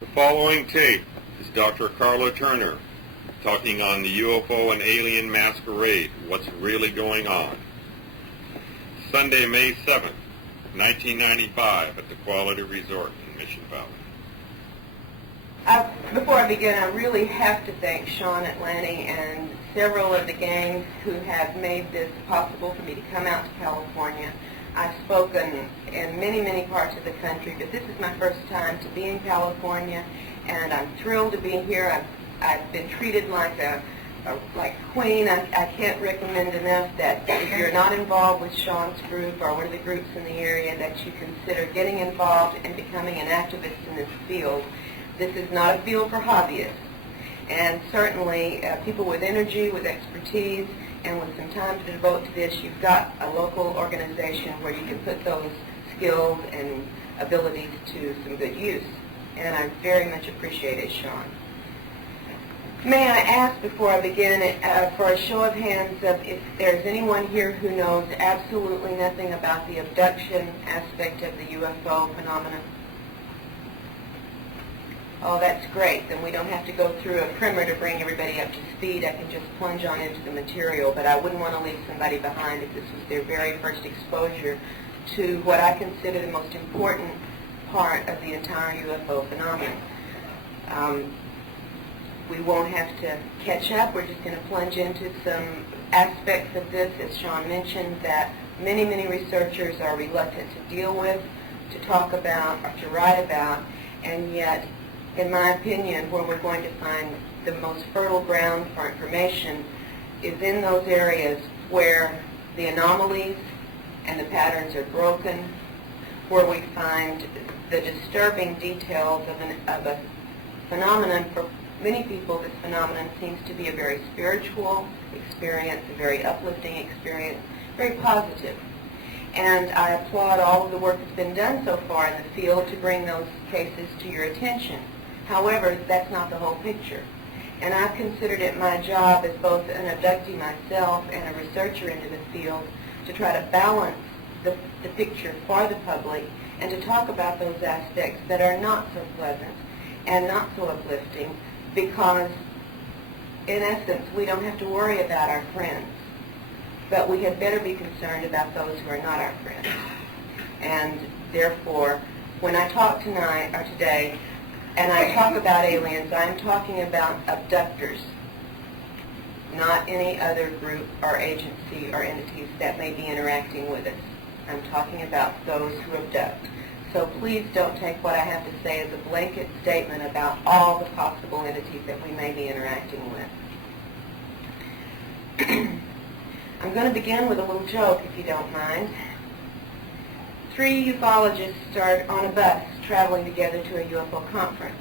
The following tape is Dr. Carla Turner talking on the UFO and alien masquerade, what's really going on. Sunday, May 7th, 1995 at the Quality Resort in Mission Valley. Before I begin, I really have to thank Sean Atlanti and several of the gangs who have made this possible for me to come out to California. I've spoken in many, many parts of the country, but this is my first time to be in California, and I'm thrilled to be here. I've been treated like a queen. I can't recommend enough that if you're not involved with Sean's group or one of the groups in the area, that you consider getting involved and becoming an activist in this field. This is not a field for hobbyists, and certainly people with energy, with expertise, and with some time to devote to this, you've got a local organization where you can put those skills and abilities to some good use. And I very much appreciate it, Sean. May I ask before I begin for a show of hands of if there's anyone here who knows absolutely nothing about the abduction aspect of the UFO phenomenon? Oh, that's great. Then we don't have to go through a primer to bring everybody up to speed. I can just plunge on into the material, but I wouldn't want to leave somebody behind if this was their very first exposure to what I consider the most important part of the entire UFO phenomenon. We won't have to catch up. We're just going to plunge into some aspects of this, as Sean mentioned, that many, many researchers are reluctant to deal with, to talk about, or to write about, and yet, in my opinion, where we're going to find the most fertile ground for information is in those areas where the anomalies and the patterns are broken, where we find the disturbing details of a phenomenon. For many people, this phenomenon seems to be a very spiritual experience, a very uplifting experience, very positive. And I applaud all of the work that's been done so far in the field to bring those cases to your attention. However, that's not the whole picture. And I've considered it my job as both an abductee myself and a researcher into the field to try to balance the picture for the public and to talk about those aspects that are not so pleasant and not so uplifting, because in essence we don't have to worry about our friends, but we had better be concerned about those who are not our friends. And therefore, when I talk tonight or today, and I talk about aliens, I'm talking about abductors, not any other group or agency or entities that may be interacting with us. I'm talking about those who abduct. So please don't take what I have to say as a blanket statement about all the possible entities that we may be interacting with. I'm going to begin with a little joke, if you don't mind. 3 ufologists start on a bus traveling together to a UFO conference.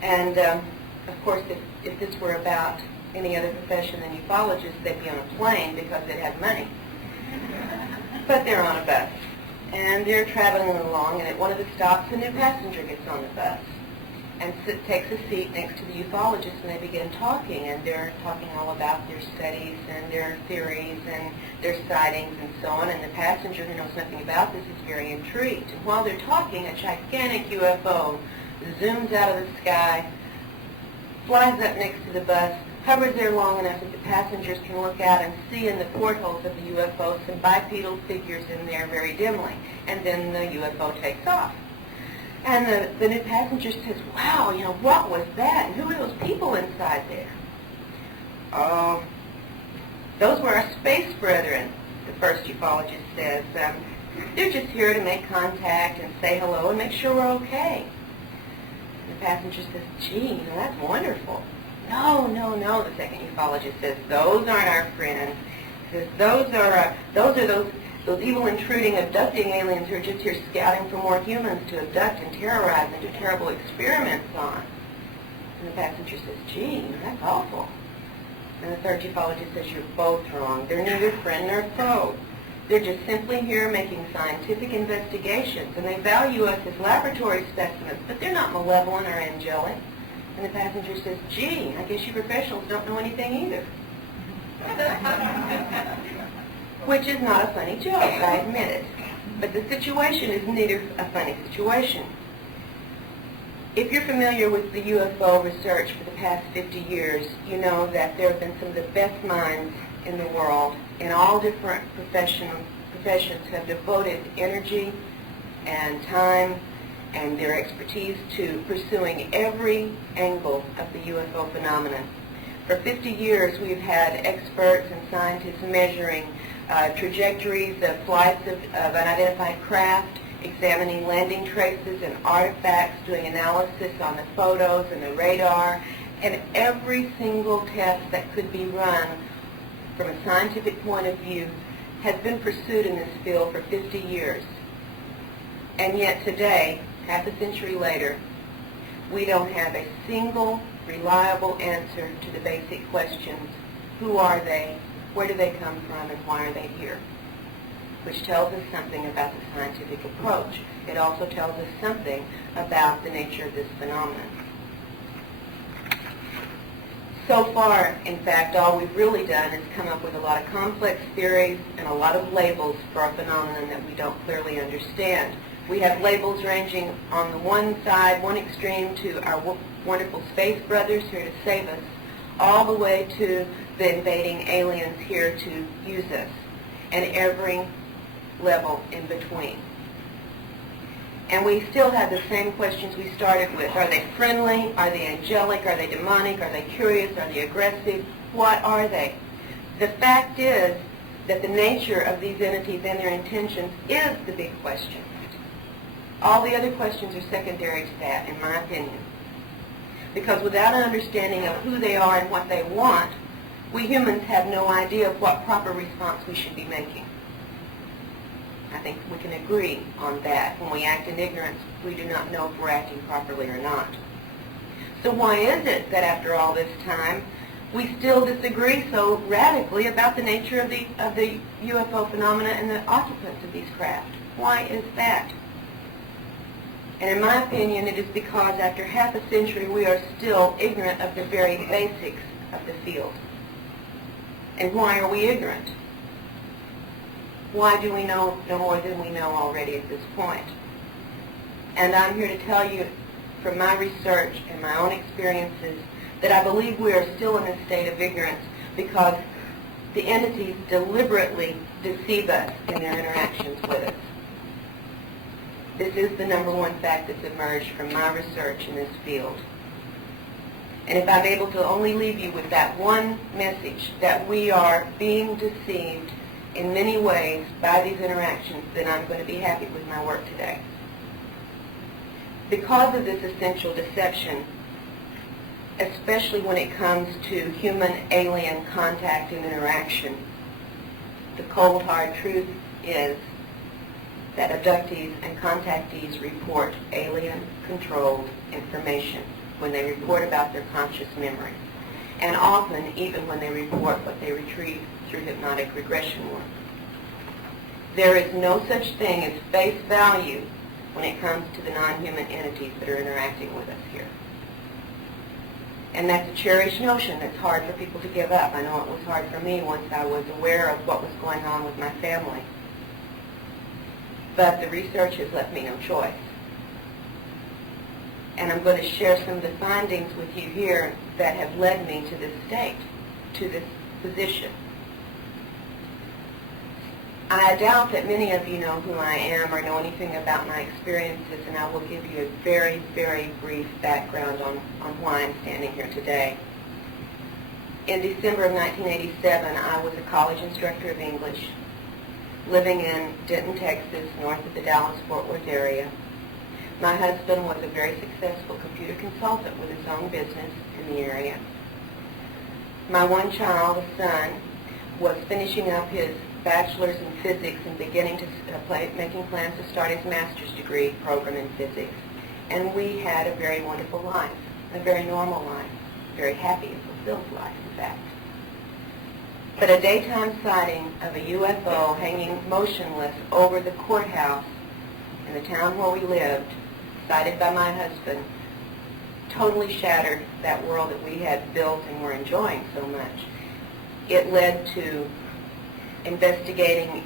And, of course, if this were about any other profession than ufologists, they'd be on a plane because they'd have money. But they're on a bus. And they're traveling along, and at one of the stops, a new passenger gets on the bus and takes a seat next to the ufologist, and they begin talking, and they're talking all about their studies and their theories and their sightings and so on, and the passenger who knows nothing about this is very intrigued. And while they're talking, a gigantic UFO zooms out of the sky, flies up next to the bus, hovers there long enough that the passengers can look out and see in the portholes of the UFO some bipedal figures in there very dimly, and then the UFO takes off. And the new passenger says, wow, what was that? And who were those people inside there? Oh, those were our space brethren, the first ufologist says. They're just here to make contact and say hello and make sure we're okay. And the passenger says, gee, that's wonderful. No, the second ufologist says, those aren't our friends. He says, those are those evil, intruding, abducting aliens who are just here scouting for more humans to abduct and terrorize and do terrible experiments on. And the passenger says, gee, that's awful. And the third ufologist says, you're both wrong. They're neither friend nor foe. They're just simply here making scientific investigations, and they value us as laboratory specimens, but they're not malevolent or angelic. And the passenger says, gee, I guess you professionals don't know anything either. Which is not a funny joke, I admit it. But the situation is neither a funny situation. If you're familiar with the UFO research for the past 50 years, you know that there have been some of the best minds in the world in all different professions have devoted energy and time and their expertise to pursuing every angle of the UFO phenomenon. For 50 years, we've had experts and scientists measuring trajectories of flights of unidentified craft, examining landing traces and artifacts, doing analysis on the photos and the radar, and every single test that could be run from a scientific point of view has been pursued in this field for 50 years. And yet today, half a century later, we don't have a single reliable answer to the basic questions: who are they, where do they come from, and why are they here? Which tells us something about the scientific approach. It also tells us something about the nature of this phenomenon. So far, in fact, all we've really done is come up with a lot of complex theories and a lot of labels for a phenomenon that we don't clearly understand. We have labels ranging on the one side, one extreme, to our wonderful space brothers here to save us, all the way to the invading aliens here to use us, and every level in between. And we still have the same questions we started with. Are they friendly? Are they angelic? Are they demonic? Are they curious? Are they aggressive? What are they? The fact is that the nature of these entities and their intentions is the big question. All the other questions are secondary to that, in my opinion. Because without an understanding of who they are and what they want, we humans have no idea of what proper response we should be making. I think we can agree on that. When we act in ignorance, we do not know if we're acting properly or not. So why is it that after all this time, we still disagree so radically about the nature of the UFO phenomena and the occupants of these craft? Why is that? And in my opinion, it is because after half a century, we are still ignorant of the very basics of the field. And why are we ignorant? Why do we know no more than we know already at this point? And I'm here to tell you from my research and my own experiences that I believe we are still in a state of ignorance because the entities deliberately deceive us in their interactions with us. This is the number one fact that's emerged from my research in this field. And if I'm able to only leave you with that one message, that we are being deceived in many ways by these interactions, then I'm going to be happy with my work today. Because of this essential deception, especially when it comes to human-alien contact and interaction, the cold hard truth is that abductees and contactees report alien-controlled information when they report about their conscious memory, and often even when they report what they retrieve through hypnotic regression work. There is no such thing as face value when it comes to the non-human entities that are interacting with us here. And that's a cherished notion that's hard for people to give up. I know it was hard for me once I was aware of what was going on with my family. But the research has left me no choice. And I'm going to share some of the findings with you here that have led me to this state, to this position. I doubt that many of you know who I am or know anything about my experiences, and I will give you a very, very brief background on why I'm standing here today. In December of 1987, I was a college instructor of English, living in Denton, Texas, north of the Dallas-Fort Worth area. My husband was a very successful computer consultant with his own business in the area. My one child, a son, was finishing up his bachelor's in physics and beginning to making plans to start his master's degree program in physics. And we had a very wonderful life, a very normal life, a very happy and fulfilled life, in fact. But a daytime sighting of a UFO hanging motionless over the courthouse in the town where we lived, sighted by my husband, totally shattered that world that we had built and were enjoying so much. It led to investigating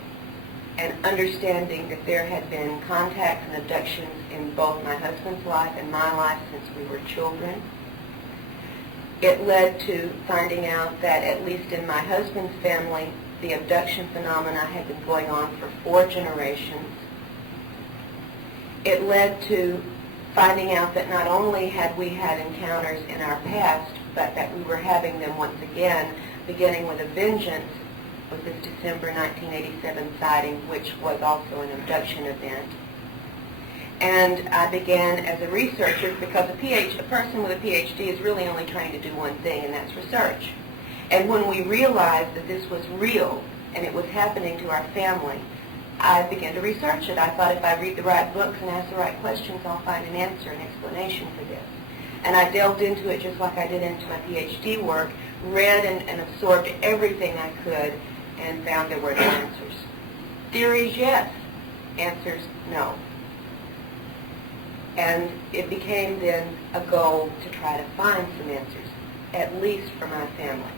and understanding that there had been contacts and abductions in both my husband's life and my life since we were children. It led to finding out that, at least in my husband's family, the abduction phenomena had been going on for 4 generations. It led to finding out that not only had we had encounters in our past, but that we were having them once again, beginning with a vengeance with this December 1987 sighting, which was also an abduction event. And I began as a researcher, because a person with a PhD is really only trying to do one thing, and that's research. And when we realized that this was real and it was happening to our family, I began to research it. I thought if I read the right books and ask the right questions, I'll find an answer, an explanation for this. And I delved into it just like I did into my PhD work, read and absorbed everything I could, and found there were no answers. Theories, yes. Answers, no. And it became then a goal to try to find some answers, at least for my family.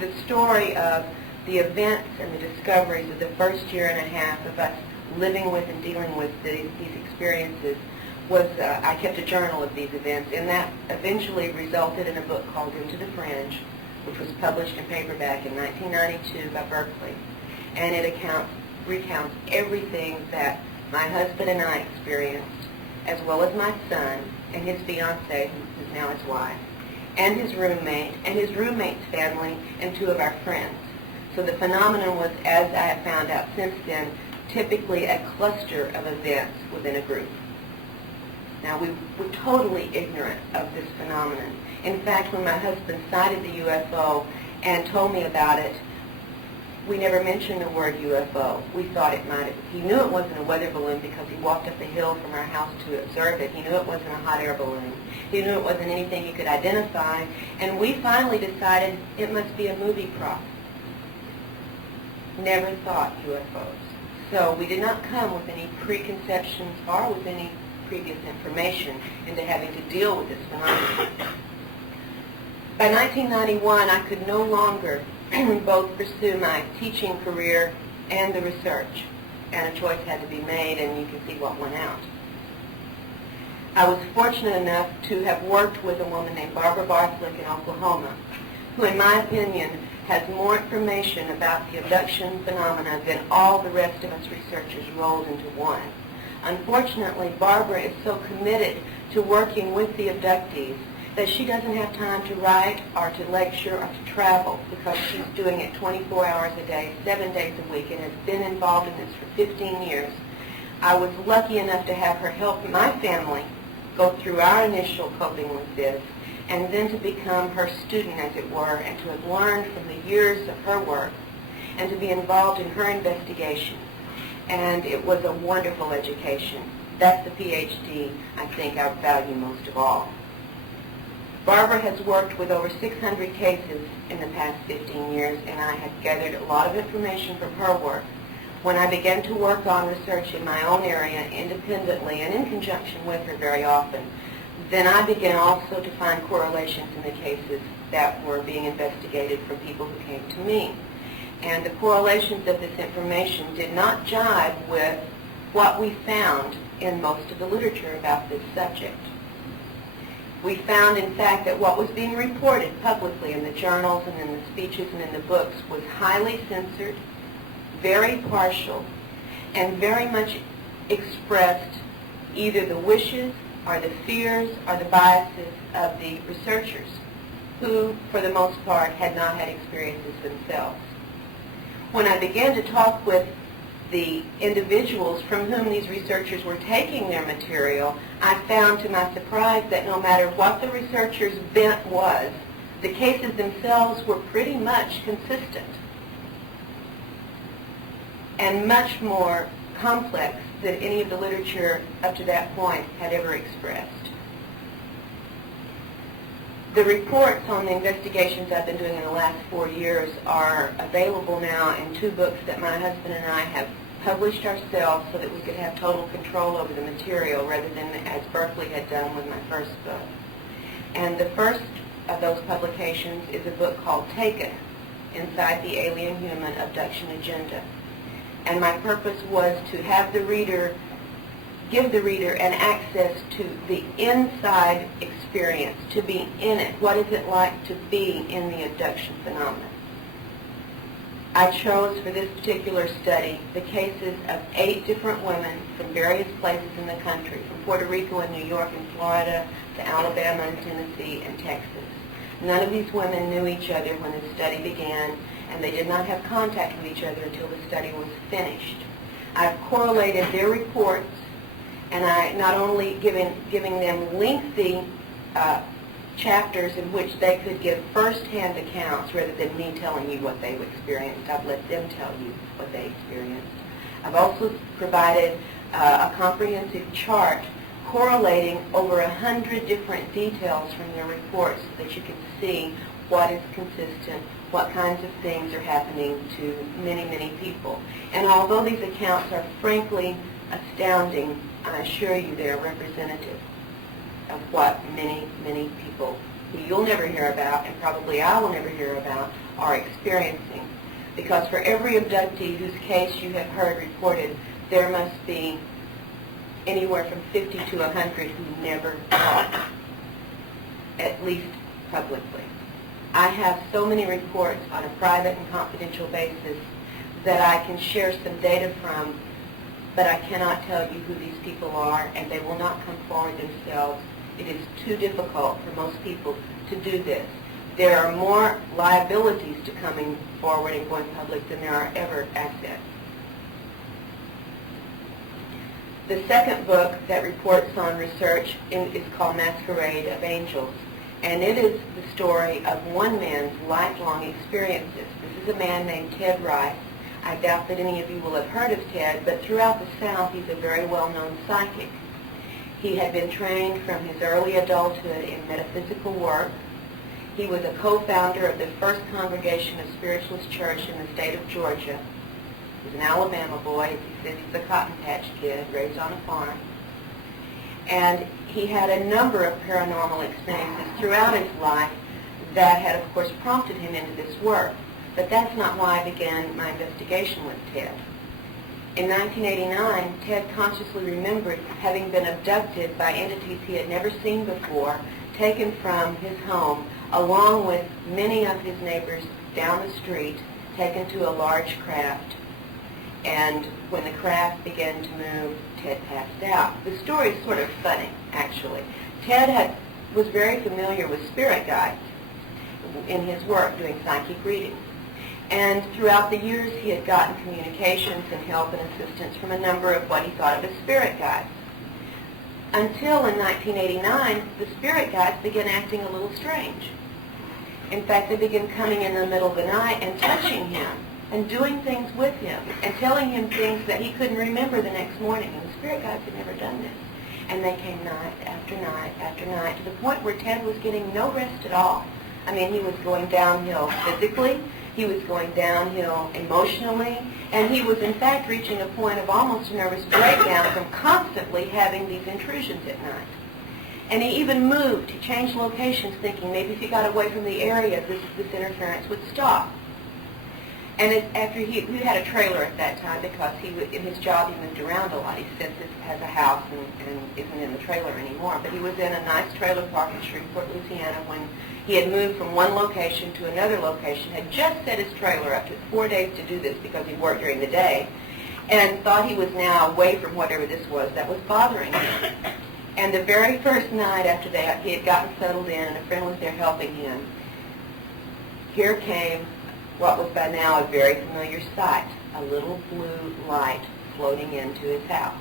The story of the events and the discoveries of the first year and a half of us living with and dealing with these experiences was, I kept a journal of these events, and that eventually resulted in a book called Into the Fringe, which was published in paperback in 1992 by Berkeley. And it recounts everything that my husband and I experienced, as well as my son and his fiancée, who is now his wife, and his roommate, and his roommate's family, and 2 of our friends. So the phenomenon was, as I have found out since then, typically a cluster of events within a group. Now, we were totally ignorant of this phenomenon. In fact, when my husband sighted the UFO and told me about it, we never mentioned the word UFO. We thought it might have. He knew it wasn't a weather balloon because he walked up the hill from our house to observe it. He knew it wasn't a hot air balloon. He knew it wasn't anything he could identify. And we finally decided it must be a movie prop. Never thought UFOs. So we did not come with any preconceptions or with any previous information into having to deal with this phenomenon. By 1991, I could no longer both pursue my teaching career and the research, and a choice had to be made, and you can see what went out. I was fortunate enough to have worked with a woman named Barbara Barthlick in Oklahoma, who, in my opinion, has more information about the abduction phenomena than all the rest of us researchers rolled into one. Unfortunately, Barbara is so committed to working with the abductees that she doesn't have time to write or to lecture or to travel, because she's doing it 24 hours a day, 7 days a week, and has been involved in this for 15 years. I was lucky enough to have her help my family go through our initial coping with this, and then to become her student, as it were, and to have learned from the years of her work, and to be involved in her investigation. And it was a wonderful education. That's the PhD I think I value most of all. Barbara has worked with over 600 cases in the past 15 years, and I have gathered a lot of information from her work. When I began to work on research in my own area independently and in conjunction with her very often, then I began also to find correlations in the cases that were being investigated from people who came to me. And the correlations of this information did not jive with what we found in most of the literature about this subject. We found, in fact, that what was being reported publicly in the journals and in the speeches and in the books was highly censored, very partial, and very much expressed either the wishes or the fears or the biases of the researchers, who, for the most part, had not had experiences themselves. When I began to talk with the individuals from whom these researchers were taking their material, I found to my surprise that no matter what the researchers' bent was, the cases themselves were pretty much consistent and much more complex than any of the literature up to that point had ever expressed. The reports on the investigations I've been doing in the last 4 years are available now in 2 books that my husband and I have published ourselves so that we could have total control over the material rather than as Berkeley had done with my first book. And the first of those publications is a book called Taken, Inside the Alien Human Abduction Agenda. And my purpose was to have the reader, give the reader an access to the inside experience, to be in it. What is it like to be in the abduction phenomenon? I chose for this particular study the cases of 8 different women from various places in the country, from Puerto Rico and New York and Florida to Alabama and Tennessee and Texas. None of these women knew each other when the study began, and they did not have contact with each other until the study was finished. I've correlated their reports, and I not only giving them lengthy chapters in which they could give first-hand accounts rather than me telling you what they've experienced. I've let them tell you what they experienced. I've also provided a comprehensive chart correlating over 100 different details from their reports so that you can see what is consistent, what kinds of things are happening to many, many people. And although these accounts are frankly astounding, I assure you they're representative of what many, many people who you'll never hear about, and probably I will never hear about, are experiencing. Because for every abductee whose case you have heard reported, there must be anywhere from 50 to 100 who never talk, at least publicly. I have so many reports on a private and confidential basis that I can share some data from, but I cannot tell you who these people are, and they will not come forward themselves. It is too difficult for most people to do this. There are more liabilities to coming forward and going public than there are ever assets. The second book that reports on research is called Masquerade of Angels, and it is the story of one man's lifelong experiences. This is a man named Ted Rice. I doubt that any of you will have heard of Ted, but throughout the South he's a very well-known psychic. He had been trained from his early adulthood in metaphysical work. He was a co-founder of the First Congregation of Spiritualist Church in the state of Georgia. He's an Alabama boy. He says he's a cotton patch kid raised on a farm. And he had a number of paranormal experiences throughout his life that had, of course, prompted him into this work. But that's not why I began my investigation with Ted. In 1989, Ted consciously remembered having been abducted by entities he had never seen before, taken from his home, along with many of his neighbors down the street, taken to a large craft. And when the craft began to move, Ted passed out. The story is sort of funny, actually. Ted was very familiar with spirit guides in his work doing psychic readings. And throughout the years, he had gotten communications and help and assistance from a number of what he thought of as spirit guides. Until in 1989, the spirit guides began acting a little strange. In fact, they began coming in the middle of the night and touching him and doing things with him and telling him things that he couldn't remember the next morning. And the spirit guides had never done this. And they came night after night after night to the point where Ted was getting no rest at all. I mean, he was going downhill physically. He was going downhill emotionally, and he was in fact reaching a point of almost a nervous breakdown from constantly having these intrusions at night. And he even moved. He changed locations thinking maybe if he got away from the area, this interference would stop. And after he had a trailer at that time because in his job he moved around a lot. He since has a house and isn't in the trailer anymore. But he was in a nice trailer park in Shreveport, Louisiana when he had moved from one location to another location, had just set his trailer up. It took 4 days to do this because he worked during the day, and thought he was now away from whatever this was that was bothering him. And the very first night after that, he had gotten settled in, and a friend was there helping him. Here came what was by now a very familiar sight, a little blue light floating into his house.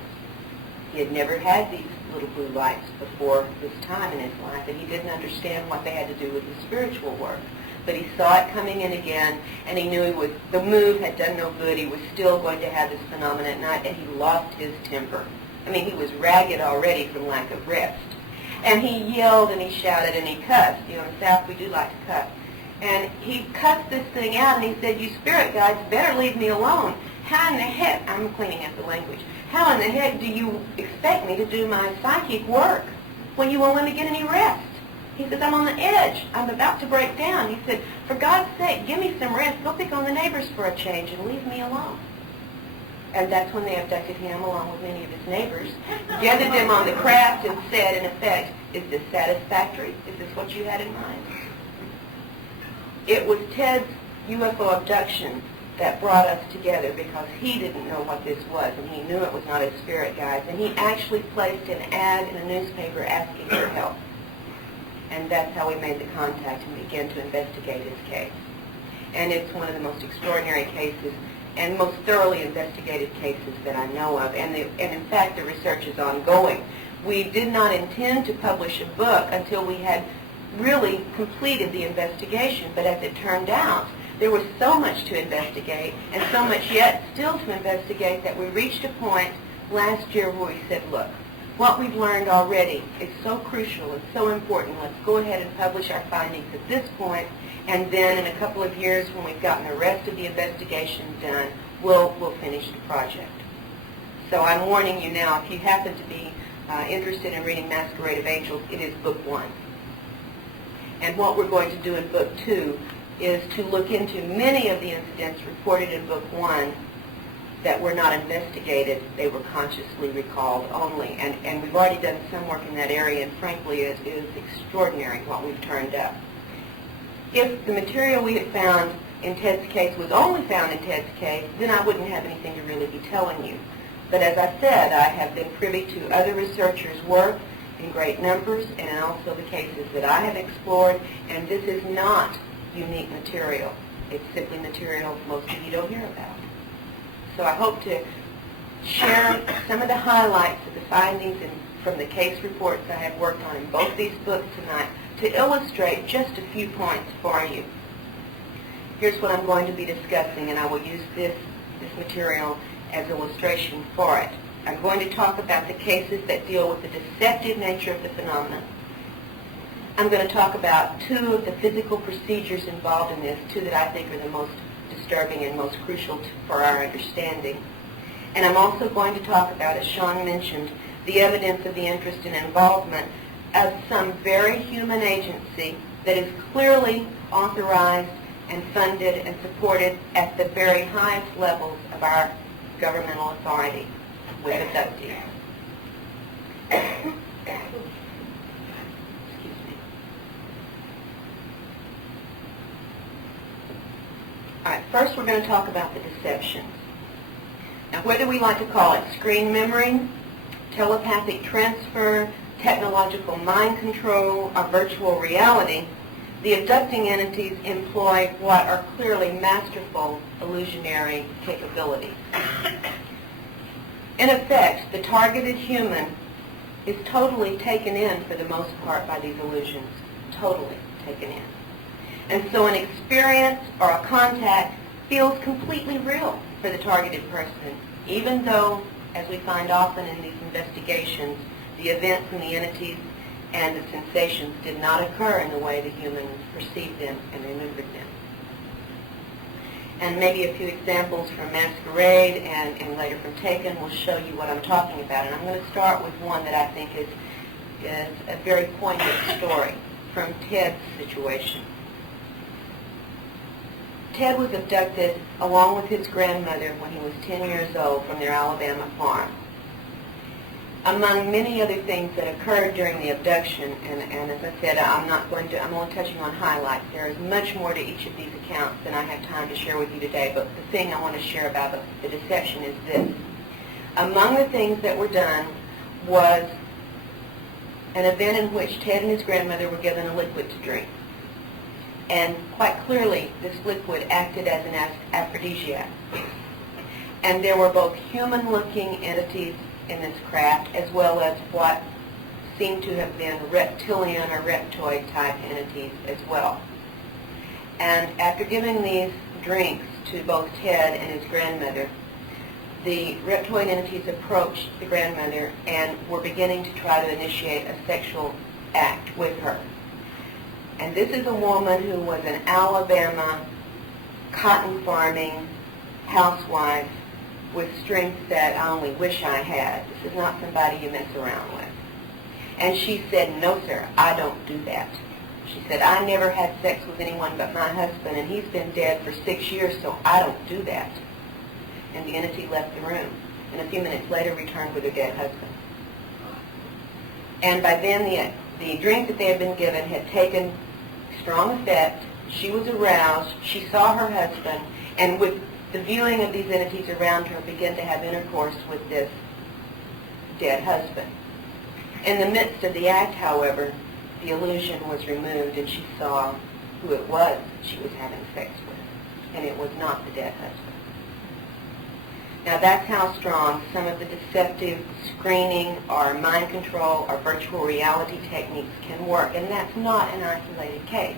He had never had these little blue lights before this time in his life, and he didn't understand what they had to do with his spiritual work. But he saw it coming in again, and he knew the move had done no good. He was still going to have this phenomenon at night, and he lost his temper. I mean, he was ragged already from lack of rest. And he yelled and he shouted and he cussed. You know, in the South we do like to cuss. And he cussed this thing out, and he said, "You spirit guides better leave me alone. How in the heck," I'm cleaning up the language, "how in the heck do you expect me to do my psychic work when you won't let me get any rest?" He says, "I'm on the edge. I'm about to break down." He said, "For God's sake, give me some rest. Go pick on the neighbors for a change and leave me alone." and that's when they abducted him along with many of his neighbors, gathered them on the craft and said, in effect, is this satisfactory? Is this what you had in mind? It was Ted's UFO abduction that brought us together because he didn't know what this was, and he knew it was not his spirit guides, and he actually placed an ad in a newspaper asking for help. And that's how we made the contact and began to investigate his case. And it's one of the most extraordinary cases and most thoroughly investigated cases that I know of, and in fact the research is ongoing. We did not intend to publish a book until we had really completed the investigation, but as it turned out, there was so much to investigate and so much yet still to investigate that we reached a point last year where we said, look, what we've learned already is so crucial and so important. Let's go ahead and publish our findings at this point, and then in a couple of years when we've gotten the rest of the investigation done, we'll finish the project. So I'm warning you now, if you happen to be interested in reading Masquerade of Angels, it is book 1. And what we're going to do in book 2 is to look into many of the incidents reported in book 1 that were not investigated. They were consciously recalled only. And we've already done some work in that area, and frankly, it is extraordinary what we've turned up. If the material we had found in Ted's case was only found in Ted's case, then I wouldn't have anything to really be telling you. But as I said, I have been privy to other researchers' work in great numbers, and also the cases that I have explored, and this is not unique material. It's simply material most of you don't hear about. So I hope to share some of the highlights of the findings from the case reports I have worked on in both these books tonight to illustrate just a few points for you. Here's what I'm going to be discussing, and I will use this material as illustration for it. I'm going to talk about the cases that deal with the deceptive nature of the phenomenon. I'm going to talk about 2 of the physical procedures involved in this, 2 that I think are the most disturbing and most crucial for our understanding. And I'm also going to talk about, as Sean mentioned, the evidence of the interest and involvement of some very human agency that is clearly authorized and funded and supported at the very highest levels of our governmental authority with abductees. Excuse me. All right, first we're going to talk about the deceptions. Now, whether we like to call it screen memory, telepathic transfer, technological mind control, or virtual reality, the abducting entities employ what are clearly masterful illusionary capabilities. In effect, the targeted human is totally taken in for the most part by these illusions, totally taken in. And so an experience or a contact feels completely real for the targeted person, even though, as we find often in these investigations, the events and the entities and the sensations did not occur in the way the humans perceived them and remembered them. And maybe a few examples from Masquerade and later from Taken will show you what I'm talking about. And I'm going to start with one that I think is a very poignant story from Ted's situation. Ted was abducted along with his grandmother when he was 10 years old from their Alabama farm. Among many other things that occurred during the abduction, and as I said, I'm only touching on highlights. There is much more to each of these accounts than I have time to share with you today, but the thing I want to share about the deception is this. Among the things that were done was an event in which Ted and his grandmother were given a liquid to drink. And quite clearly, this liquid acted as an aphrodisiac. And there were both human-looking entities in this craft, as well as what seemed to have been reptilian or reptoid type entities as well. And after giving these drinks to both Ted and his grandmother, the reptoid entities approached the grandmother and were beginning to try to initiate a sexual act with her. And this is a woman who was an Alabama cotton farming housewife with strength that I only wish I had. This is not somebody you mess around with. And she said, no, sir, I don't do that. She said, I never had sex with anyone but my husband, and he's been dead for 6 years, so I don't do that. and the entity left the room, and a few minutes later returned with her dead husband. And by then the drink that they had been given had taken strong effect. She was aroused, she saw her husband, and with the viewing of these entities around her, began to have intercourse with this dead husband. In the midst of the act, however, the illusion was removed, and she saw who it was she was having sex with, and it was not the dead husband. Now that's how strong some of the deceptive screening or mind control or virtual reality techniques can work, and that's not an isolated case.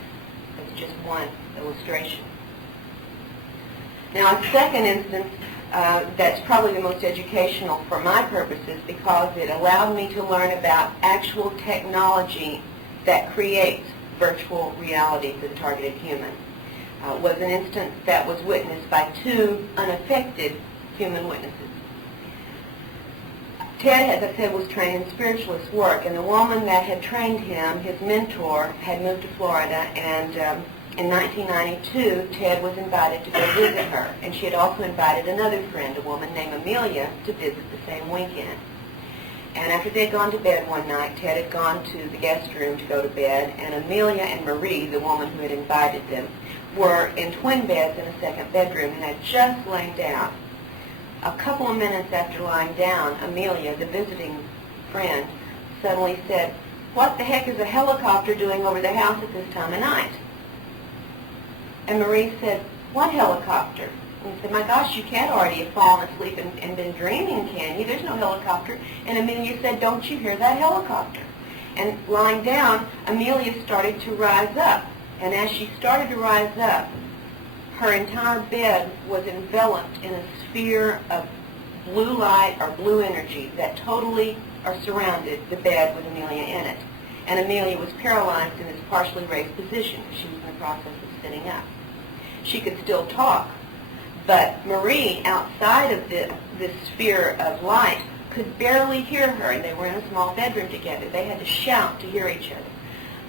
It's just one illustration. Now a second instance that's probably the most educational for my purposes, because it allowed me to learn about actual technology that creates virtual reality for the targeted human, was an instance that was witnessed by two unaffected human witnesses. Ted, as I said, was trained in spiritualist work, and the woman that had trained him, his mentor, had moved to Florida, and in 1992, Ted was invited to go visit her, and she had also invited another friend, a woman named Amelia, to visit the same weekend. And after they had gone to bed one night, Ted had gone to the guest room to go to bed, and Amelia and Marie, the woman who had invited them, were in twin beds in a second bedroom and had just lain down. A couple of minutes after lying down, Amelia, the visiting friend, suddenly said, "What the heck is a helicopter doing over the house at this time of night?" And Marie said, "What helicopter?" And he said, "My gosh, you can't already have fallen asleep and been dreaming, can you? There's no helicopter." And Amelia said, "Don't you hear that helicopter?" And lying down, Amelia started to rise up. And as she started to rise up, her entire bed was enveloped in a sphere of blue light or blue energy that totally or surrounded the bed with Amelia in it. And Amelia was paralyzed in this partially raised position. She was in the process of sitting up. She could still talk, but Marie, outside of this sphere of light, could barely hear her, and they were in a small bedroom together. They had to shout to hear each other.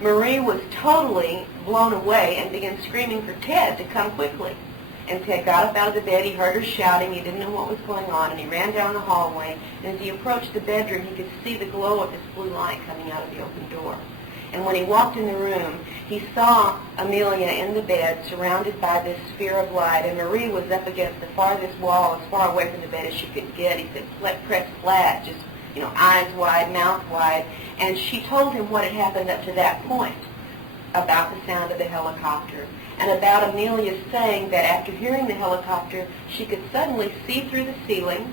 Marie was totally blown away and began screaming for Ted to come quickly. And Ted got up out of the bed. He heard her shouting. He didn't know what was going on, and he ran down the hallway. And as he approached the bedroom, he could see the glow of this blue light coming out of the open door. And when he walked in the room, he saw Amelia in the bed, surrounded by this sphere of light, and Marie was up against the farthest wall, as far away from the bed as she could get. He said, press flat, just, eyes wide, mouth wide. And she told him what had happened up to that point about the sound of the helicopter, and about Amelia saying that after hearing the helicopter, she could suddenly see through the ceiling,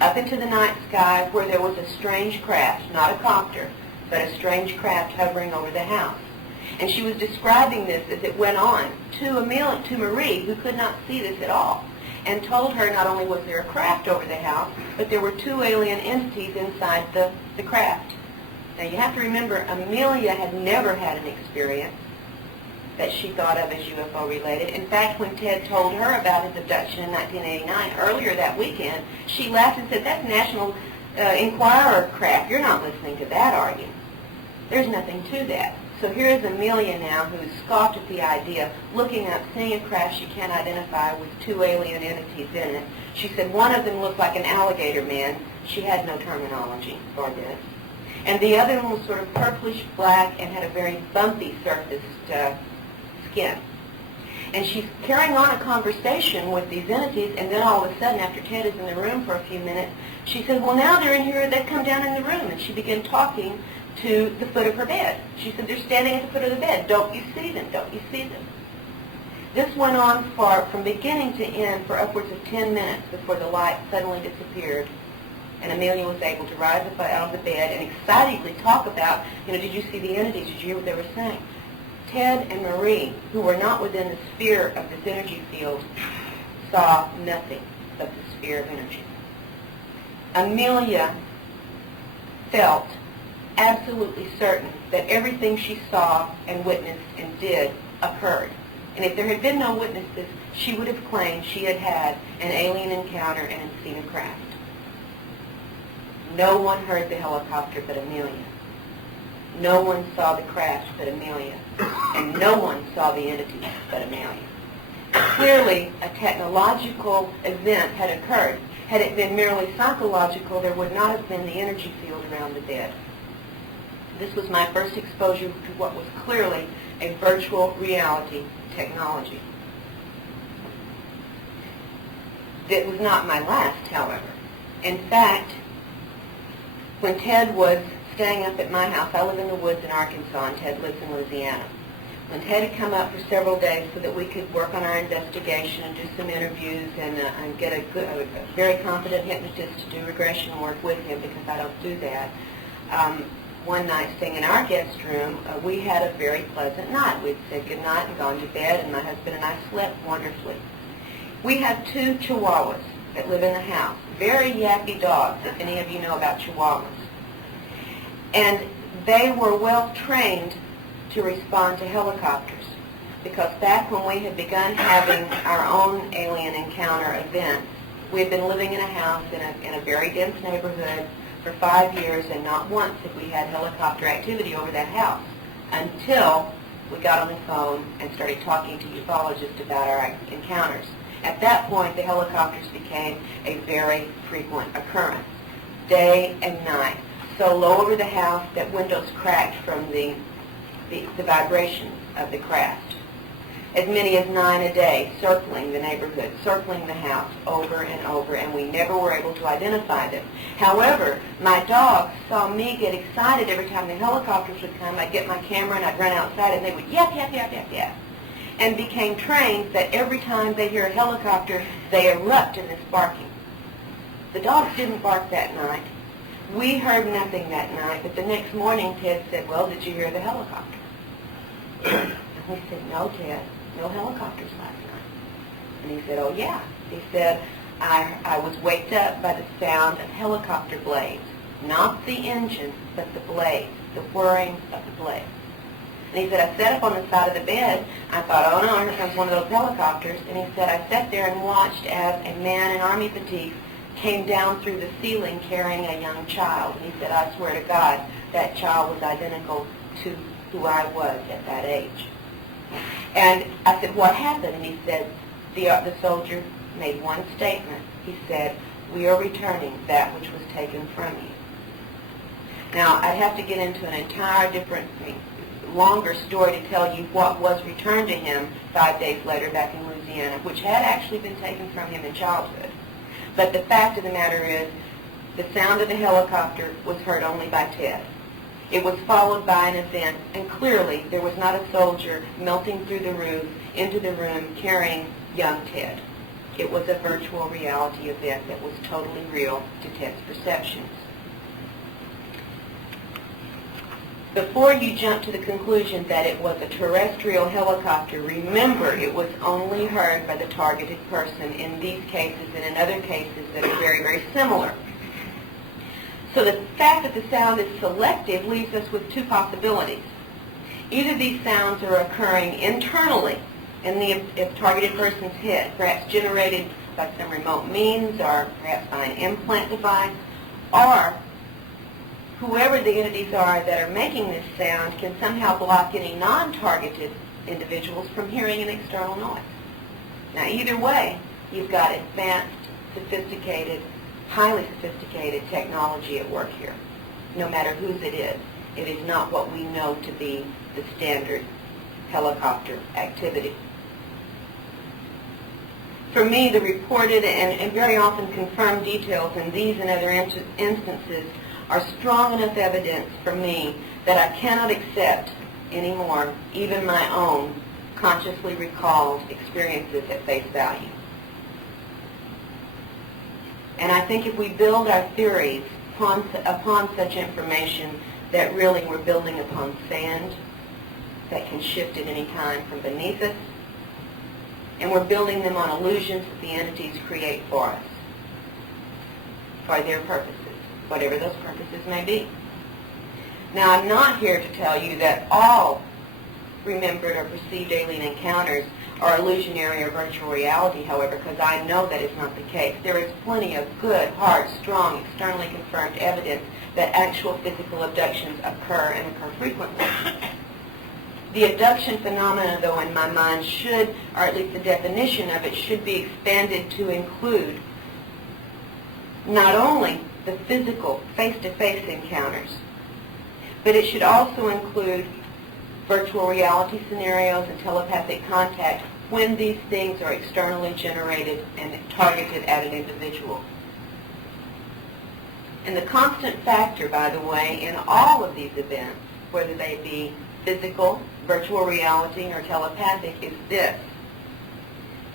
up into the night sky, where there was a strange craft, not a copter, but a strange craft hovering over the house. And she was describing this as it went on to Marie, who could not see this at all, and told her not only was there a craft over the house, but there were two alien entities inside the craft. Now you have to remember, Amelia had never had an experience that she thought of as UFO related. In fact, when Ted told her about his abduction in 1989, earlier that weekend, she laughed and said, "That's National Enquirer crap. You're not listening to that, are you?" There's nothing to that. So here is Amelia now, who's scoffed at the idea, looking up, seeing a craft she can't identify with two alien entities in it. She said one of them looked like an alligator man. She had no terminology for this. And the other one was sort of purplish black and had a very bumpy surfaced skin. And she's carrying on a conversation with these entities, and then all of a sudden, after Ted is in the room for a few minutes, she said, "Well, now they're in here, they've come down in the room." And she began talking to the foot of her bed. She said, "They're standing at the foot of the bed. Don't you see them? Don't you see them?" This went on from beginning to end for upwards of 10 minutes before the light suddenly disappeared. And Amelia was able to rise up out of the bed and excitedly talk about, did you see the entities? Did you hear what they were saying? Ted and Marie, who were not within the sphere of this energy field, saw nothing but the sphere of energy. Amelia felt absolutely certain that everything she saw and witnessed and did occurred. And if there had been no witnesses, she would have claimed she had had an alien encounter and had seen a craft. No one heard the helicopter but Amelia. No one saw the craft but Amelia. And no one saw the entities but Amelia. clearly a technological event had occurred. Had it been merely psychological, there would not have been the energy field around the bed. This was my first exposure to what was clearly a virtual reality technology. It was not my last, however. In fact, when Ted was staying up at my house, I live in the woods in Arkansas and Ted lives in Louisiana. When Ted had come up for several days so that we could work on our investigation and do some interviews and get a very competent hypnotist to do regression work with him, because I don't do that, one night staying in our guest room, we had a very pleasant night. We'd said goodnight and gone to bed, and my husband and I slept wonderfully. We have 2 Chihuahuas that live in the house, very yappy dogs, if any of you know about Chihuahuas. And they were well trained to respond to helicopters, because back when we had begun having our own alien encounter events, we had been living in a house in a very dense neighborhood for 5 years, and not once had we had helicopter activity over that house until we got on the phone and started talking to ufologists about our encounters. At that point, the helicopters became a very frequent occurrence, day and night, so low over the house that windows cracked from the vibrations of the craft. As many as 9 a day, circling the neighborhood, circling the house over and over, and we never were able to identify them. However, my dogs saw me get excited every time the helicopters would come. I'd get my camera and I'd run outside and they would yap, yap, yap, yap, yap, and became trained that every time they hear a helicopter, they erupt in this barking. The dogs didn't bark that night. We heard nothing that night, but the next morning Ted said, "Well, did you hear the helicopter?" And we said, "No, Ted, no helicopters last night." And he said, "Oh, yeah." He said, I was waked up by the sound of helicopter blades, not the engine, but the blades, the whirring of the blades. And he said, "I sat up on the side of the bed. I thought, oh no, here comes one of those helicopters." And he said, "I sat there and watched as a man in army fatigue came down through the ceiling carrying a young child." And he said, "I swear to God, that child was identical to who I was at that age." And I said, "What happened?" And he said, the soldier made one statement. He said, "We are returning that which was taken from you." Now, I'd have to get into an entire different, longer story to tell you what was returned to him 5 days later back in Louisiana, which had actually been taken from him in childhood. But the fact of the matter is, the sound of the helicopter was heard only by Ted. It was followed by an event, and clearly there was not a soldier melting through the roof into the room carrying young Ted. It was a virtual reality event that was totally real to Ted's perceptions. Before you jump to the conclusion that it was a terrestrial helicopter, remember it was only heard by the targeted person in these cases and in other cases that are very, very similar. So the fact that the sound is selective leaves us with 2 possibilities. Either these sounds are occurring internally in the targeted person's head, perhaps generated by some remote means or perhaps by an implant device, or whoever the entities are that are making this sound can somehow block any non-targeted individuals from hearing an external noise. Now, either way, you've got advanced, sophisticated, highly sophisticated technology at work here, no matter whose it is. It is not what we know to be the standard helicopter activity. For me, the reported and very often confirmed details in these and other instances are strong enough evidence for me that I cannot accept anymore even my own consciously recalled experiences at face value. And I think if we build our theories upon such information, that really we're building upon sand that can shift at any time from beneath us, and we're building them on illusions that the entities create for us, for their purposes, whatever those purposes may be. Now, I'm not here to tell you that all remembered or perceived alien encounters are illusionary or virtual reality, however, because I know that is not the case. There is plenty of good, hard, strong, externally confirmed evidence that actual physical abductions occur and occur frequently. The abduction phenomena, though, in my mind should, or at least the definition of it, should be expanded to include not only the physical, face-to-face encounters, but it should also include virtual reality scenarios and telepathic contact when these things are externally generated and targeted at an individual. And the constant factor, by the way, in all of these events, whether they be physical, virtual reality, or telepathic, is this: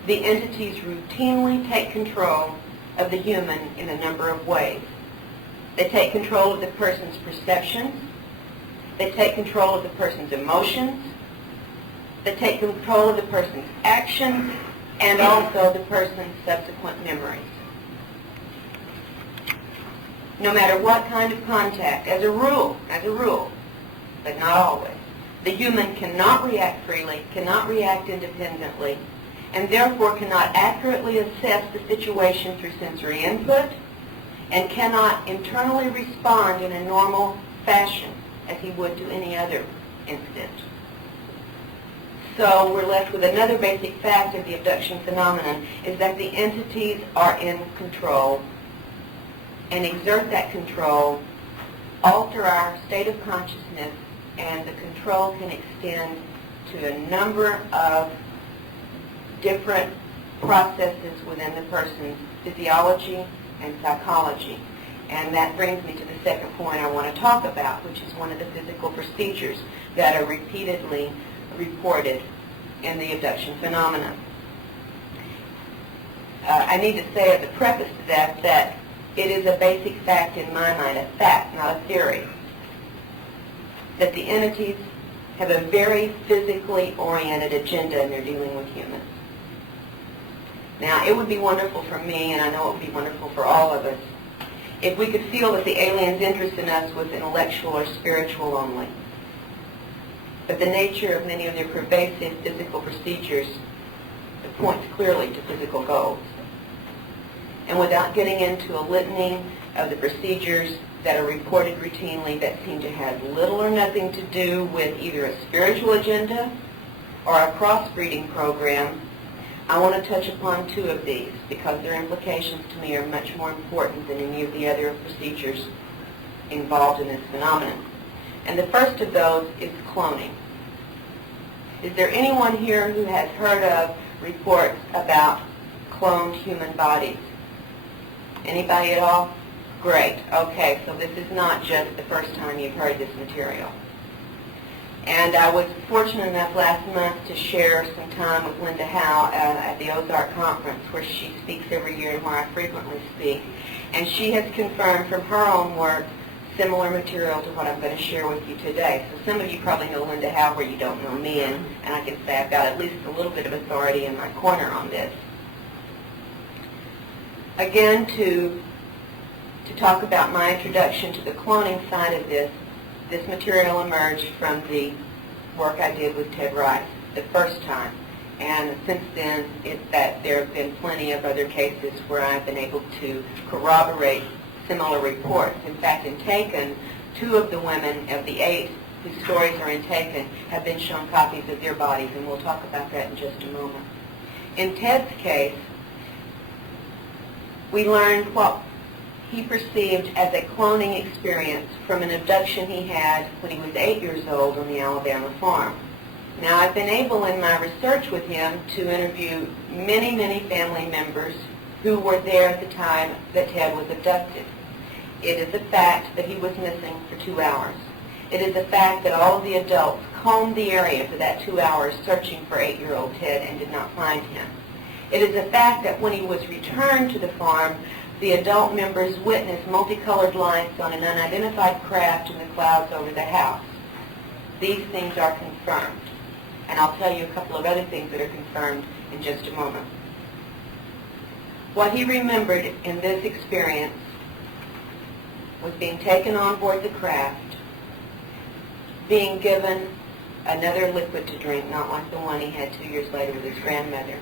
the entities routinely take control of the human in a number of ways. They take control of the person's perceptions. They take control of the person's emotions. They take control of the person's actions and also the person's subsequent memories. No matter what kind of contact, as a rule, but not always, the human cannot react freely, cannot react independently, and therefore cannot accurately assess the situation through sensory input, and cannot internally respond in a normal fashion as he would to any other incident. So we're left with another basic fact of the abduction phenomenon, is that the entities are in control and exert that control, alter our state of consciousness, and the control can extend to a number of different processes within the person's physiology and psychology. And that brings me to the second point I want to talk about, which is one of the physical procedures that are repeatedly reported in the abduction phenomenon. I need to say as a preface to that it is a basic fact in my mind, a fact, not a theory, that the entities have a very physically oriented agenda and they're dealing with humans. Now, it would be wonderful for me, and I know it would be wonderful for all of us, if we could feel that the aliens' interest in us was intellectual or spiritual only. But the nature of many of their pervasive physical procedures points clearly to physical goals. And without getting into a litany of the procedures that are reported routinely that seem to have little or nothing to do with either a spiritual agenda or a crossbreeding program, I want to touch upon two of these because their implications to me are much more important than any of the other procedures involved in this phenomenon. And the first of those is cloning. Is there anyone here who has heard of reports about cloned human bodies? Anybody at all? Great. Okay, so this is not just the first time you've heard this material. And I was fortunate enough last month to share some time with Linda Howe at the Ozark Conference, where she speaks every year and where I frequently speak. And she has confirmed from her own work similar material to what I'm going to share with you today. So some of you probably know Linda Howe where you don't know me, and I can say I've got at least a little bit of authority in my corner on this. Again, to talk about my introduction to the cloning side of this material emerged from the work I did with Ted Rice the first time. And since then, there have been plenty of other cases where I've been able to corroborate similar reports. In fact, in Taken, 2 of the women of the 8 whose stories are in Taken have been shown copies of their bodies, and we'll talk about that in just a moment. In Ted's case, we learned what he perceived as a cloning experience from an abduction he had when he was 8 years old on the Alabama farm. Now, I've been able in my research with him to interview many, many family members who were there at the time that Ted was abducted. It is a fact that he was missing for 2 hours. It is a fact that all of the adults combed the area for that 2 hours searching for 8-year-old Ted and did not find him. It is a fact that when he was returned to the farm, the adult members witnessed multicolored lights on an unidentified craft in the clouds over the house. These things are confirmed. And I'll tell you a couple of other things that are confirmed in just a moment. What he remembered in this experience was being taken on board the craft, being given another liquid to drink, not like the one he had 2 years later with his grandmother.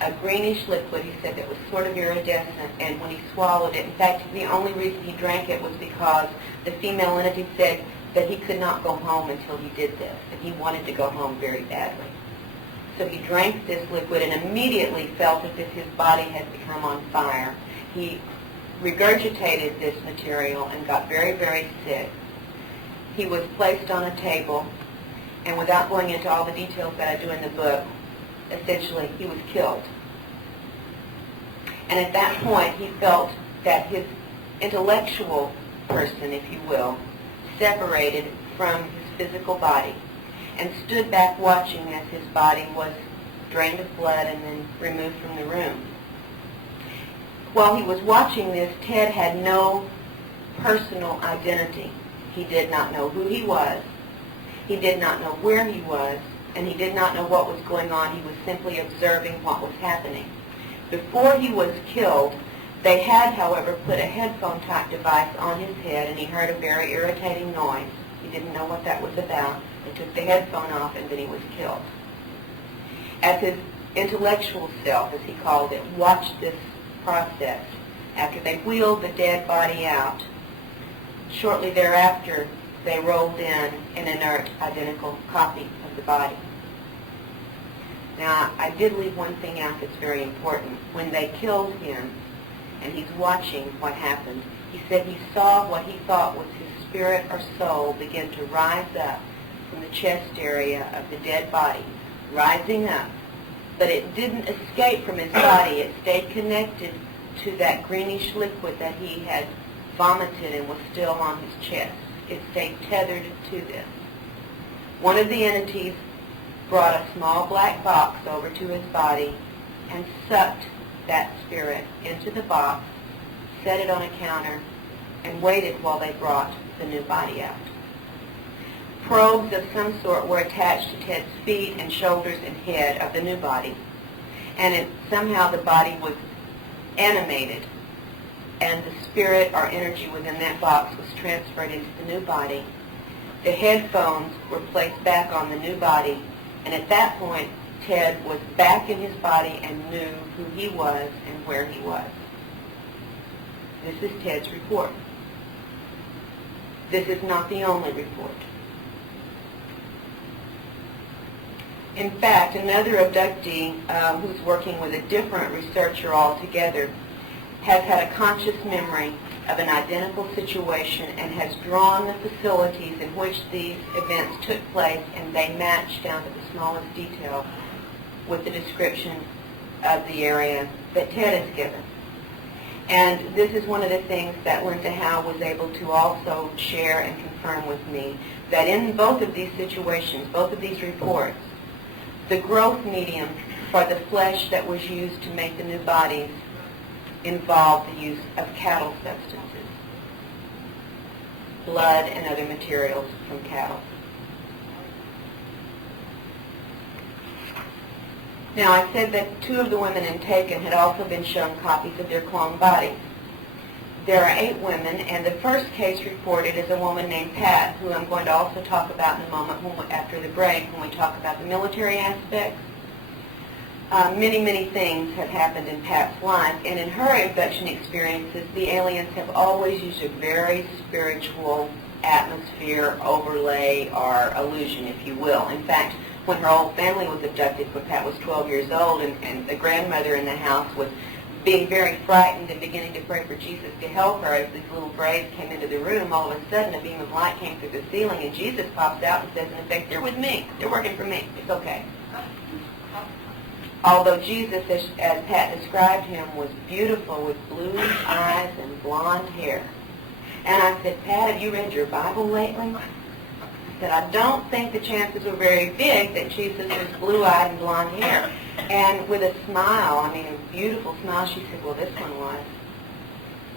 A greenish liquid, he said, that was sort of iridescent, and when he swallowed it, in fact, the only reason he drank it was because the female entity said, that he could not go home until he did this, and he wanted to go home very badly. So he drank this liquid and immediately felt as if his body had become on fire. He regurgitated this material and got very, very sick. He was placed on a table, and without going into all the details that I do in the book, essentially he was killed. And at that point he felt that his intellectual person, if you will, separated from his physical body and stood back watching as his body was drained of blood and then removed from the room. While he was watching this, Ted had no personal identity. He did not know who he was. He did not know where he was, and he did not know what was going on. He was simply observing what was happening. Before he was killed, they had, however, put a headphone-type device on his head, and he heard a very irritating noise. He didn't know what that was about. They took the headphone off, and then he was killed. As his intellectual self, as he called it, watched this process, after they wheeled the dead body out, shortly thereafter, they rolled in an inert, identical copy of the body. Now, I did leave one thing out that's very important. When they killed him, and he's watching what happened, he said he saw what he thought was his spirit or soul begin to rise up from the chest area of the dead body, rising up. But it didn't escape from his body. It stayed connected to that greenish liquid that he had vomited and was still on his chest. It stayed tethered to this. One of the entities brought a small black box over to his body and sucked that spirit into the box, set it on a counter, and waited while they brought the new body out. Probes of some sort were attached to Ted's feet and shoulders and head of the new body, and somehow the body was animated, and the spirit or energy within that box was transferred into the new body. The headphones were placed back on the new body, and at that point, Ted was back in his body and knew who he was and where he was. This is Ted's report. This is not the only report. In fact, another abductee who's working with a different researcher altogether has had a conscious memory of an identical situation and has drawn the facilities in which these events took place, and they match down to the smallest detail with the description of the area that Ted has given. And this is one of the things that Linda Howe was able to also share and confirm with me, that in both of these situations, both of these reports, the growth medium for the flesh that was used to make the new bodies involved the use of cattle substances, blood and other materials from cattle. Now, I said that 2 of the women in Taken had also been shown copies of their cloned bodies. There are 8 women, and the first case reported is a woman named Pat, who I'm going to also talk about in a moment after the break when we talk about the military aspects. Many things have happened in Pat's life, and in her abduction experiences, the aliens have always used a very spiritual atmosphere, overlay, or illusion, if you will. In fact, when her whole family was abducted when Pat was 12 years old, and the grandmother in the house was being very frightened and beginning to pray for Jesus to help her, as these little braves came into the room, all of a sudden a beam of light came through the ceiling, and Jesus pops out and says, in effect, "They're with me. They're working for me. It's okay." Although Jesus, as Pat described him, was beautiful with blue eyes and blonde hair. And I said, "Pat, have you read your Bible lately?" I said, "I don't think the chances were very big that Jesus was blue-eyed and blonde hair." And with a smile, I mean a beautiful smile, she said, "Well, this one was."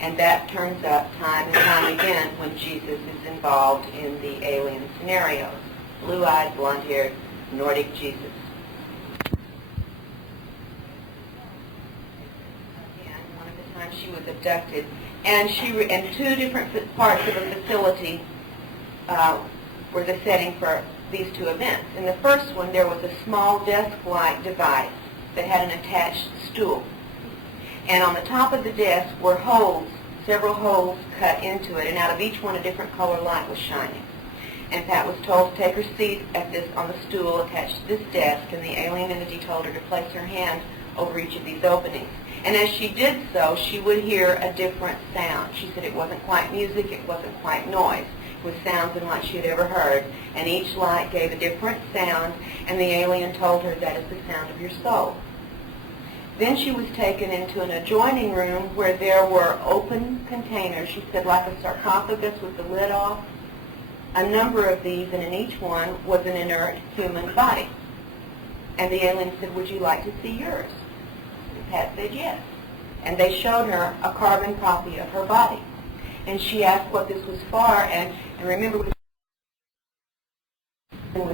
And that turns up time and time again when Jesus is involved in the alien scenarios. Blue-eyed, blonde-haired, Nordic Jesus. Again, one of the times she was abducted, and and 2 different parts of a facility were the setting for these 2 events. In the first one, there was a small desk-like device that had an attached stool. And on the top of the desk were holes, several holes cut into it, and out of each one a different color light was shining. and Pat was told to take her seat on the stool attached to this desk, and the alien entity told her to place her hand over each of these openings. And as she did so, she would hear a different sound. She said it wasn't quite music, it wasn't quite noise. It was sounds unlike she had ever heard, and each light gave a different sound, and the alien told her that is the sound of your soul. Then she was taken into an adjoining room where there were open containers, she said like a sarcophagus with the lid off, a number of these, and in each one was an inert human body. And the alien said, would you like to see yours? And Pat said yes. And they showed her a carbon copy of her body. And she asked what this was for, and remember with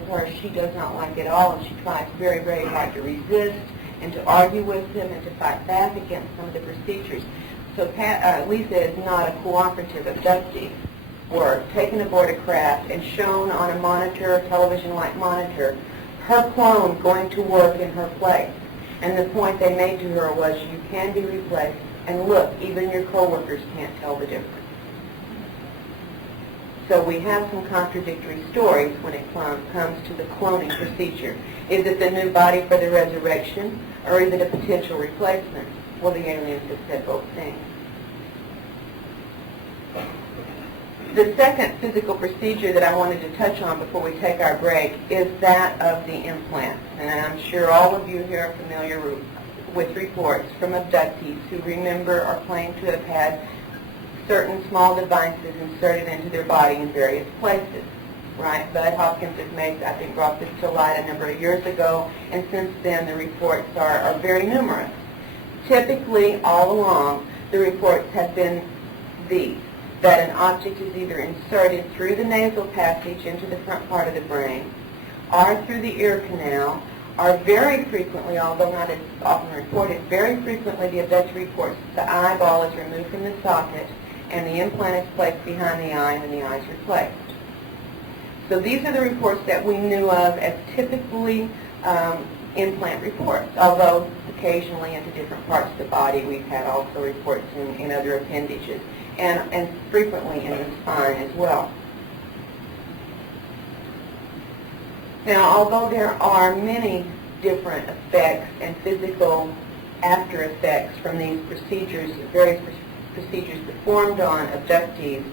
her, she does not like it all, and she tries very, very hard to resist and to argue with him and to fight back against some of the procedures. So Lisa is not a cooperative abductee. Were taken aboard a craft and shown on a monitor, a television-like monitor, her clone going to work in her place. And the point they made to her was, you can be replaced, and look, even your co-workers can't tell the difference. So we have some contradictory stories when it comes to the cloning procedure. Is it the new body for the resurrection, or is it a potential replacement? Well, the aliens have said both things. The second physical procedure that I wanted to touch on before we take our break is that of the implants. And I'm sure all of you here are familiar with reports from abductees who remember or claim to have had certain small devices inserted into their body in various places. Right? Bud Hopkins has brought this to light a number of years ago, and since then the reports are very numerous. Typically, all along, the reports have been these, that an object is either inserted through the nasal passage into the front part of the brain, or through the ear canal, or very frequently, although not as often reported, very frequently the abductor reports the eyeball is removed from the socket, and the implant is placed behind the eye, and the eye is replaced. So these are the reports that we knew of as typically implant reports, although occasionally into different parts of the body we've had also reports in other appendages, and frequently in the spine as well. Now, although there are many different effects and physical after effects from these procedures, various procedures performed on abductees,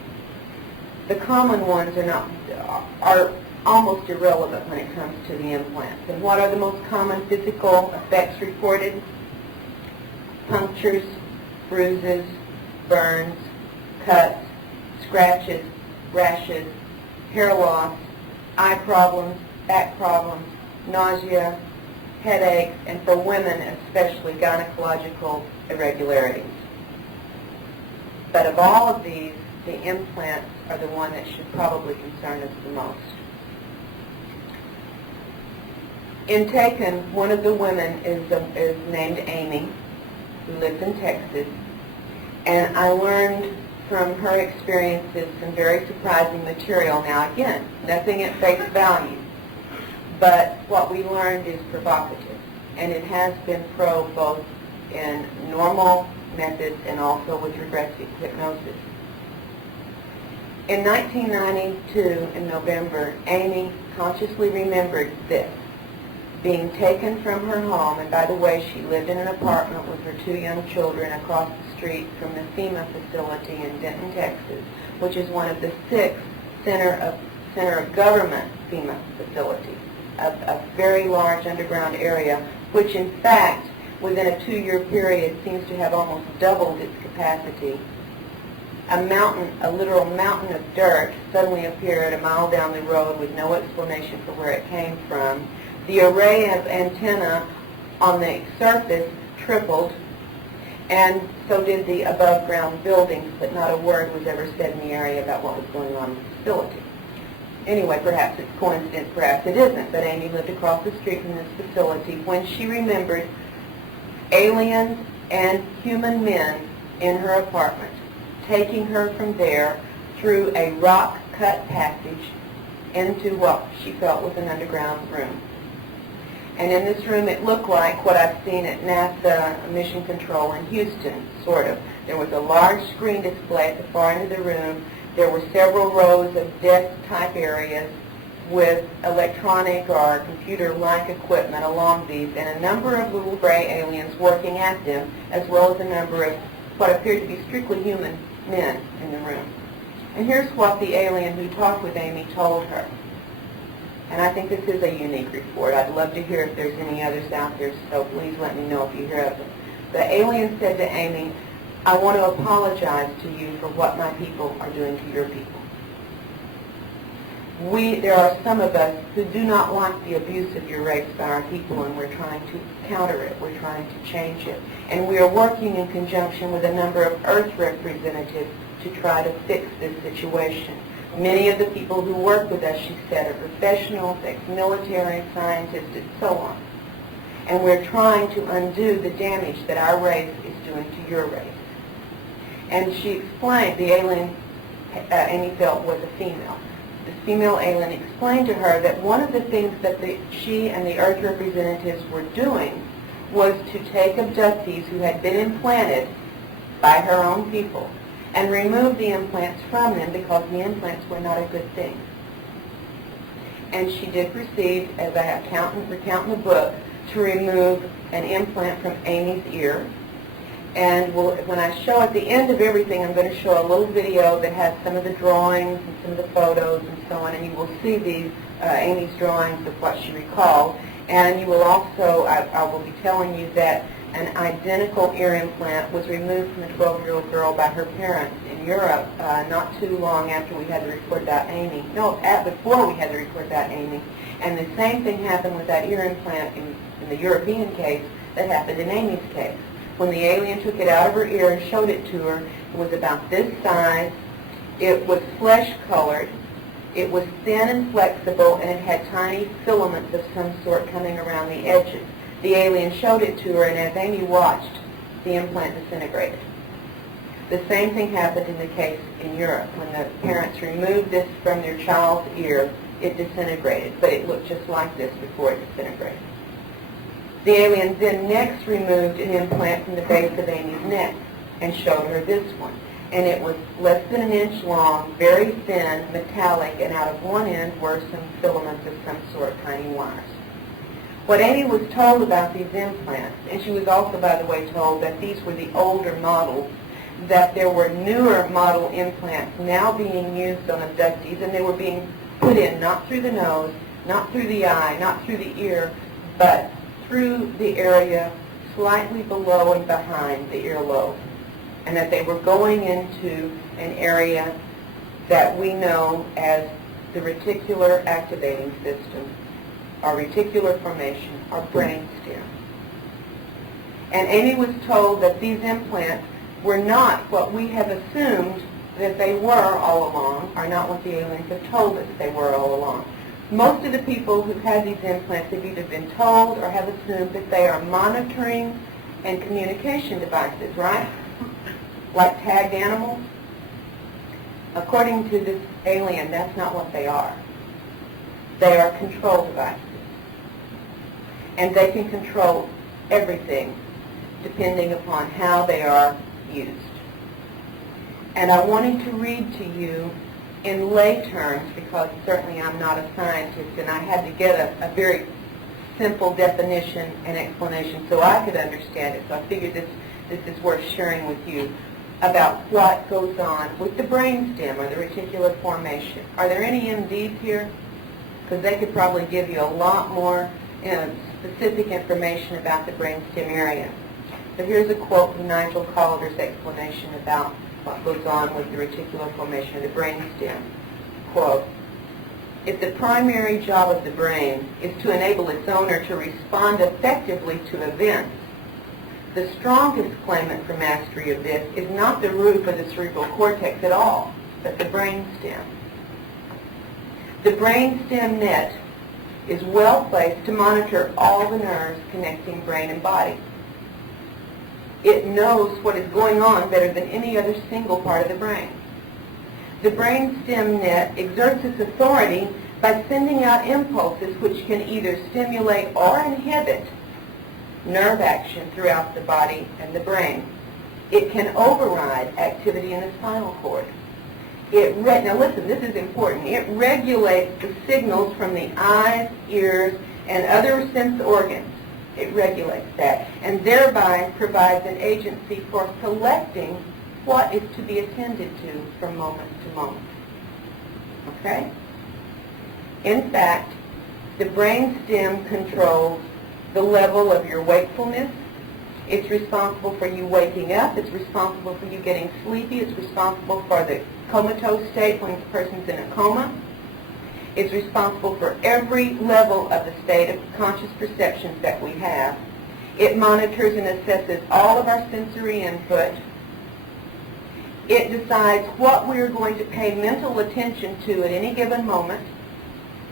the common ones are almost irrelevant when it comes to the implants. And what are the most common physical effects reported? Punctures, bruises, burns, cuts, scratches, rashes, hair loss, eye problems, back problems, nausea, headaches, and for women especially gynecological irregularities. But of all of these, the implants are the one that should probably concern us the most. In Taken, one of the women is named Amy, who lives in Texas, and I learned from her experiences some very surprising material. Now again, nothing at face value, but what we learned is provocative, and it has been probed both in normal methods and also with regressive hypnosis. In 1992, in November, Amy consciously remembered this, being taken from her home, and by the way, she lived in an apartment with her 2 young children across the street from the FEMA facility in Denton, Texas, which is one of the 6 center of government FEMA facilities, a very large underground area, which in fact, within a 2-year period, seems to have almost doubled its capacity. A literal mountain of dirt suddenly appeared a mile down the road with no explanation for where it came from. The array of antennae on the surface tripled, and so did the above-ground buildings, but not a word was ever said in the area about what was going on in the facility. Anyway, perhaps it's coincidence, perhaps it isn't, but Amy lived across the street from this facility when she remembered aliens and human men in her apartment, taking her from there through a rock-cut passage into what she felt was an underground room. And in this room, it looked like what I've seen at NASA Mission Control in Houston, sort of. There was a large screen display at the far end of the room There were several rows of desk-type areas with electronic or computer-like equipment along these, and a number of little gray aliens working at them, as well as a number of what appeared to be strictly human men in the room. And here's what the alien who talked with Amy told her. And I think this is a unique report. I'd love to hear if there's any others out there, so please let me know if you hear of them. The alien said to Amy, "I want to apologize to you for what my people are doing to your people. There are some of us who do not like the abuse of your race by our people, and we're trying to counter it. We're trying to change it. And we are working in conjunction with a number of Earth representatives to try to fix this situation. Many of the people who work with us," she said, "are professionals, ex-military, scientists, and so on. And we're trying to undo the damage that our race is doing to your race." And she explained, the alien Amy felt was a female. The female alien explained to her that one of the things that she and the Earth representatives were doing was to take abductees who had been implanted by her own people and remove the implants from them because the implants were not a good thing. And she did proceed, as I recount in the book, to remove an implant from Amy's ear. And when I show at the end of everything, I'm going to show a little video that has some of the drawings and some of the photos and so on, and you will see these Amy's drawings of what she recalled. And you will also, I will be telling you that an identical ear implant was removed from a 12-year-old girl by her parents in Europe not too long after we had the report about Amy. No, before we had the report about Amy. And the same thing happened with that ear implant in the European case that happened in Amy's case. When the alien took it out of her ear and showed it to her, it was about this size. It was flesh-colored. It was thin and flexible, and it had tiny filaments of some sort coming around the edges. The alien showed it to her, and as Amy watched, the implant disintegrated. The same thing happened in the case in Europe. When the parents removed this from their child's ear, it disintegrated, but it looked just like this before it disintegrated. The alien then next removed an implant from the base of Amy's neck and showed her this one. And it was less than an inch long, very thin, metallic, and out of one end were some filaments of some sort, tiny wires. What Amy was told about these implants, and she was also, by the way, told that these were the older models, that there were newer model implants now being used on abductees, and they were being put in not through the nose, not through the eye, not through the ear, but through the area slightly below and behind the earlobe, and that they were going into an area that we know as the reticular activating system, or reticular formation, or brain stem. And Amy was told that these implants were not what we have assumed that they were all along, are not what the aliens have told us they were all along. Most of the people who've had these implants have either been told or have assumed that they are monitoring and communication devices, right? Like tagged animals. According to this alien, that's not what they are. They are control devices. And they can control everything depending upon how they are used. And I wanted to read to you in lay terms, because certainly I'm not a scientist, and I had to get a very simple definition and explanation so I could understand it. So I figured this is worth sharing with you about what goes on with the brainstem or the reticular formation. Are there any MDs here? Because they could probably give you a lot more specific information about the brainstem area. So here's a quote from Nigel Calder's explanation about what goes on with the reticular formation of the brainstem. Quote, "If the primary job of the brain is to enable its owner to respond effectively to events, the strongest claimant for mastery of this is not the roof or the cerebral cortex at all, but the brainstem. The brainstem net is well placed to monitor all the nerves connecting brain and body. It knows what is going on better than any other single part of the brain. The brainstem net exerts its authority by sending out impulses which can either stimulate or inhibit nerve action throughout the body and the brain. It can override activity in the spinal cord. Now listen, this is important. It regulates the signals from the eyes, ears, and other sense organs. It regulates that, and thereby provides an agency for selecting what is to be attended to from moment to moment. Okay? In fact, the brainstem controls the level of your wakefulness. It's responsible for you waking up. It's responsible for you getting sleepy. It's responsible for the comatose state when the person's in a coma. It's responsible for every level of the state of conscious perceptions that we have. It monitors and assesses all of our sensory input. It decides what we are going to pay mental attention to at any given moment,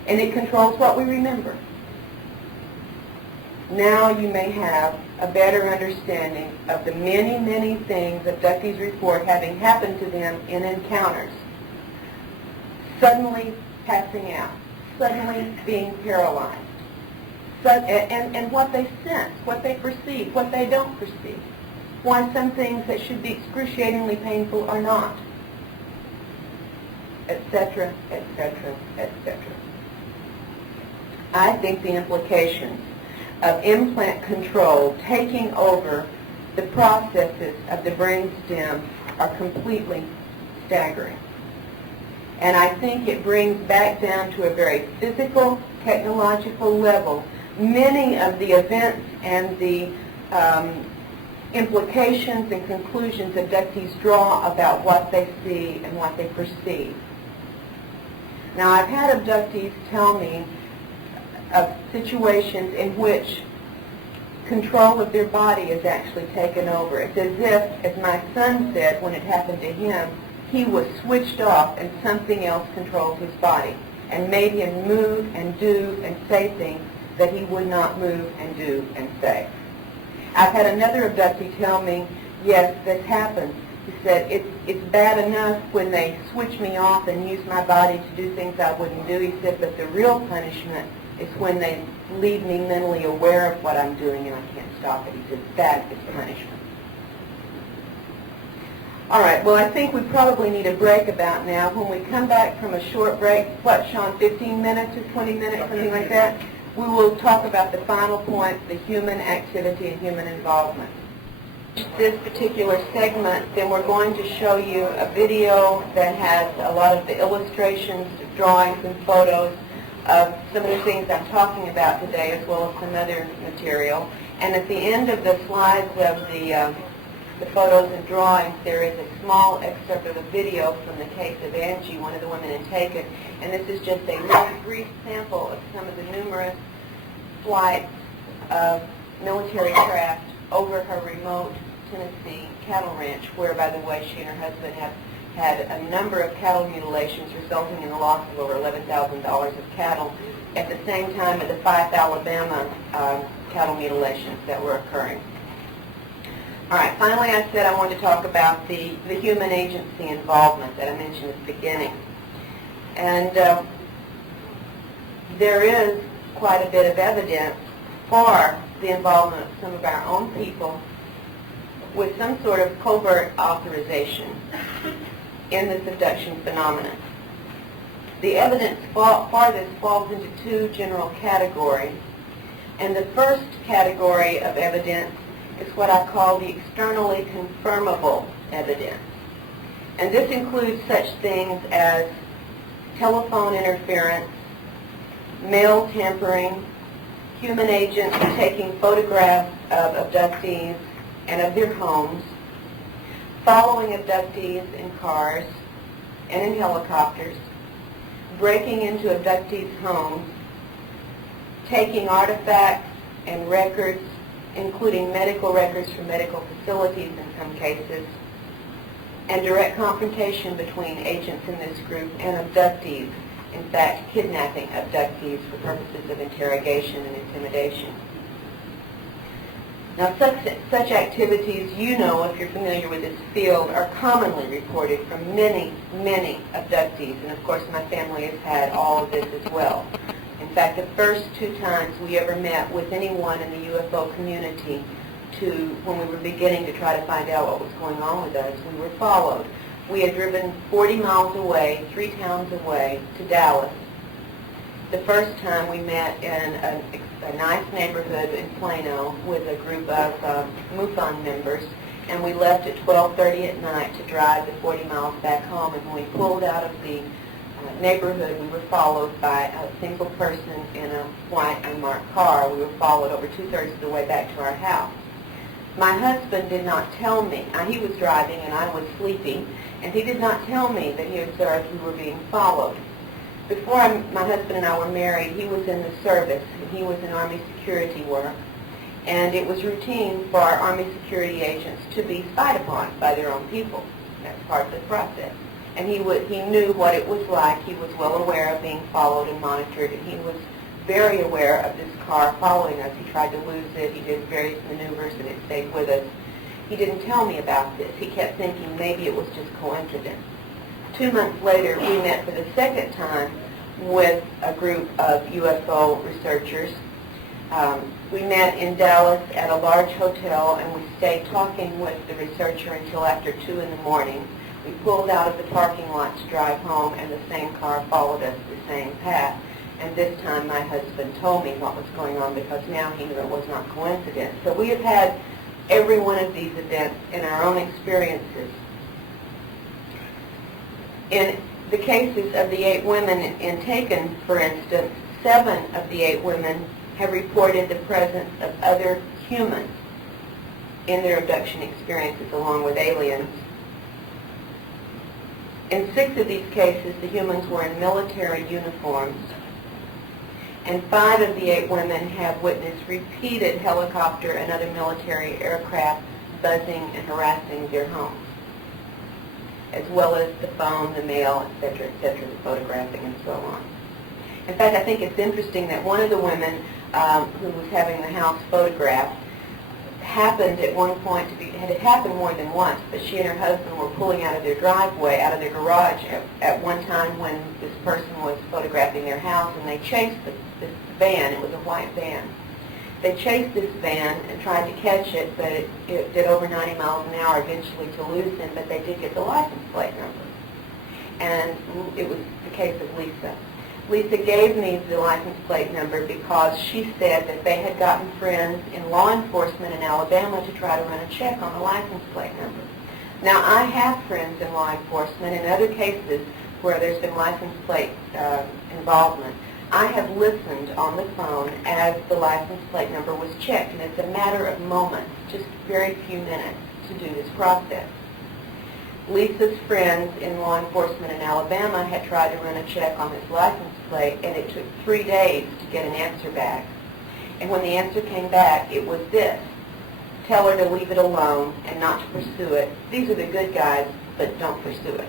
and it controls what we remember. Now you may have a better understanding of the many, many things abductees report having happened to them in encounters. Suddenly passing out, suddenly being paralyzed, and what they sense, what they perceive, what they don't perceive, why some things that should be excruciatingly painful are not, etc., etc., etc. I think the implications of implant control taking over the processes of the brainstem are completely staggering. And I think it brings back down to a very physical, technological level many of the events and the implications and conclusions abductees draw about what they see and what they perceive. Now, I've had abductees tell me of situations in which control of their body is actually taken over. It's as if, as my son said when it happened to him, he was switched off and something else controlled his body and made him move and do and say things that he would not move and do and say. I've had another abductee tell me, yes, this happens. He said, it's bad enough when they switch me off and use my body to do things I wouldn't do. He said, but the real punishment is when they leave me mentally aware of what I'm doing and I can't stop it. He said, that is punishment. All right, well, I think we probably need a break about now. When we come back from a short break, what, Sean, 15 minutes or 20 minutes, something like that, we will talk about the final point, the human activity and human involvement. This particular segment, then we're going to show you a video that has a lot of the illustrations, drawings, and photos of some of the things I'm talking about today, as well as some other material. And at the end of the slides of the photos and drawings, there is a small excerpt of a video from the case of Angie, one of the women in Taken. And this is just a little brief sample of some of the numerous flights of military craft over her remote Tennessee cattle ranch, where, by the way, she and her husband have had a number of cattle mutilations resulting in the loss of over $11,000 of cattle at the same time as the Fife, Alabama cattle mutilations that were occurring. All right, finally I said I wanted to talk about the human agency involvement that I mentioned at the beginning. And there is quite a bit of evidence for the involvement of some of our own people with some sort of covert authorization in this abduction phenomenon. The evidence for this falls into two general categories. And the first category of evidence is what I call the externally confirmable evidence. And this includes such things as telephone interference, mail tampering, human agents taking photographs of abductees and of their homes, following abductees in cars and in helicopters, breaking into abductees' homes, taking artifacts and records, including medical records from medical facilities in some cases, and direct confrontation between agents in this group and abductees, in fact, kidnapping abductees for purposes of interrogation and intimidation. Now, such activities, you know, if you're familiar with this field, are commonly reported from many, many abductees, and of course my family has had all of this as well. In fact, the first two times we ever met with anyone in the UFO community when we were beginning to try to find out what was going on with us, we were followed We had driven 40 miles away, 3 towns away, to Dallas. The first time we met in a nice neighborhood in Plano with a group of MUFON members, and we left at 12:30 at night to drive the 40 miles back home. And when we pulled out of the neighborhood, we were followed by a single person in a white unmarked car. We were followed over 2/3 of the way back to our house. My husband did not tell me. He was driving and I was sleeping, and he did not tell me that he observed we were being followed. Before my husband and I were married, he was in the service, and he was in Army security work, and it was routine for our Army security agents to be spied upon by their own people. That's part of the process. And he knew what it was like. He was well aware of being followed and monitored, and he was very aware of this car following us. He tried to lose it. He did various maneuvers, and it stayed with us. He didn't tell me about this. He kept thinking maybe it was just coincidence. 2 months later, we met for the second time with a group of UFO researchers. We met in Dallas at a large hotel, and we stayed talking with the researcher until after 2 in the morning. We pulled out of the parking lot to drive home, and the same car followed us the same path. And this time my husband told me what was going on, because now he knew it was not coincidence. So we have had every one of these events in our own experiences. In the cases of the 8 women in Taken, for instance, 7 of the 8 women have reported the presence of other humans in their abduction experiences along with aliens. In 6 of these cases, the humans were in military uniforms, and 5 of the 8 women have witnessed repeated helicopter and other military aircraft buzzing and harassing their homes, as well as the phone, the mail, etc., the photographing, and so on. In fact, I think it's interesting that one of the women who was having the house photographed happened at one point to be, had it happened more than once, but she and her husband were pulling out of their driveway, out of their garage at one time when this person was photographing their house, and they chased this van. It was a white van. They chased this van and tried to catch it, but it did over 90 miles an hour eventually to lose him, but they did get the license plate number. And it was the case of Lisa. Lisa gave me the license plate number because she said that they had gotten friends in law enforcement in Alabama to try to run a check on the license plate number. Now, I have friends in law enforcement in other cases where there's been license plate involvement. I have listened on the phone as the license plate number was checked, and it's a matter of moments, just very few minutes to do this process. Lisa's friends in law enforcement in Alabama had tried to run a check on his license plate, and it took 3 days to get an answer back. And when the answer came back, it was this: tell her to leave it alone and not to pursue it. These are the good guys, but don't pursue it.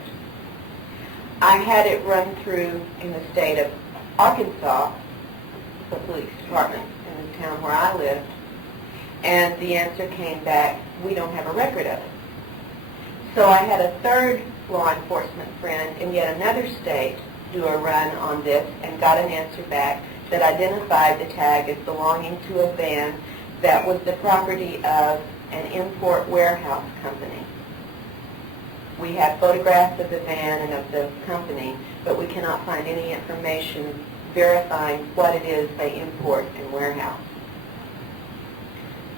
I had it run through in the state of Arkansas, the police department in the town where I lived, and the answer came back, we don't have a record of it. So I had a third law enforcement friend in yet another state do a run on this and got an answer back that identified the tag as belonging to a van that was the property of an import warehouse company. We have photographs of the van and of the company, but we cannot find any information verifying what it is they import and warehouse.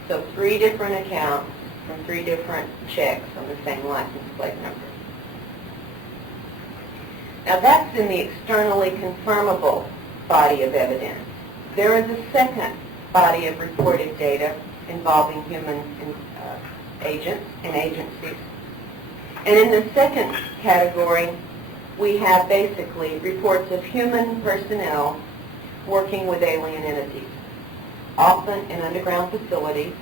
So 3 different accounts from 3 different checks on the same license plate number. Now that's in the externally confirmable body of evidence. There is a second body of reported data involving human agents and agencies. And in the second category, we have basically reports of human personnel working with alien entities, often in underground facilities,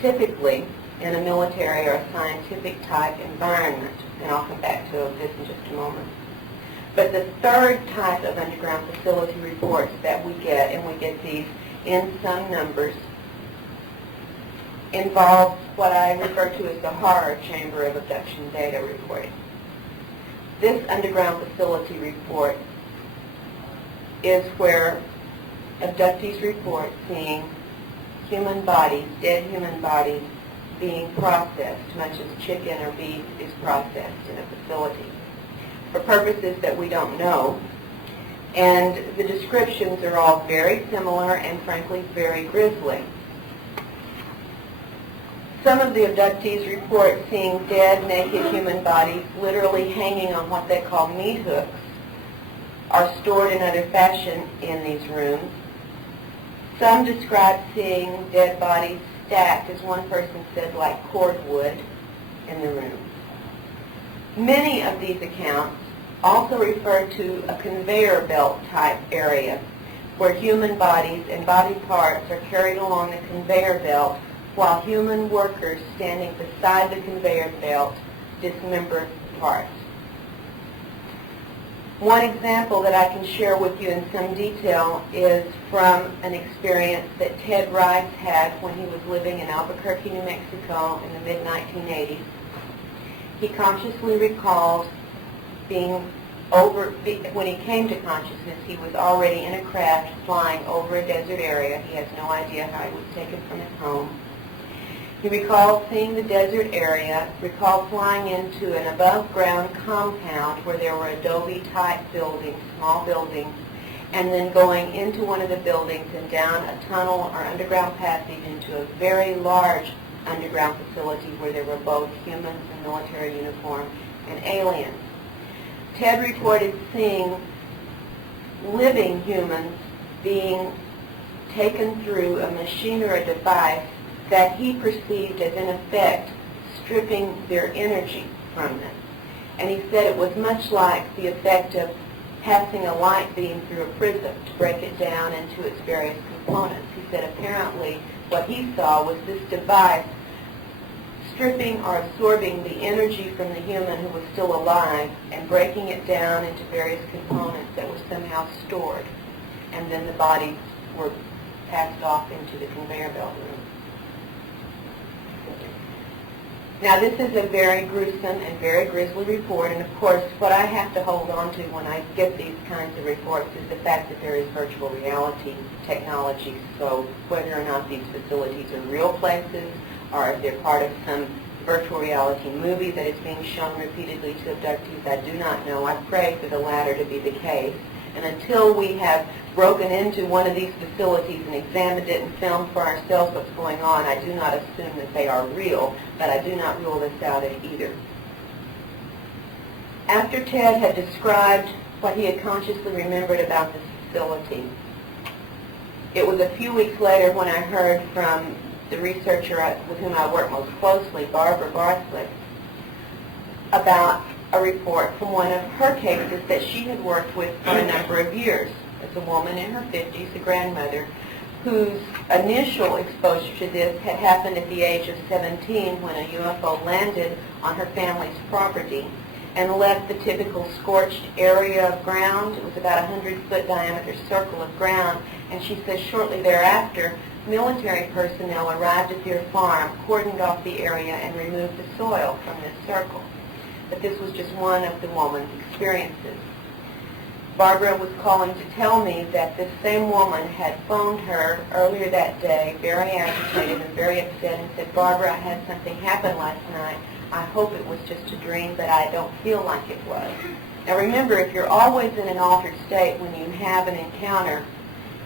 typically in a military or a scientific type environment. And I'll come back to this in just a moment. But the third type of underground facility reports that we get, and we get these in some numbers, involves what I refer to as the horror chamber of abduction data reporting. This underground facility report is where abductees report seeing human bodies, dead human bodies, being processed, much as chicken or beef is processed in a facility, for purposes that we don't know. And the descriptions are all very similar and, frankly, very grisly. Some of the abductees report seeing dead, naked human bodies literally hanging on what they call meat hooks, are stored in other fashion in these rooms. Some describe seeing dead bodies stacked, as one person said, like cordwood in the room. Many of these accounts also refer to a conveyor belt type area where human bodies and body parts are carried along the conveyor belt while human workers standing beside the conveyor belt dismember parts. One example that I can share with you in some detail is from an experience that Ted Rice had when he was living in Albuquerque, New Mexico in the mid-1980s. He consciously recalled when he came to consciousness, he was already in a craft flying over a desert area. He has no idea how he was taken from his home. He recalled seeing the desert area, recalled flying into an above-ground compound where there were adobe-type buildings, small buildings, and then going into one of the buildings and down a tunnel or underground passage into a very large underground facility where there were both humans in military uniform and aliens. Ted reported seeing living humans being taken through a machine or a device that he perceived as, in effect, stripping their energy from them. And he said it was much like the effect of passing a light beam through a prism to break it down into its various components. He said apparently what he saw was this device stripping or absorbing the energy from the human who was still alive and breaking it down into various components that were somehow stored. And then the bodies were passed off into the conveyor belt room. Now, this is a very gruesome and very grisly report, and of course, what I have to hold on to when I get these kinds of reports is the fact that there is virtual reality technology. So whether or not these facilities are real places, or if they're part of some virtual reality movie that is being shown repeatedly to abductees, I do not know. I pray for the latter to be the case. And until we have broken into one of these facilities and examined it and filmed for ourselves what's going on, I do not assume that they are real, but I do not rule this out either. After Ted had described what he had consciously remembered about this facility, it was a few weeks later when I heard from the researcher with whom I work most closely, Barbara Bartlett, about a report from one of her cases that she had worked with for a number of years. It's a woman in her 50s, a grandmother, whose initial exposure to this had happened at the age of 17 when a UFO landed on her family's property and left the typical scorched area of ground. It was about a 100-foot diameter circle of ground, and she says shortly thereafter, military personnel arrived at their farm, cordoned off the area, and removed the soil from this circle. But this was just one of the woman's experiences. Barbara was calling to tell me that this same woman had phoned her earlier that day, very agitated and very upset, and said, "Barbara, I had something happen last night. I hope it was just a dream, but I don't feel like it was." Now remember, if you're always in an altered state when you have an encounter,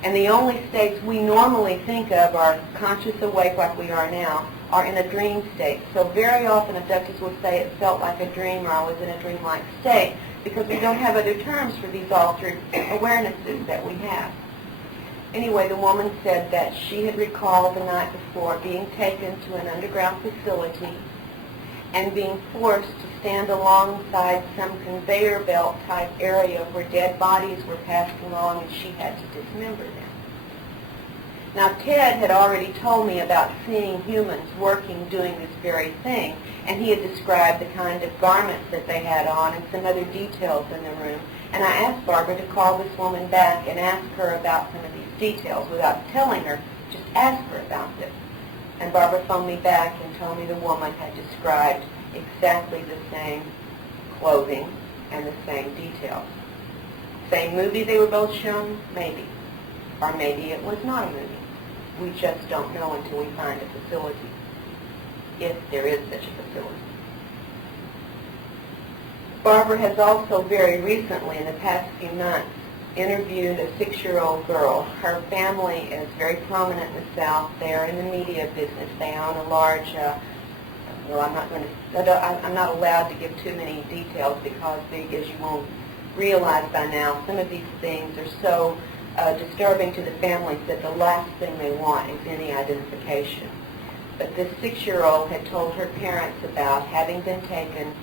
and the only states we normally think of are conscious awake like we are now, are in a dream state. So very often abductees will say it felt like a dream or I was in a dreamlike state because we don't have other terms for these altered awarenesses that we have. Anyway, the woman said that she had recalled the night before being taken to an underground facility and being forced to stand alongside some conveyor belt type area where dead bodies were passed along and she had to dismember them. Now, Ted had already told me about seeing humans working, doing this very thing, and he had described the kind of garments that they had on and some other details in the room. And I asked Barbara to call this woman back and ask her about some of these details without telling her, just ask her about this. And Barbara phoned me back and told me the woman had described exactly the same clothing and the same details. Same movie they were both shown? Maybe. Or maybe it was not a movie. We just don't know until we find a facility. if there is such a facility. Barbara has also very recently, in the past few months, interviewed a 6-year-old girl. Her family is very prominent in the South. They are in the media business. They own a large, I'm not allowed to give too many details because, as you will realize by now, some of these things are so disturbing to the families that the last thing they want is any identification. But this 6-year-old had told her parents about having been taken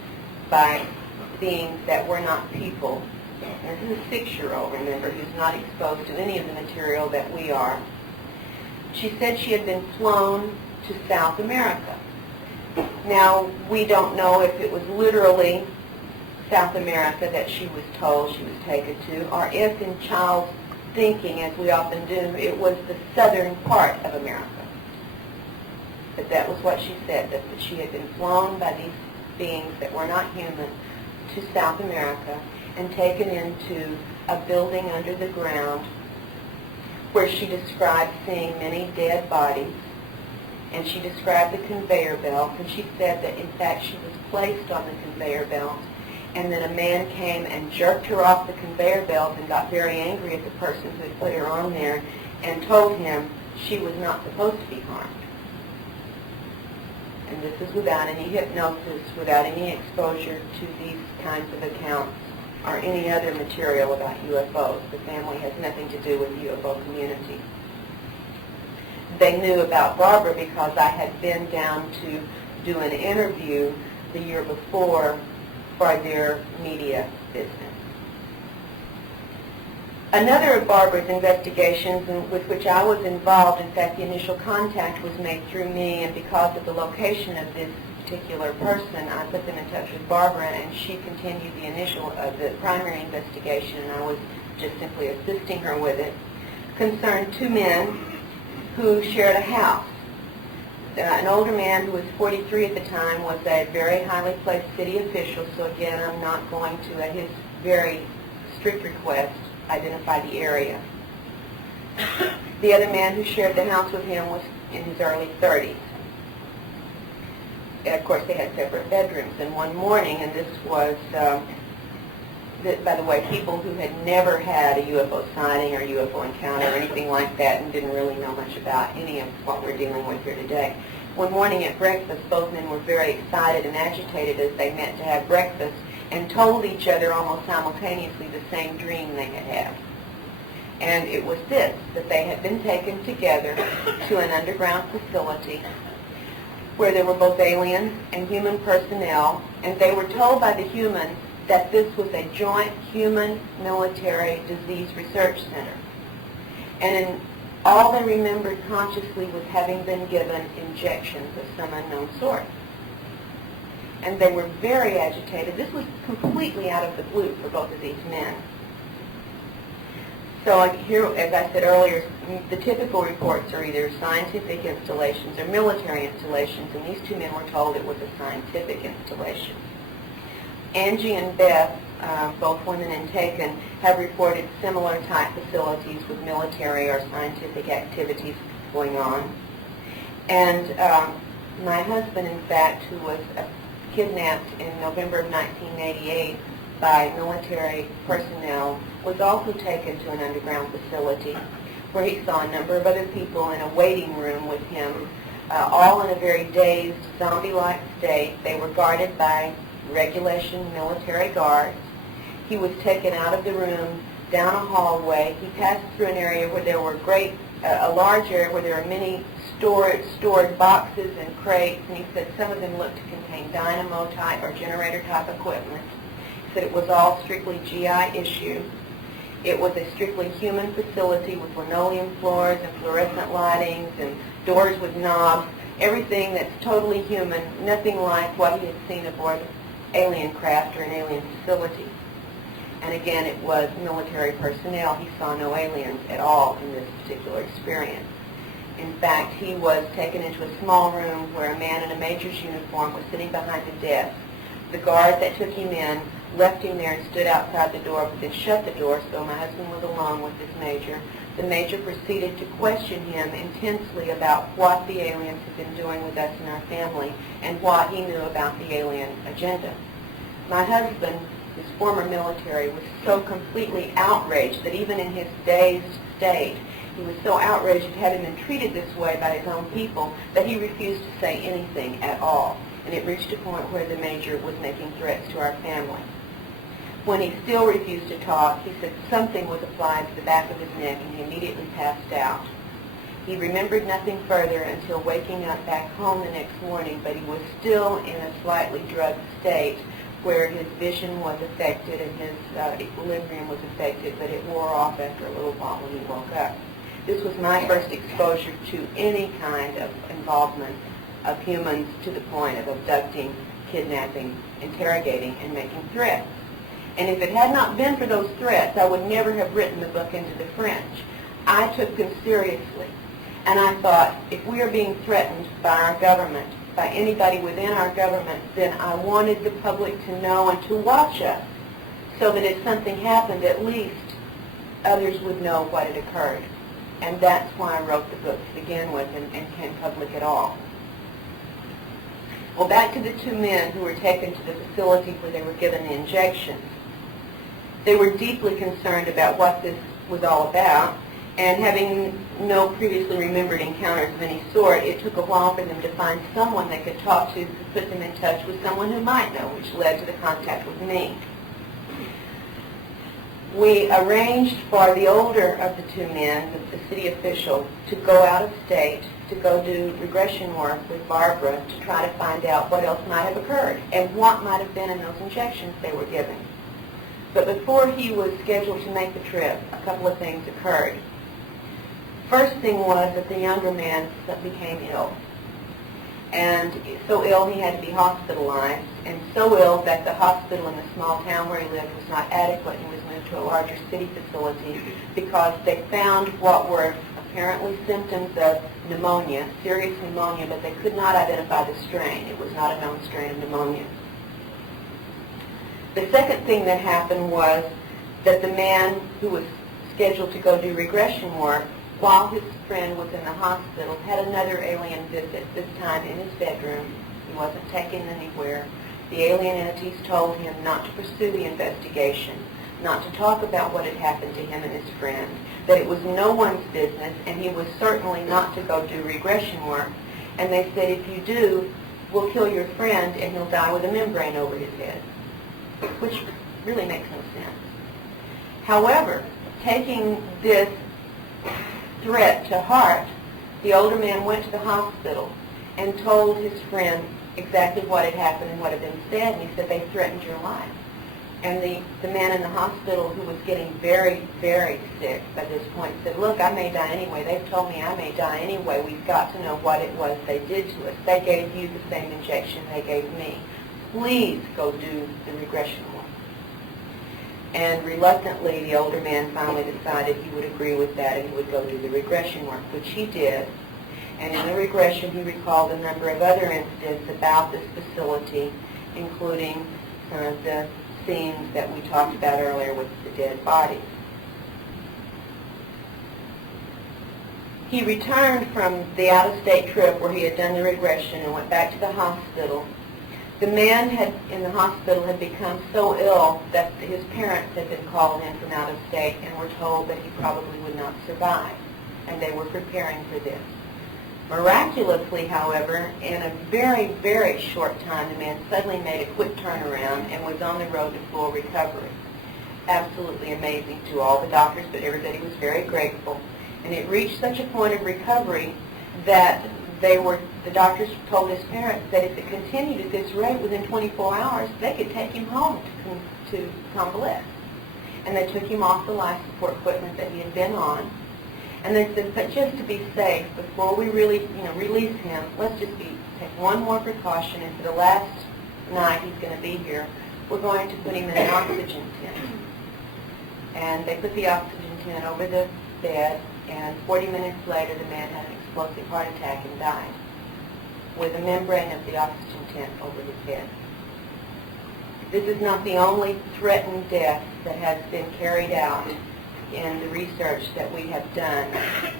by beings that were not people. And this is a 6-year-old, remember, who's not exposed to any of the material that we are. She said she had been flown to South America. Now, we don't know if it was literally South America that she was told she was taken to, or if in child's thinking, as we often do, it was the southern part of America. But that was what she said, that she had been flown by these beings that were not human to South America and taken into a building under the ground where she described seeing many dead bodies, and she described the conveyor belt, and she said that in fact she was placed on the conveyor belt, and then a man came and jerked her off the conveyor belt and got very angry at the person who had put her on there and told him she was not supposed to be harmed. And this is without any hypnosis, without any exposure to these kinds of accounts or any other material about UFOs. The family has nothing to do with the UFO community. They knew about Barbara because I had been down to do an interview the year before for their media business. Another of Barbara's investigations with which I was involved, in fact the initial contact was made through me, and because of the location of this particular person, I put them in touch with Barbara, and she continued the primary investigation, and I was just simply assisting her with it. Concerned 2 men who shared a house. An older man who was 43 at the time was a very highly placed city official, so again I'm not going to, at his very strict request, identify the area. The other man who shared the house with him was in his early 30s. And of course they had separate bedrooms, and one morning, and this was, by the way, people who had never had a UFO sighting or UFO encounter or anything like that and didn't really know much about any of what we're dealing with here today. One morning at breakfast, both men were very excited and agitated as they met to have breakfast and told each other almost simultaneously the same dream they had had. And it was this, that they had been taken together to an underground facility where there were both alien and human personnel, and they were told by the humans that this was a joint human-military disease research center. And all they remembered consciously was having been given injections of some unknown sort. And they were very agitated. This was completely out of the blue for both of these men. So here, as I said earlier, the typical reports are either scientific installations or military installations, and these 2 men were told it was a scientific installation. Angie and Beth, both women in Taken, have reported similar type facilities with military or scientific activities going on. And my husband, in fact, who was kidnapped in November of 1988 by military personnel, was also taken to an underground facility where he saw a number of other people in a waiting room with him, all in a very dazed, zombie-like state. They were guarded by regulation military guards. He was taken out of the room, down a hallway. He passed through an area where there were a large area where there were many stored boxes and crates, and he said some of them looked to contain dynamo-type or generator-type equipment. He said it was all strictly GI issue. It was a strictly human facility with linoleum floors and fluorescent lightings and doors with knobs, everything that's totally human, nothing like what he had seen aboard alien craft or an alien facility. And again, it was military personnel. He saw no aliens at all in this particular experience. In fact, he was taken into a small room where a man in a major's uniform was sitting behind a desk. The guard that took him in left him there and stood outside the door, but then shut the door, so my husband was alone with this major. The major proceeded to question him intensely about what the aliens had been doing with us and our family and what he knew about the alien agenda. My husband, his former military, was so completely outraged that even in his dazed state, he was so outraged at having been treated this way by his own people that he refused to say anything at all. And it reached a point where the major was making threats to our family. When he still refused to talk, he said something was applied to the back of his neck and he immediately passed out. He remembered nothing further until waking up back home the next morning, but he was still in a slightly drugged state where his vision was affected and his equilibrium was affected, but it wore off after a little while when he woke up. This was my first exposure to any kind of involvement of humans to the point of abducting, kidnapping, interrogating, and making threats. And if it had not been for those threats, I would never have written the book into the French. I took them seriously. And I thought, if we are being threatened by our government, by anybody within our government, then I wanted the public to know and to watch us so that if something happened, at least others would know what had occurred. And that's why I wrote the book to begin with and came public at all. Well, back to the two men who were taken to the facility where they were given the injections. They were deeply concerned about what this was all about, and having no previously remembered encounters of any sort, it took a while for them to find someone they could talk to who put them in touch with someone who might know, which led to the contact with me. We arranged for the older of the two men, the city official, to go out of state, to go do regression work with Barbara to try to find out what else might have occurred and what might have been in those injections they were given. But before he was scheduled to make the trip, a couple of things occurred. First thing was that the younger man became ill. And so ill he had to be hospitalized, and so ill that the hospital in the small town where he lived was not adequate and he was moved to a larger city facility because they found what were apparently symptoms of pneumonia, serious pneumonia, but they could not identify the strain. It was not a known strain of pneumonia. The second thing that happened was that the man who was scheduled to go do regression work, while his friend was in the hospital, had another alien visit, this time in his bedroom. He wasn't taken anywhere. The alien entities told him not to pursue the investigation, not to talk about what had happened to him and his friend, that it was no one's business, and he was certainly not to go do regression work. And they said, if you do, we'll kill your friend and he'll die with a membrane over his head, which really makes no sense. However, taking this threat to heart, the older man went to the hospital and told his friend exactly what had happened and what had been said, and he said, they threatened your life. And the man in the hospital, who was getting very, very sick by this point, said, look, I may die anyway. They've told me I may die anyway. We've got to know what it was they did to us. They gave you the same injection they gave me. Please go do the regression work. And reluctantly, the older man finally decided he would agree with that and he would go do the regression work, which he did. And in the regression, he recalled a number of other incidents about this facility, including some of the scenes that we talked about earlier with the dead bodies. He returned from the out-of-state trip where he had done the regression and went back to the hospital. The man in the hospital had become so ill that his parents had been called in from out of state and were told that he probably would not survive, and they were preparing for this. Miraculously, however, in a very, very short time, the man suddenly made a quick turnaround and was on the road to full recovery. Absolutely amazing to all the doctors, but everybody was very grateful. And it reached such a point of recovery that the doctors told his parents that if it continued at this rate within 24 hours, they could take him home to convalesce. And they took him off the life support equipment that he had been on. And they said, but just to be safe, before we really, release him, let's just take one more precaution, and for the last night he's going to be here, we're going to put him in an oxygen tent. And they put the oxygen tent over the bed, and 40 minutes later the man had an explosive heart attack and died, with a membrane of the oxygen tent over his head. This is not the only threatened death that has been carried out in the research that we have done,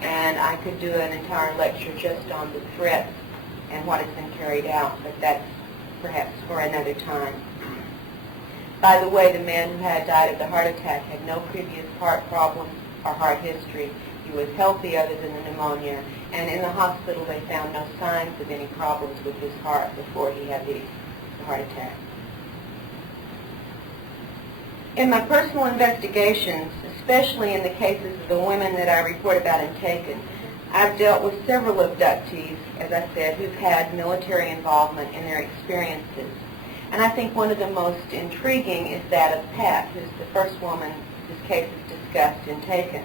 and I could do an entire lecture just on the threats and what has been carried out, but that's perhaps for another time. By the way, the man who had died of the heart attack had no previous heart problems or heart history. He was healthy other than the pneumonia, and in the hospital they found no signs of any problems with his heart before he had the heart attack. In my personal investigations, especially in the cases of the women that I report about and taken, I've dealt with several abductees, as I said, who've had military involvement in their experiences. And I think one of the most intriguing is that of Pat, who's the first woman this case is discussed and taken.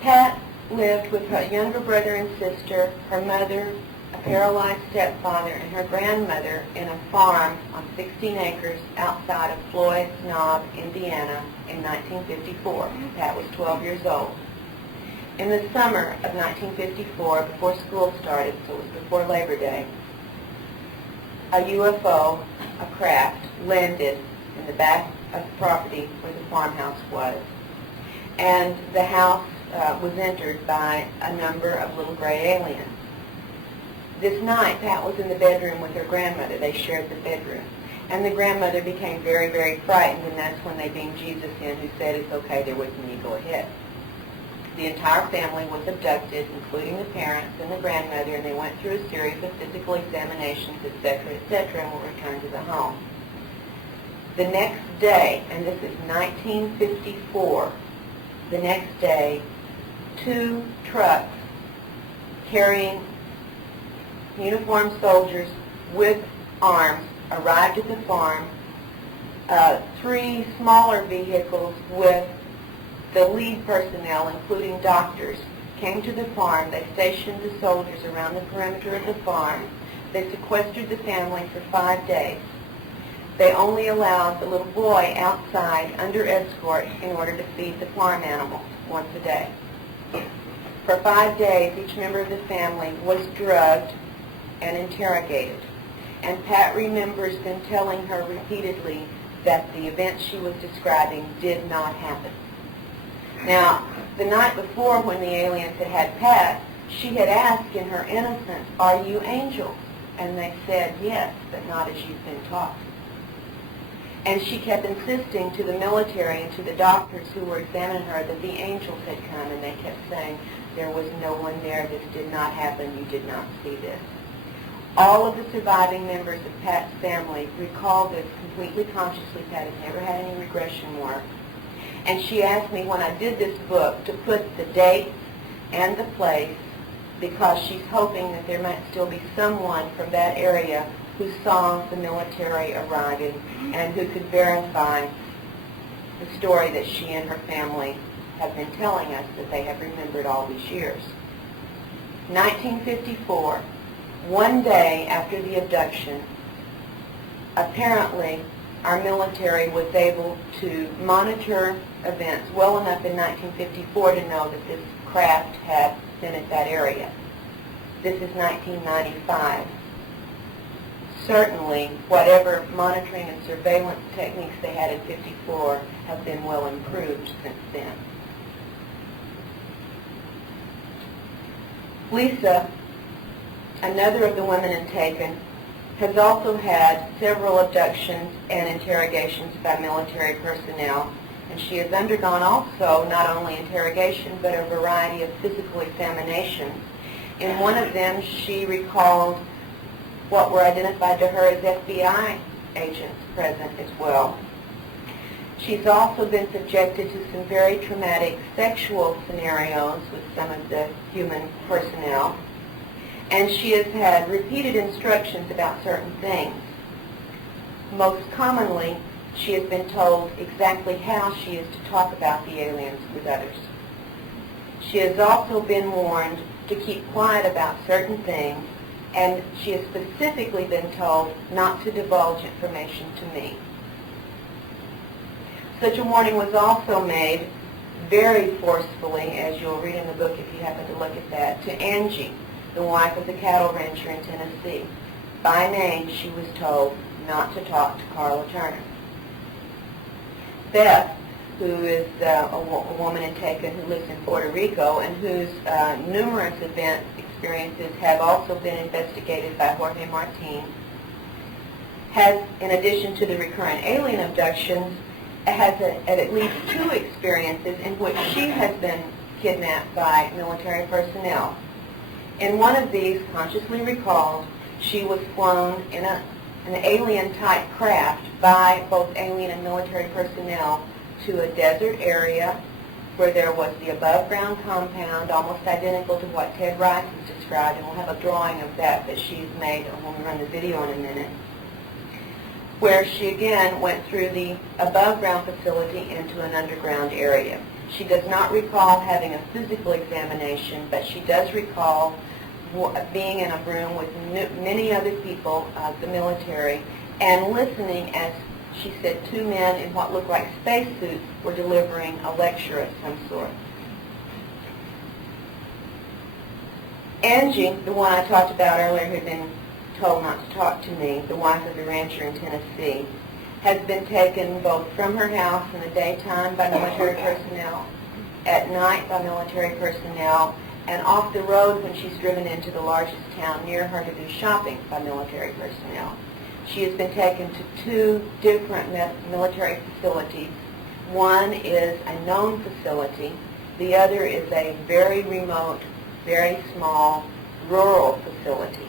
Pat lived with her younger brother and sister, her mother, a paralyzed stepfather, and her grandmother in a farm on 16 acres outside of Floyd's Knob, Indiana, in 1954. Pat was 12 years old. In the summer of 1954, before school started, so it was before Labor Day, a UFO, a craft, landed in the back of the property where the farmhouse was. And the house was entered by a number of little gray aliens. This night, Pat was in the bedroom with her grandmother. They shared the bedroom. And the grandmother became very, very frightened, and that's when they beamed Jesus in, who said, "It's okay, they're with me, go ahead." The entire family was abducted, including the parents and the grandmother, and they went through a series of physical examinations, etc., and were returned to the home. The next day, and this is 1954, the next day, 2 trucks carrying uniformed soldiers with arms arrived at the farm. 3 smaller vehicles with the lead personnel, including doctors, came to the farm. They stationed the soldiers around the perimeter of the farm. They sequestered the family for 5 days. They only allowed the little boy outside under escort in order to feed the farm animals once a day. For 5 days, each member of the family was drugged and interrogated. And Pat remembers them telling her repeatedly that the events she was describing did not happen. Now, the night before, when the aliens had had Pat, she had asked in her innocence, "Are you angels?" And they said, "Yes, but not as you've been taught." And she kept insisting to the military and to the doctors who were examining her that the angels had come, and they kept saying, "There was no one there, this did not happen, you did not see this." All of the surviving members of Pat's family recall this completely consciously. Pat has never had any regression work. And she asked me when I did this book to put the dates and the place, because she's hoping that there might still be someone from that area who saw the military arriving and who could verify the story that she and her family have been telling us that they have remembered all these years. 1954, one day after the abduction, apparently our military was able to monitor events well enough in 1954 to know that this craft had been at that area. This is 1995. Certainly, whatever monitoring and surveillance techniques they had in 54 have been well improved since then. Lisa, another of the women in Taken, has also had several abductions and interrogations by military personnel, and she has undergone also not only interrogation but a variety of physical examinations. In one of them, she recalled what were identified to her as FBI agents present as well. She's also been subjected to some very traumatic sexual scenarios with some of the human personnel, and she has had repeated instructions about certain things. Most commonly, she has been told exactly how she is to talk about the aliens with others. She has also been warned to keep quiet about certain things, and she has specifically been told not to divulge information to me. Such a warning was also made very forcefully, as you'll read in the book if you happen to look at that, to Angie, the wife of the cattle rancher in Tennessee. By name, she was told not to talk to Carla Turner. Beth, who is a woman in Taken who lives in Puerto Rico and whose numerous event experiences have also been investigated by Jorge Martin, has, in addition to the recurrent alien abductions, has at least 2 experiences in which she has been kidnapped by military personnel. In one of these, consciously recalled, she was flown in an alien-type craft by both alien and military personnel to a desert area where there was the above-ground compound, almost identical to what Ted Rice has described, and we'll have a drawing of that she's made when we run the video in a minute, where she again went through the above-ground facility into an underground area. She does not recall having a physical examination, but she does recall being in a room with many other people of the military and listening as, she said, 2 men in what looked like spacesuits were delivering a lecture of some sort. Angie, the one I talked about earlier who had been told not to talk to me, the wife of the rancher in Tennessee, has been taken both from her house in the daytime by military personnel, at night by military personnel, and off the road when she's driven into the largest town near her to do shopping by military personnel. She has been taken to 2 different military facilities. One is a known facility. The other is a very remote, very small, rural facility.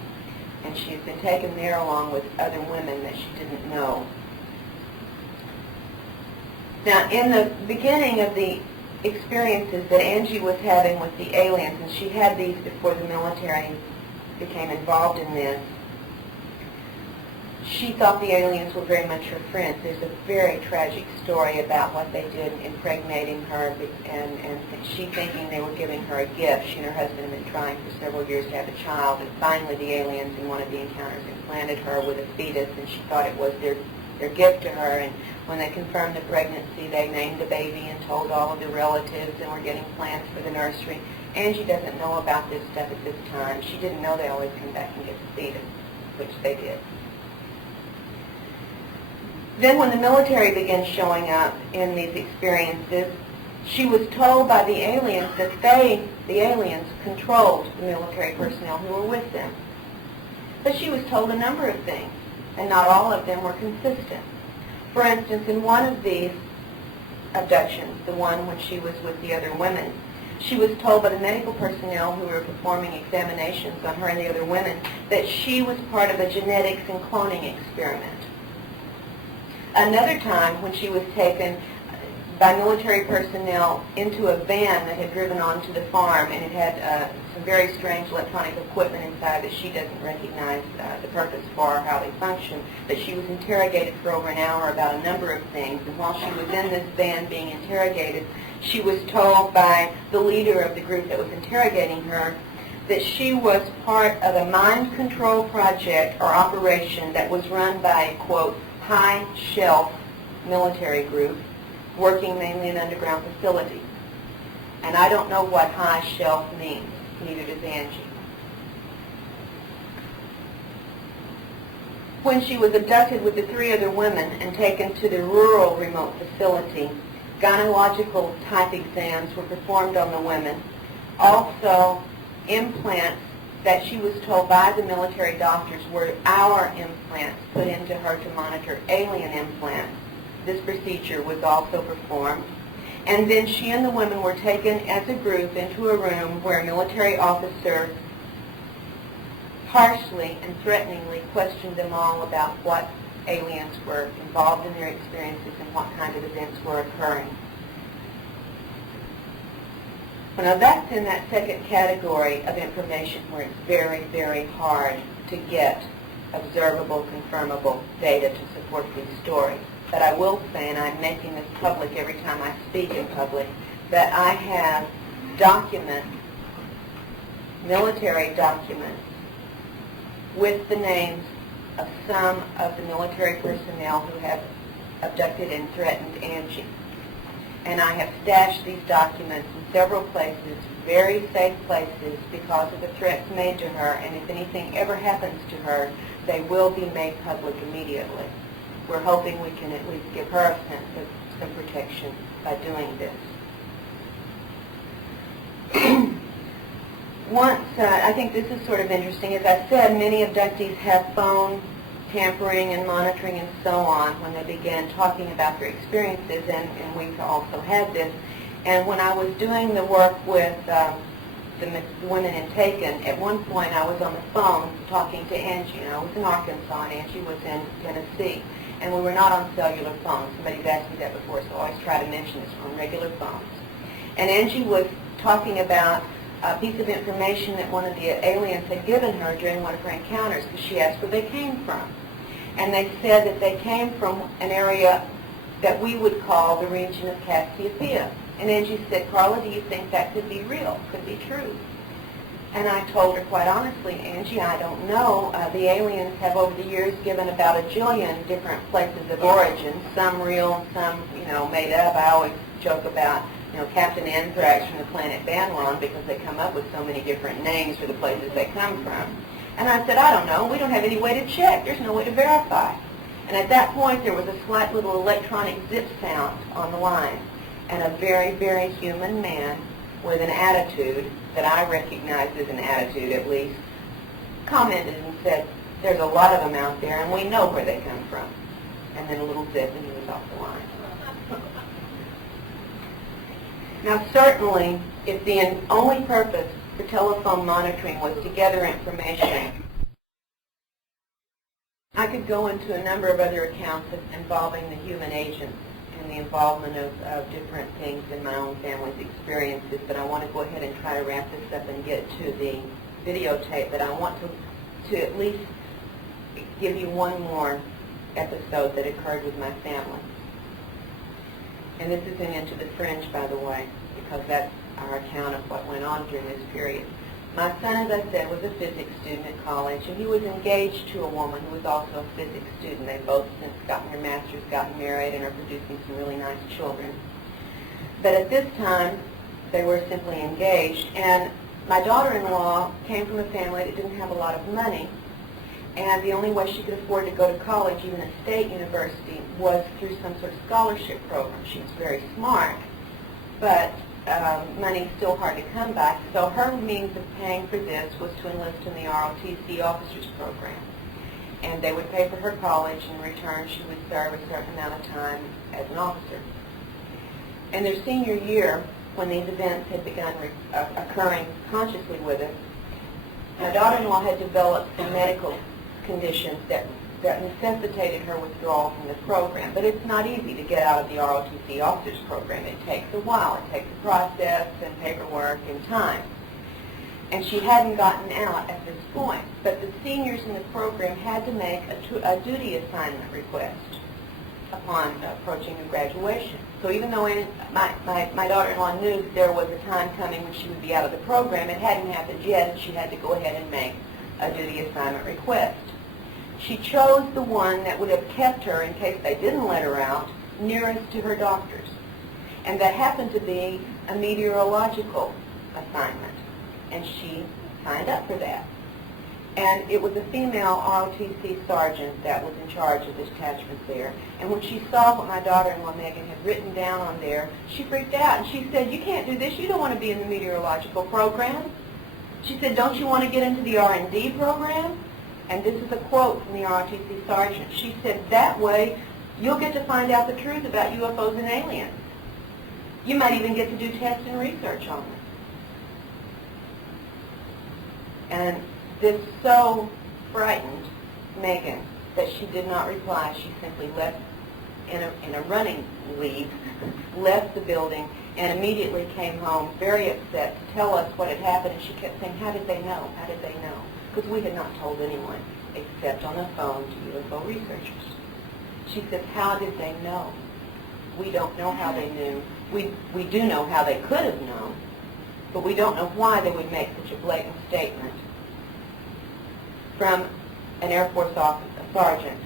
And she's been taken there along with other women that she didn't know. Now, in the beginning of the experiences that Angie was having with the aliens, and she had these before the military became involved in this, she thought the aliens were very much her friends. There's a very tragic story about what they did impregnating her and she thinking they were giving her a gift. She and her husband had been trying for several years to have a child, and finally the aliens in one of the encounters implanted her with a fetus, and she thought it was their gift to her. And when they confirmed the pregnancy, they named the baby and told all of the relatives, and were getting plans for the nursery. Angie doesn't know about this stuff at this time. She didn't know they always come back and get the fetus, which they did. Then when the military began showing up in these experiences, she was told by the aliens that the aliens, controlled the military personnel who were with them. But she was told a number of things, and not all of them were consistent. For instance, in one of these abductions, the one when she was with the other women, she was told by the medical personnel who were performing examinations on her and the other women that she was part of a genetics and cloning experiment. Another time when she was taken by military personnel into a van that had driven onto the farm, and it had some very strange electronic equipment inside that she doesn't recognize the purpose for or how they function, but she was interrogated for over an hour about a number of things, and while she was in this van being interrogated, she was told by the leader of the group that was interrogating her that she was part of a mind control project or operation that was run by a, quote, high-shelf military group working mainly in underground facilities. And I don't know what high-shelf means, neither does Angie. When she was abducted with the 3 other women and taken to the rural remote facility, gynecological type exams were performed on the women. Also, implants that she was told by the military doctors were our implants put into her to monitor alien implants. This procedure was also performed. And then she and the women were taken as a group into a room where a military officer harshly and threateningly questioned them all about what aliens were involved in their experiences and what kind of events were occurring. Well, now that's in that second category of information where it's very, very hard to get observable, confirmable data to support these stories. But I will say, and I'm making this public every time I speak in public, that I have military documents with the names of some of the military personnel who have abducted and threatened Angie. And I have stashed these documents in several places, very safe places, because of the threats made to her, and if anything ever happens to her, they will be made public immediately. We're hoping we can at least give her a sense of some protection by doing this. I think this is sort of interesting. As I said, many abductees have phone tampering and monitoring and so on when they began talking about their experiences, and we've also had this. And when I was doing the work with the women in Taken, at one point I was on the phone talking to Angie, and I was in Arkansas, and Angie was in Tennessee. And we were not on cellular phones. Somebody's asked me that before, so I always try to mention this, on regular phones. And Angie was talking about a piece of information that one of the aliens had given her during one of her encounters, because she asked where they came from. And they said that they came from an area that we would call the region of Cassiopeia. And Angie said, Carla, do you think that could be real, could be true? And I told her quite honestly, Angie, I don't know. The aliens have over the years given about 1 jillion different places of origin, some real and some, made up. I always joke about, Captain Anthrax from the planet Banron, because they come up with so many different names for the places they come from. And I said, I don't know. We don't have any way to check. There's no way to verify. And at that point, there was a slight little electronic zip sound on the line. And a very, very human man with an attitude that I recognized as an attitude at least, commented and said, there's a lot of them out there and we know where they come from. And then a little zip and he was off the line. Now certainly, if the only purpose for telephone monitoring was to gather information, I could go into a number of other accounts involving the human agents and the involvement of different things in my own family's experiences, but I want to go ahead and try to wrap this up and get to the videotape, but I want to at least give you one more episode that occurred with my family. And this isn't Into the Fringe, by the way, because that's our account of what went on during this period. My son, as I said, was a physics student at college, and he was engaged to a woman who was also a physics student. They've both since gotten their masters, gotten married, and are producing some really nice children. But at this time, they were simply engaged, and my daughter-in-law came from a family that didn't have a lot of money, and the only way she could afford to go to college, even a state university, was through some sort of scholarship program. She was very smart, but money's still hard to come by. So her means of paying for this was to enlist in the ROTC officers program. And they would pay for her college, and in return she would serve a certain amount of time as an officer. In their senior year, when these events had begun occurring consciously with us, my daughter-in-law had developed some medical conditions that necessitated her withdrawal from the program. But it's not easy to get out of the ROTC officers program. It takes a while. It takes a process and paperwork and time. And she hadn't gotten out at this point. But the seniors in the program had to make a duty assignment request upon approaching the graduation. So even though my daughter-in-law knew that there was a time coming when she would be out of the program, it hadn't happened yet, and she had to go ahead and make a duty assignment request. She chose the one that would have kept her, in case they didn't let her out, nearest to her doctors. And that happened to be a meteorological assignment. And she signed up for that. And it was a female ROTC sergeant that was in charge of the detachment there. And when she saw what my daughter-in-law, Megan, had written down on there, she freaked out. And she said, you can't do this. You don't want to be in the meteorological program. She said, don't you want to get into the R&D program? And this is a quote from the ROTC sergeant. She said, that way you'll get to find out the truth about UFOs and aliens. You might even get to do tests and research on them. And this so frightened Megan that she did not reply. She simply left in a running lead, left the building, and immediately came home very upset to tell us what had happened. And she kept saying, how did they know? How did they know? Because we had not told anyone except on the phone to UFO researchers. She says, how did they know? We don't know how they knew. We do know how they could have known, but we don't know why they would make such a blatant statement from an Air Force sergeant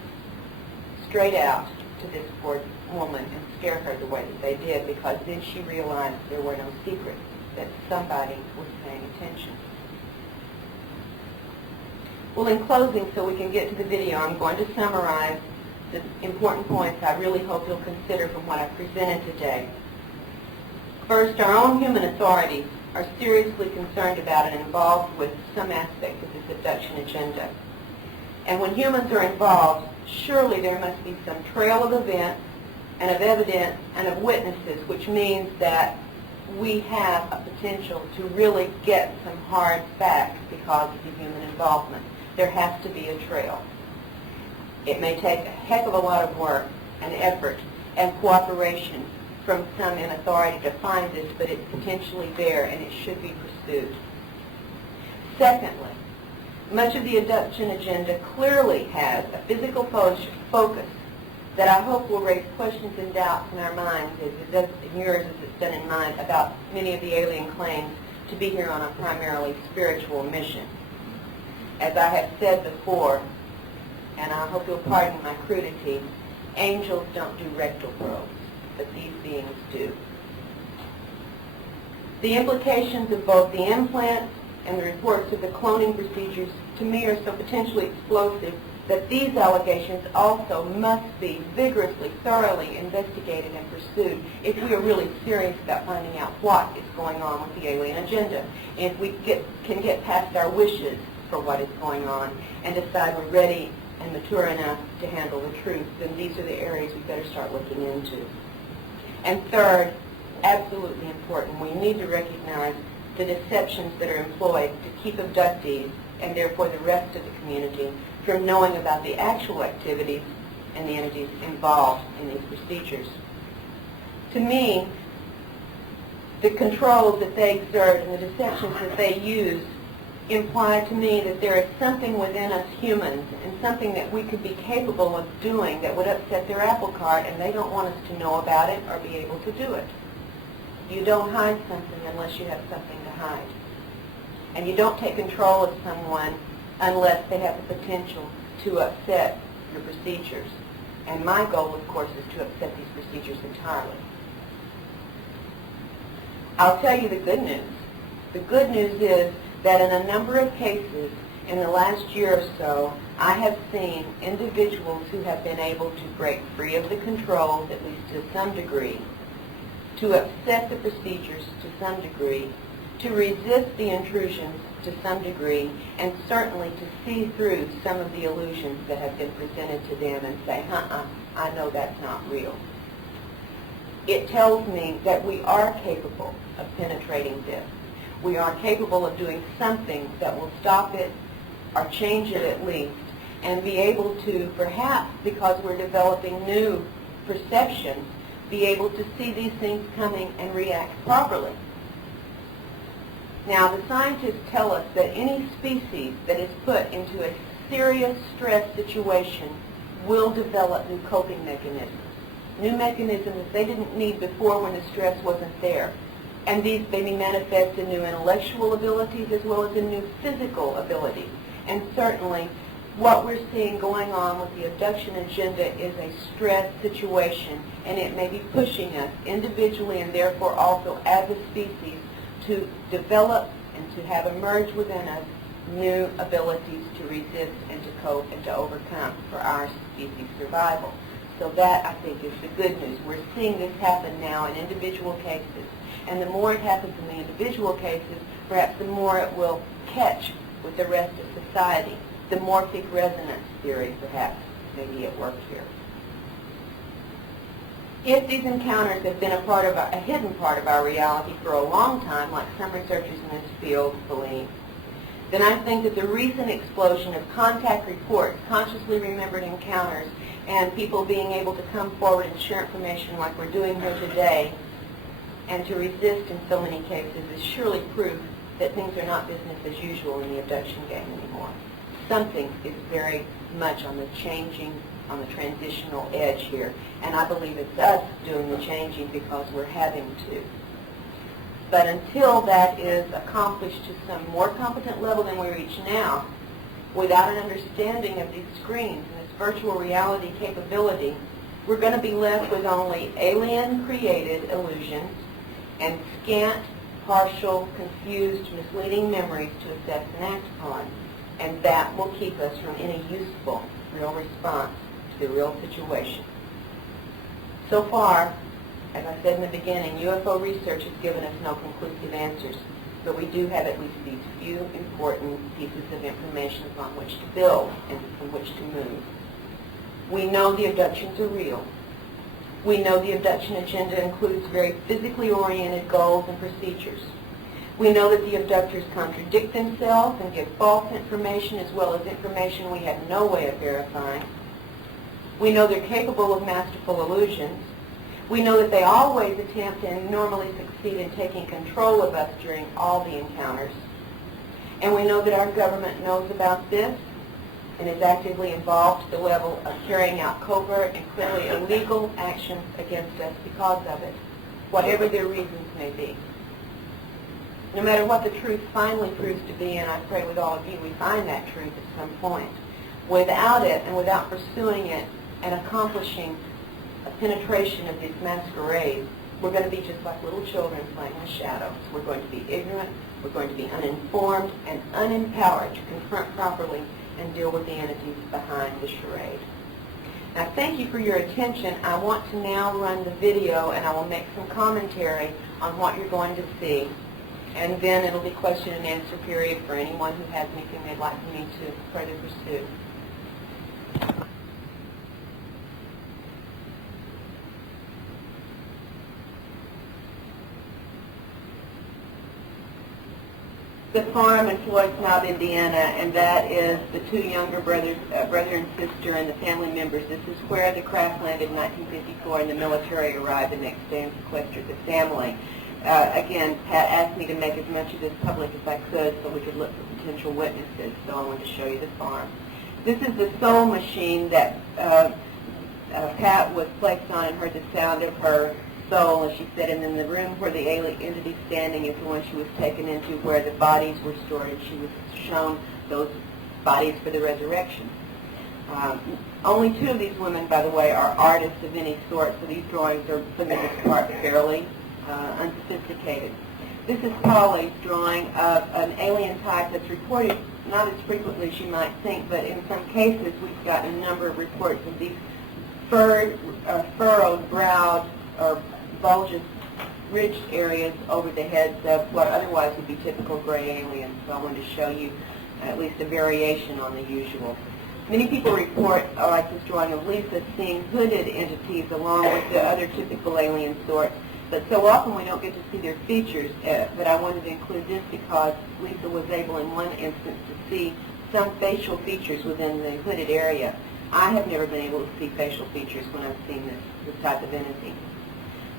straight out to this poor woman and scare her the way that they did, because then she realized there were no secrets, that somebody was paying attention. Well, in closing, so we can get to the video, I'm going to summarize the important points I really hope you'll consider from what I presented today. First, our own human authorities are seriously concerned about and involved with some aspect of this abduction agenda. And when humans are involved, surely there must be some trail of events and of evidence and of witnesses, which means that we have a potential to really get some hard facts because of the human involvement. There has to be a trail. It may take a heck of a lot of work and effort and cooperation from some in authority to find this, but it's potentially there and it should be pursued. Secondly, much of the abduction agenda clearly has a physical focus that I hope will raise questions and doubts in our minds, as it does in yours as it's done in mine, about many of the alien claims to be here on a primarily spiritual mission. As I have said before, and I hope you'll pardon my crudity, angels don't do rectal probes, but these beings do. The implications of both the implants and the reports of the cloning procedures to me are so potentially explosive that these allegations also must be vigorously, thoroughly investigated and pursued if we are really serious about finding out what is going on with the alien agenda. And if we can get past our wishes for what is going on and decide we're ready and mature enough to handle the truth, then these are the areas we better start looking into. And third, absolutely important, we need to recognize the deceptions that are employed to keep abductees, and therefore the rest of the community, from knowing about the actual activities and the entities involved in these procedures. To me, the controls that they exert and the deceptions that they use imply to me that there is something within us humans and something that we could be capable of doing that would upset their apple cart, and they don't want us to know about it or be able to do it. You don't hide something unless you have something to hide. And you don't take control of someone unless they have the potential to upset your procedures. And my goal, of course, is to upset these procedures entirely. I'll tell you the good news. The good news is that in a number of cases in the last year or so, I have seen individuals who have been able to break free of the controls, at least to some degree, to upset the procedures to some degree, to resist the intrusions to some degree, and certainly to see through some of the illusions that have been presented to them and say, I know that's not real. It tells me that we are capable of penetrating this. We are capable of doing something that will stop it or change it at least, and be able to, perhaps because we're developing new perceptions, be able to see these things coming and react properly. Now, the scientists tell us that any species that is put into a serious stress situation will develop new coping mechanisms. New mechanisms that they didn't need before when the stress wasn't there. And these may manifest in new intellectual abilities as well as in new physical abilities. And certainly, what we're seeing going on with the abduction agenda is a stress situation, and it may be pushing us individually and therefore also as a species to develop and to have emerged within us new abilities to resist and to cope and to overcome for our species survival. So that, I think, is the good news. We're seeing this happen now in individual cases. And the more it happens in the individual cases, perhaps the more it will catch with the rest of society. The morphic resonance theory, perhaps, may be at work here. If these encounters have been a hidden part of our reality for a long time, like some researchers in this field believe, then I think that the recent explosion of contact reports, consciously remembered encounters, and people being able to come forward and share information like we're doing here today, and to resist in so many cases, is surely proof that things are not business as usual in the abduction game anymore. Something is very much on the changing, on the transitional edge here, and I believe it's us doing the changing because we're having to. But until that is accomplished to some more competent level than we reach now, without an understanding of these screens and this virtual reality capability, we're going to be left with only alien-created illusions and scant, partial, confused, misleading memories to assess and act upon. And that will keep us from any useful, real response to the real situation. So far, as I said in the beginning, UFO research has given us no conclusive answers, but we do have at least these few important pieces of information upon which to build and from which to move. We know the abductions are real. We know the abduction agenda includes very physically oriented goals and procedures. We know that the abductors contradict themselves and give false information as well as information we have no way of verifying. We know they're capable of masterful illusions. We know that they always attempt and normally succeed in taking control of us during all the encounters. And we know that our government knows about this and is actively involved to the level of carrying out covert and clearly illegal actions against us because of it, whatever their reasons may be. No matter what the truth finally proves to be, and I pray with all of you we find that truth at some point, without it and without pursuing it and accomplishing a penetration of these masquerades, we're going to be just like little children playing with shadows. We're going to be ignorant, we're going to be uninformed and unempowered to confront properly and deal with the entities behind the charade. Now, thank you for your attention. I want to now run the video, and I will make some commentary on what you're going to see. And then it'll be question and answer period for anyone who has anything they'd like me to further pursue. The farm in Floyd Snob, Indiana, and that is the two younger brothers, brother and sister, and the family members. This is where the craft landed in 1954, and the military arrived the next day and sequestered the family. Again, Pat asked me to make as much of this public as I could so we could look for potential witnesses, so I wanted to show you the farm. This is the soul machine that Pat was placed on and heard the sound of her soul, as she said, and in the room where the alien entity standing is the one she was taken into, where the bodies were stored, and she was shown those bodies for the resurrection. Only two of these women, by the way, are artists of any sort, so these drawings are, for the most part, fairly unsophisticated. This is Polly's drawing of an alien type that's reported not as frequently as you might think, but in some cases we've gotten a number of reports of these furrowed, browed, or bulges, ridged areas over the heads of what otherwise would be typical gray aliens. So I wanted to show you at least a variation on the usual. Many people report, like this drawing of Lisa, seeing hooded entities along with the other typical alien sorts. But so often we don't get to see their features. But I wanted to include this because Lisa was able in one instance to see some facial features within the hooded area. I have never been able to see facial features when I've seen this type of entity.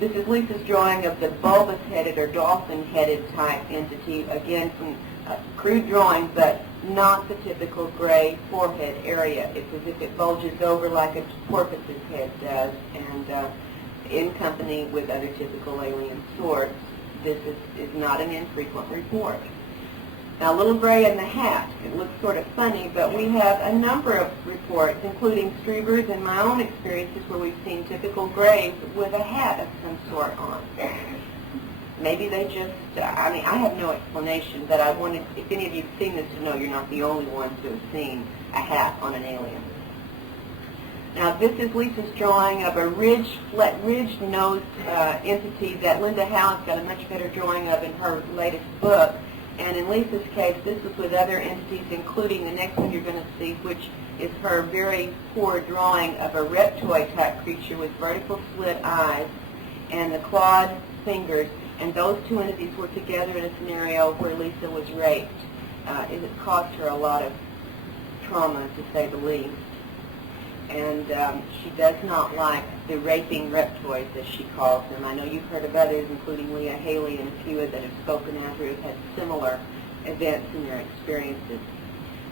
This is Lisa's drawing of the bulbous-headed or dolphin-headed type entity, again from crude drawing, but not the typical gray forehead area. It's as if it bulges over like a porpoise's head does, and in company with other typical alien sorts. This is not an infrequent report. Now, Little Gray in the Hat. It looks sort of funny, but we have a number of reports, including Strebers and my own experiences, where we've seen typical grays with a hat of some sort on. Maybe they just, I mean, I have no explanation, but I wanted, if any of you have seen this, to know you're not the only ones who have seen a hat on an alien. Now, this is Lisa's drawing of a ridged-nosed entity that Linda Howell's got a much better drawing of in her latest book. And in Lisa's case, this was with other entities, including the next one you're going to see, which is her very poor drawing of a reptoid-type creature with vertical slit eyes and the clawed fingers. And those two entities were together in a scenario where Lisa was raped. It has caused her a lot of trauma, to say the least. And she does not like the raping reptoids, as she calls them. I know you've heard of others, including Leah Haley and a few that have spoken out who have had similar events in their experiences.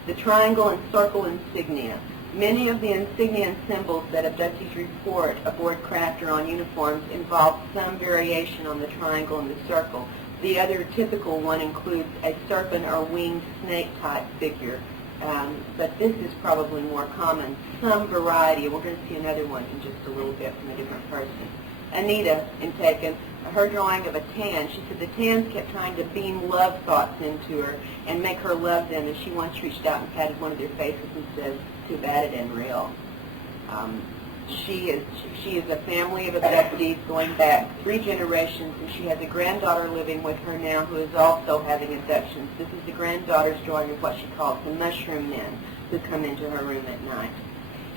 The triangle and circle insignia. Many of the insignia and symbols that abductees report aboard craft or on uniforms involve some variation on the triangle and the circle. The other typical one includes a serpent or winged snake-type figure but this is probably more common. Some variety. We're going to see another one in just a little bit from a different person. Anita, in taken her drawing of a tan, she said the tans kept trying to beam love thoughts into her and make her love them, and she once reached out and patted one of their faces and said, "Too bad it ain't real." She is a family of abductees going back 3 generations, and she has a granddaughter living with her now who is also having abductions. This is the granddaughter's drawing of what she calls the mushroom men who come into her room at night.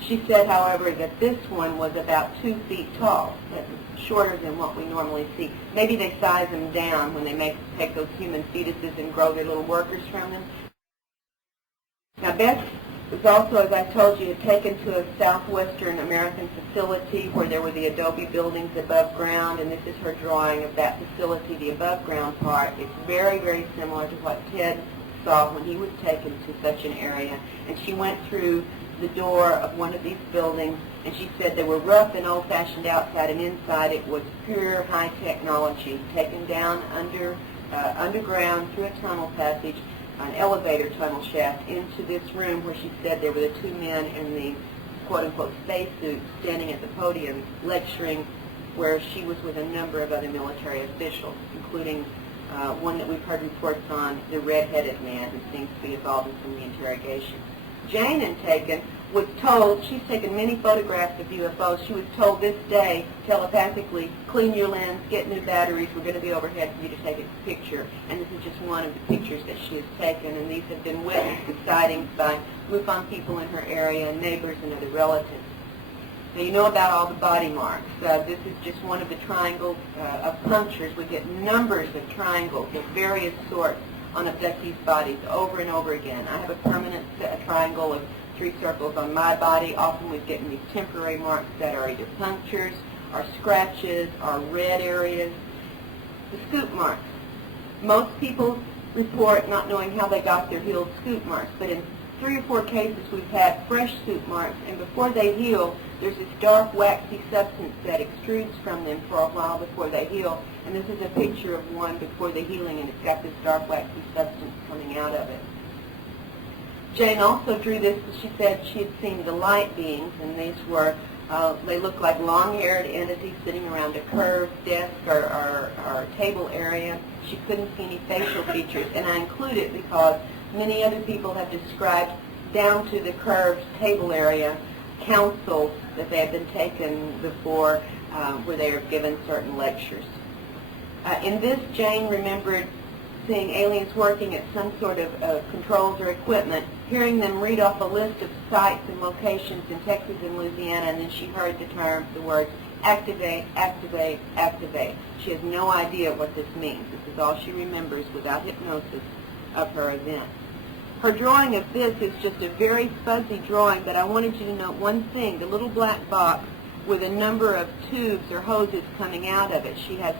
She said, however, that this one was about 2 feet tall. That's shorter than what we normally see. Maybe they size them down when they take those human fetuses and grow their little workers from them. Now, Beth was also, as I told you, taken to a southwestern American facility where there were the adobe buildings above ground, and this is her drawing of that facility, the above ground part. It's very, very similar to what Ted saw when he was taken to such an area. And she went through the door of one of these buildings, and she said they were rough and old-fashioned outside, and inside it was pure high technology, taken down underground through a tunnel passage, an elevator tunnel shaft, into this room where she said there were the 2 men in the quote-unquote spacesuits standing at the podium lecturing, where she was with a number of other military officials, including one that we've heard reports on, the red-headed man who seems to be involved in some of the interrogation. Jane, in taken, was told, she's taken many photographs of UFOs, she was told this day, telepathically, clean your lens, get new batteries, we're going to be overhead for you to take a picture. And this is just one of the pictures that she has taken, and these have been witnessed to sightings by MUFON people in her area and neighbors and other relatives. Now, you know about all the body marks. This is just one of the triangles of punctures. We get numbers of triangles of various sorts on abductees' bodies over and over again. I have a permanent triangle of 3 circles on my body. Often we're getting these temporary marks that are either punctures, or scratches, or red areas. The scoop marks. Most people report not knowing how they got their healed scoop marks, but in 3 or 4 cases we've had fresh scoop marks, and before they heal, there's this dark, waxy substance that extrudes from them for a while before they heal. And this is a picture of one before the healing, and it's got this dark, waxy substance coming out of it. Jane also drew this. She said she had seen the light beings, and these were, they looked like long-haired entities sitting around a curved desk or table area. She couldn't see any facial features, and I include it because many other people have described down to the curved table area councils that they have been taken before where they are given certain lectures. In this, Jane remembered seeing aliens working at some sort of controls or equipment, hearing them read off a list of sites and locations in Texas and Louisiana, and then she heard the words, activate, activate, activate. She has no idea what this means. This is all she remembers without hypnosis of her event. Her drawing of this is just a very fuzzy drawing, but I wanted you to note one thing, the little black box with a number of tubes or hoses coming out of it. She has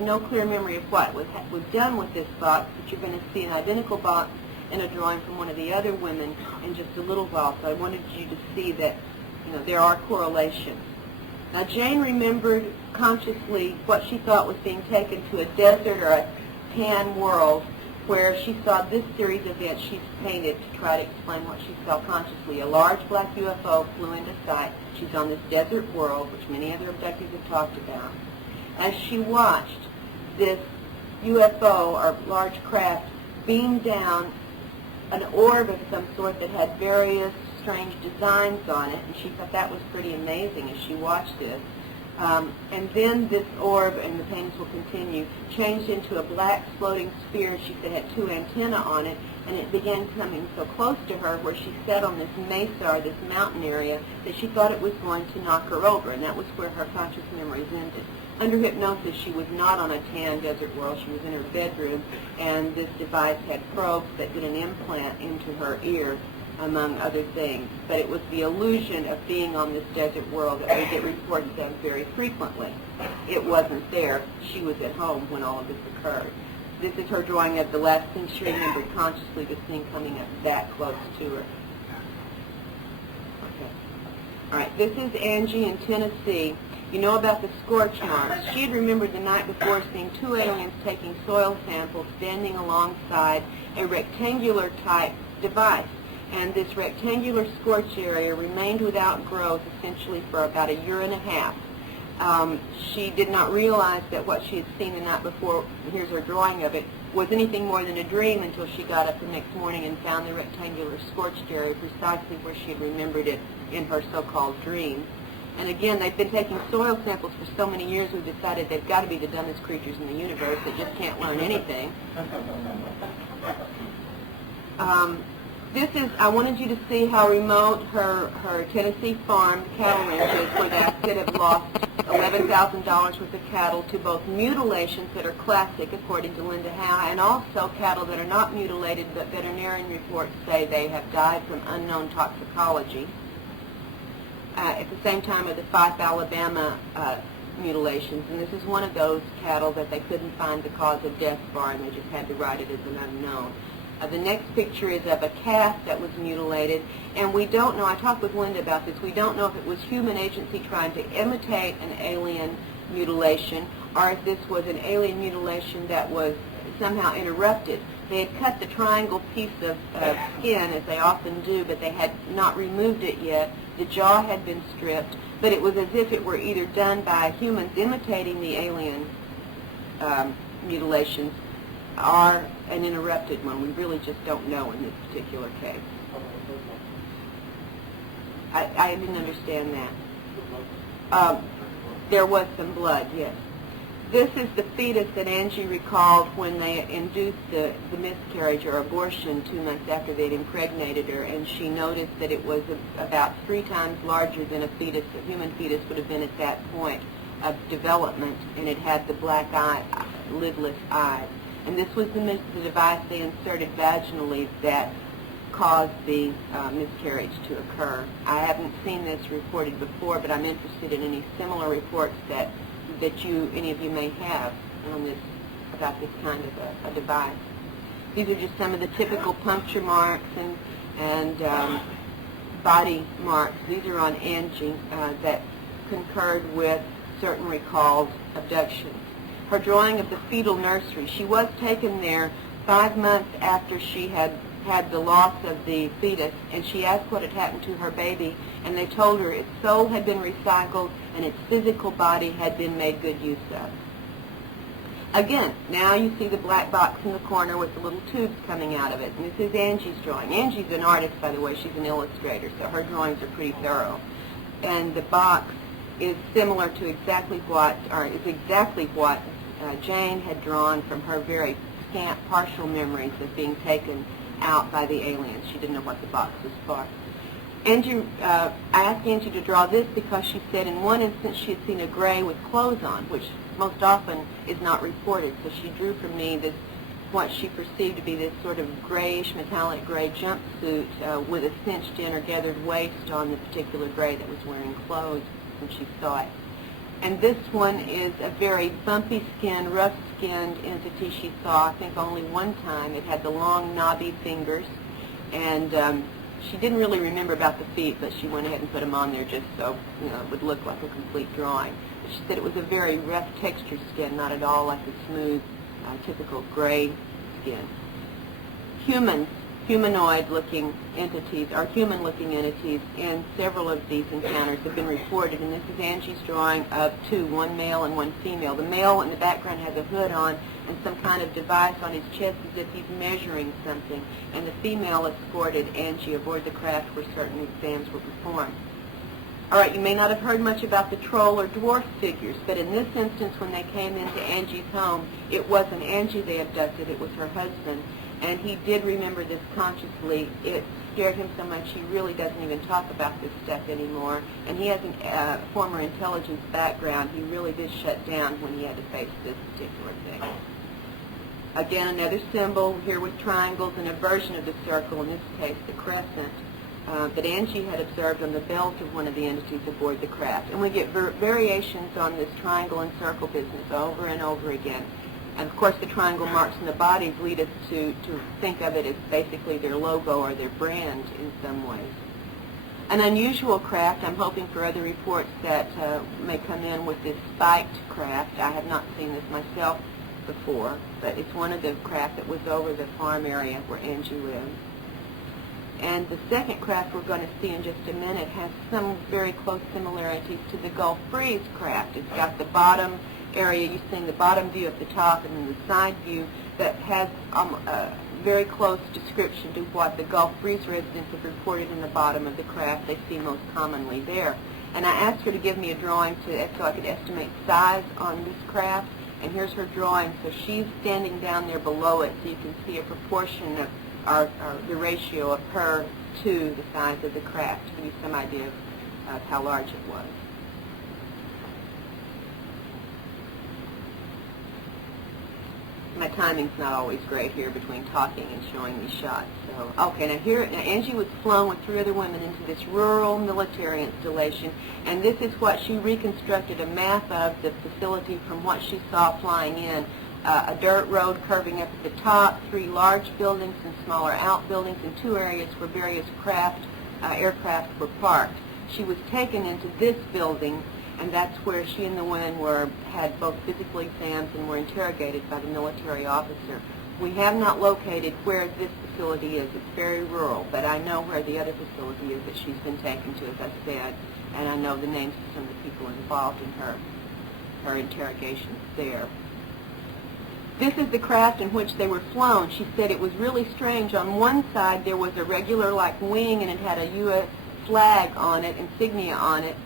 no clear memory of what was done with this box, but you're going to see an identical box in a drawing from one of the other women in just a little while. So I wanted you to see that, there are correlations. Now, Jane remembered consciously what she thought was being taken to a desert or a tan world, where she saw this series of events she's painted to try to explain what she saw consciously. A large black UFO flew into sight. She's on this desert world, which many other abductees have talked about. As she watched this UFO, or large craft, beam down an orb of some sort that had various strange designs on it, and she thought that was pretty amazing as she watched this. And then this orb, and the paintings will continue, changed into a black floating sphere. She said it had 2 antennae on it, and it began coming so close to her where she sat on this mesa or this mountain area that she thought it was going to knock her over, and that was where her conscious memories ended. Under hypnosis, she was not on a tan desert world. She was in her bedroom, and this device had probes that did an implant into her ear, among other things. But it was the illusion of being on this desert world that we get reports of very frequently. It wasn't there. She was at home when all of this occurred. This is her drawing of the last thing she remembered consciously, this thing coming up that close to her. Okay. All right, this is Angie in Tennessee. You know about the scorch marks. She had remembered the night before seeing 2 aliens taking soil samples standing alongside a rectangular type device. And this rectangular scorch area remained without growth essentially for about a year and a half. She did not realize that what she had seen the night before, here's her drawing of it, was anything more than a dream until she got up the next morning and found the rectangular scorched area precisely where she had remembered it in her so-called dream. And again, they've been taking soil samples for so many years, we've decided they've got to be the dumbest creatures in the universe that just can't learn anything. I wanted you to see how remote her Tennessee farm cattle ranch is, where they could have lost $11,000 worth of cattle to both mutilations that are classic, according to Linda Howe, and also cattle that are not mutilated, but veterinarian reports say they have died from unknown toxicology. At the same time with the Fife, Alabama mutilations, and this is one of those cattle that they couldn't find the cause of death for, and they just had to write it as an unknown. The next picture is of a calf that was mutilated, and we don't know, I talked with Linda about this, we don't know if it was human agency trying to imitate an alien mutilation, or if this was an alien mutilation that was somehow interrupted. They had cut the triangle piece of skin, as they often do, but they had not removed it yet. The jaw had been stripped, but it was as if it were either done by humans imitating the alien mutilations, or an interrupted one. We really just don't know in this particular case. I didn't understand that. There was some blood, yes. This is the fetus that Angie recalled when they induced the miscarriage or abortion 2 months after they'd impregnated her, and she noticed that it was about 3 times larger than a fetus, a human fetus would have been at that point of development, and it had the black eye, lidless eyes. And this was the device they inserted vaginally that caused the miscarriage to occur. I haven't seen this reported before, but I'm interested in any similar reports that any of you may have on this, about this kind of a device. These are just some of the typical puncture marks and body marks. These are on Angie that concurred with certain recalled abductions. Her drawing of the fetal nursery. She was taken there 5 months after she had the loss of the fetus, and she asked what had happened to her baby, and they told her its soul had been recycled and its physical body had been made good use of. Again, now you see the black box in the corner with the little tubes coming out of it, and this is Angie's drawing. Angie's an artist, by the way. She's an illustrator, so her drawings are pretty thorough. And the box is similar to exactly what Jane had drawn from her very scant partial memories of being taken out by the aliens. She didn't know what the box was for. Angie, I asked Angie to draw this because she said in one instance she had seen a gray with clothes on, which most often is not reported. So she drew for me this, what she perceived to be this sort of grayish, metallic gray jumpsuit with a cinched in or gathered waist on the particular gray that was wearing clothes when she saw it. And this one is a very bumpy-skinned, rough-skinned entity she saw, I think, only one time. It had the long, knobby fingers, and she didn't really remember about the feet, but she went ahead and put them on there just so it would look like a complete drawing. But she said it was a very rough textured skin, not at all like a smooth, typical gray skin. Humanoid-looking entities, or human-looking entities, in several of these encounters have been reported, and this is Angie's drawing of 2, one male and one female. The male in the background has a hood on and some kind of device on his chest as if he's measuring something, and the female escorted Angie aboard the craft where certain exams were performed. All right, you may not have heard much about the troll or dwarf figures, but in this instance when they came into Angie's home, it wasn't Angie they abducted, it was her husband. And he did remember this consciously. It scared him so much he really doesn't even talk about this stuff anymore. And he has a former intelligence background. He really did shut down when he had to face this particular thing. Again, another symbol here with triangles and a version of the circle, in this case the crescent, that Angie had observed on the belt of one of the entities aboard the craft. And we get variations on this triangle and circle business over and over again. And of course the triangle marks in the bodies lead us to think of it as basically their logo or their brand in some ways. An unusual craft, I'm hoping for other reports that may come in with this spiked craft. I have not seen this myself before, but it's one of the craft that was over the farm area where Angie lived. And the second craft we're going to see in just a minute has some very close similarities to the Gulf Breeze craft. It's got the bottom area, you've seen the bottom view at the top, and then the side view that has a very close description to what the Gulf Breeze residents have reported in the bottom of the craft they see most commonly there. And I asked her to give me a drawing so I could estimate size on this craft, and here's her drawing. So she's standing down there below it, so you can see a proportion of the ratio of her to the size of the craft, to give you some idea of how large it was. My timing's not always great here between talking and showing these shots. So, okay, now Angie was flown with 3 other women into this rural military installation, and this is what she reconstructed a map of the facility from what she saw flying in. A dirt road curving up at the top, 3 large buildings and smaller outbuildings, and 2 areas where various aircraft were parked. She was taken into this building, and that's where she and the women had both physical exams and were interrogated by the military officer. We have not located where this facility is. It's very rural, but I know where the other facility is that she's been taken to, as I said, and I know the names of some of the people involved in her interrogations there. This is the craft in which they were flown. She said it was really strange. On one side there was a regular like wing, and it had a U.S. flag on it, insignia on it.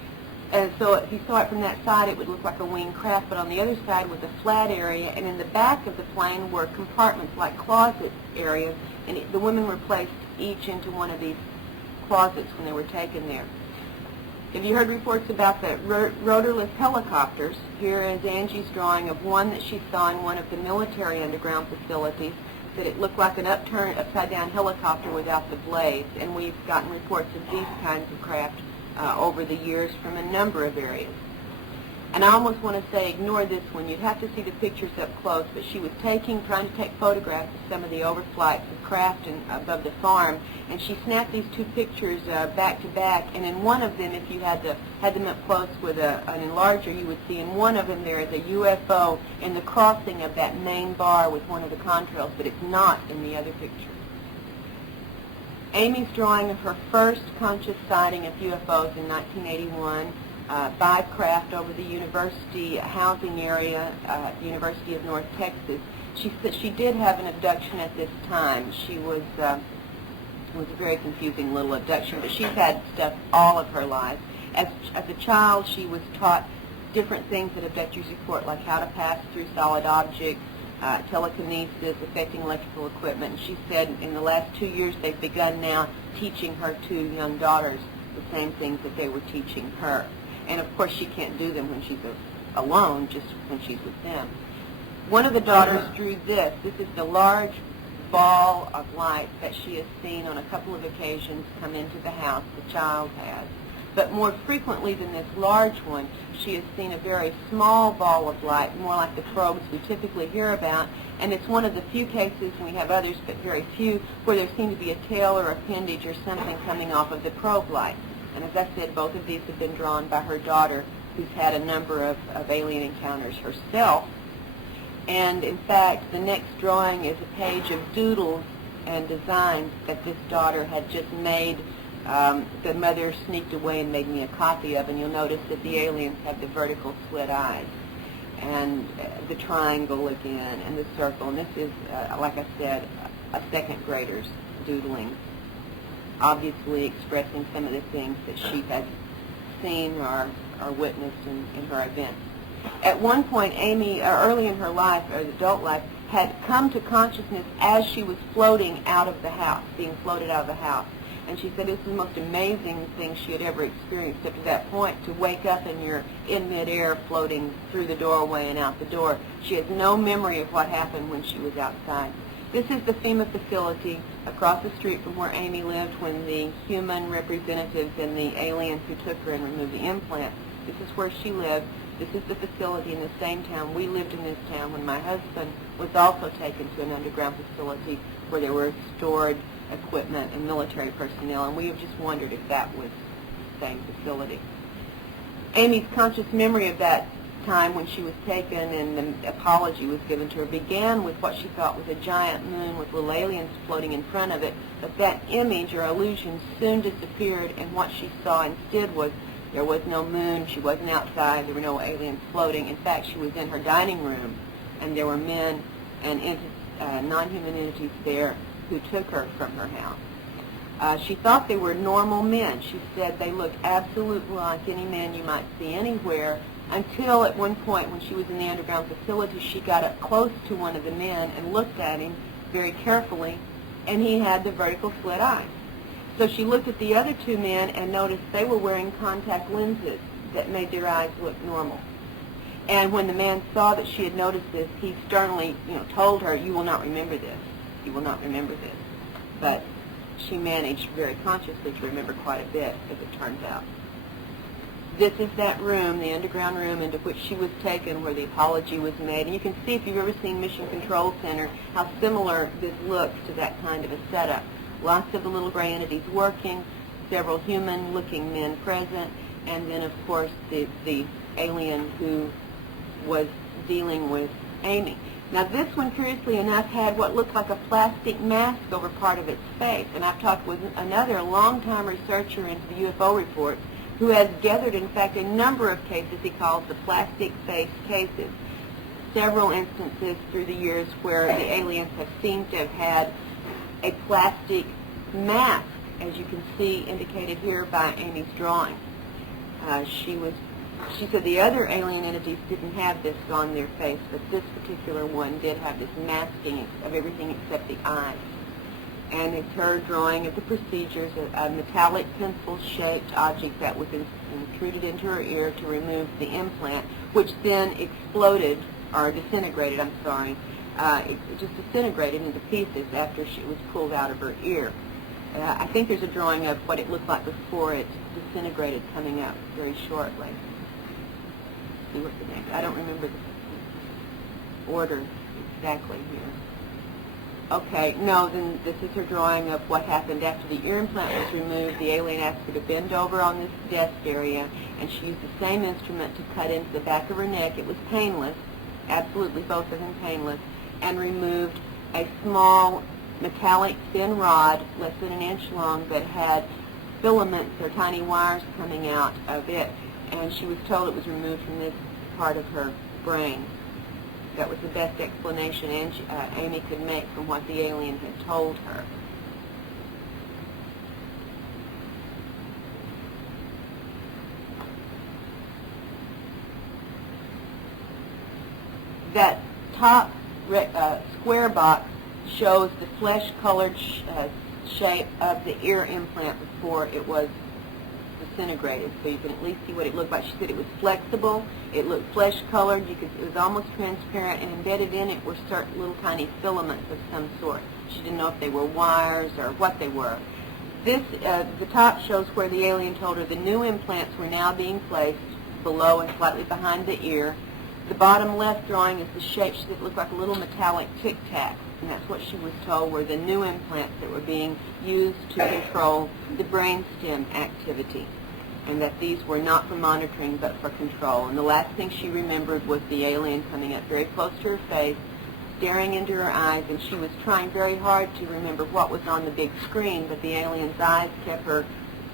And so if you saw it from that side, it would look like a winged craft, but on the other side was a flat area, and in the back of the plane were compartments like closet areas, and the women were placed each into one of these closets when they were taken there. Have you heard reports about the rotorless helicopters? Here is Angie's drawing of one that she saw in one of the military underground facilities, that it looked like an upturned, upside-down helicopter without the blades, and we've gotten reports of these kinds of craft over the years from a number of areas. And I almost want to say ignore this one. You'd have to see the pictures up close, but she was trying to take photographs of some of the overflights of craft above the farm, and she snapped these 2 pictures back to back, and in one of them, if you had them up close with an enlarger, you would see in one of them there is a UFO in the crossing of that main bar with one of the contrails, but it's not in the other picture. Amy's drawing of her first conscious sighting of UFOs in 1981, 5 craft over the university housing area, University of North Texas. She said she did have an abduction at this time. It was a very confusing little abduction, but she's had stuff all of her life. As a child, she was taught different things that abductors report, like how to pass through solid objects, telekinesis, affecting electrical equipment. And she said in the last 2 years they've begun now teaching her 2 young daughters the same things that they were teaching her. And of course she can't do them when she's alone, just when she's with them. One of the daughters drew this. This is the large ball of light that she has seen on a couple of occasions come into the house, the child has. But more frequently than this large one, she has seen a very small ball of light, more like the probes we typically hear about, and it's one of the few cases, and we have others but very few, where there seems to be a tail or appendage or something coming off of the probe light. And as I said, both of these have been drawn by her daughter, who's had a number of alien encounters herself. And in fact, the next drawing is a page of doodles and designs that this daughter had just made. The mother sneaked away and made me a copy of, and you'll notice that the aliens have the vertical slit eyes, and the triangle again, and the circle. And this is, like I said, a second grader's doodling, obviously expressing some of the things that she had seen or witnessed in her events. At one point, Amy, early in her life, or adult life, had come to consciousness as she was floating out of the house, being floated out of the house. And she said it was the most amazing thing she had ever experienced up to that point, to wake up and you're in midair floating through the doorway and out the door. She has no memory of what happened when she was outside. This is the FEMA facility across the street from where Amy lived when the human representatives and the aliens who took her and removed the implants. This is where she lived. This is the facility in the same town. We lived in this town when my husband was also taken to an underground facility where there were stored equipment and military personnel, and we have just wondered if that was the same facility. Amy's conscious memory of that time when she was taken and the apology was given to her began with what she thought was a giant moon with little aliens floating in front of it, but that image or illusion soon disappeared, and what she saw instead was there was no moon, she wasn't outside, there were no aliens floating. In fact, she was in her dining room, and there were men and non-human entities there who took her from her house. She thought they were normal men. She said they looked absolutely like any man you might see anywhere, until at one point when she was in the underground facility, she got up close to one of the men and looked at him very carefully, and he had the vertical slit eyes. So she looked at the other two men and noticed they were wearing contact lenses that made their eyes look normal. And when the man saw that she had noticed this, he sternly, told her, "You will not remember this. You will not remember this." But she managed very consciously to remember quite a bit, as it turns out. This is that room, the underground room into which she was taken, where the apology was made. And you can see, if you've ever seen Mission Control Center, how similar this looks to that kind of a setup. Lots of the little gray entities working, several human-looking men present, and then, of course, the alien who was dealing with Amy. Now, this one, curiously enough, had what looked like a plastic mask over part of its face. And I've talked with another long-time researcher into the UFO reports who has gathered, in fact, a number of cases he calls the plastic face cases. Several instances through the years where the aliens have seemed to have had a plastic mask, as you can see indicated here by Amy's drawing. She said the other alien entities didn't have this on their face, but this particular one did have this masking of everything except the eyes. And it's her drawing of the procedures, a metallic pencil-shaped object that was intruded into her ear to remove the implant, which then exploded, or disintegrated, I'm sorry. It just disintegrated into pieces after it was pulled out of her ear. I think there's a drawing of what it looked like before it disintegrated coming up very shortly. Let's see what the next, I don't remember the order exactly here. Okay, no, then this is her drawing of what happened after the ear implant was removed. The alien asked her to bend over on this desk area, and she used the same instrument to cut into the back of her neck. It was painless, absolutely both of them painless, and removed a small metallic thin rod, less than an inch long, that had filaments or tiny wires coming out of it, and she was told it was removed from this part of her brain. That was the best explanation Amy could make from what the alien had told her. That top square box shows the flesh-colored shape of the ear implant before it was disintegrated, so you can at least see what it looked like. She said it was flexible, it looked flesh-colored, it was almost transparent, and embedded in it were certain little tiny filaments of some sort. She didn't know if they were wires or what they were. This, the top shows where the alien told her the new implants were now being placed below and slightly behind the ear. The bottom left drawing is the shape that looked like a little metallic tic-tac, and that's what she was told were the new implants that were being used to control the brainstem activity, and that these were not for monitoring but for control. And the last thing she remembered was the alien coming up very close to her face, staring into her eyes, and she was trying very hard to remember what was on the big screen, but the alien's eyes kept her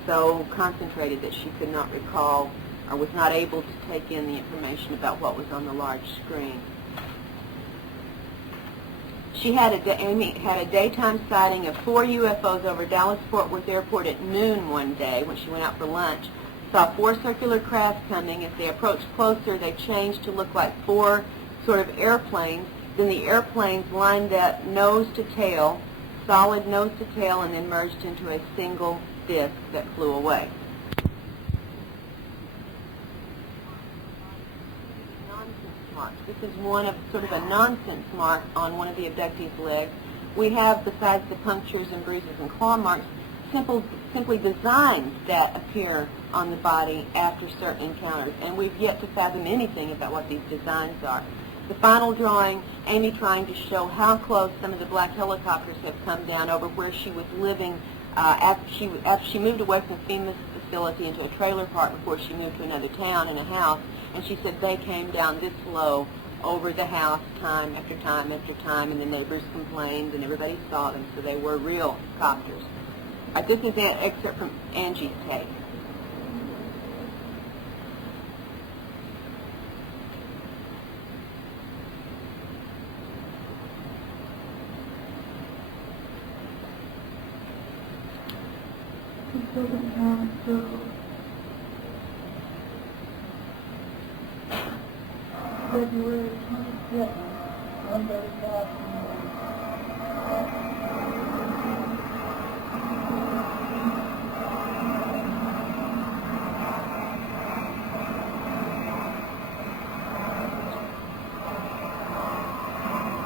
so concentrated that she could not recall or was not able to take in the information about what was on the large screen. Amy had a daytime sighting of 4 UFOs over Dallas-Fort Worth Airport at noon one day when she went out for lunch. Saw 4 circular craft coming. As they approached closer, they changed to look like 4 sort of airplanes. Then the airplanes lined up nose to tail, solid nose to tail, and then merged into a single disc that flew away. This is one of sort of a nonsense mark on one of the abductees' legs. We have, besides the punctures and bruises and claw marks, simply designs that appear on the body after certain encounters, and we've yet to fathom anything about what these designs are. The final drawing, Amy trying to show how close some of the black helicopters have come down over where she was living after she moved away from FEMA's facility into a trailer park before she moved to another town and a house. And she said they came down this low over the house time after time after time, and the neighbors complained, and everybody saw them, so they were real copters. This is an excerpt from Angie's take. February 27th, 1:35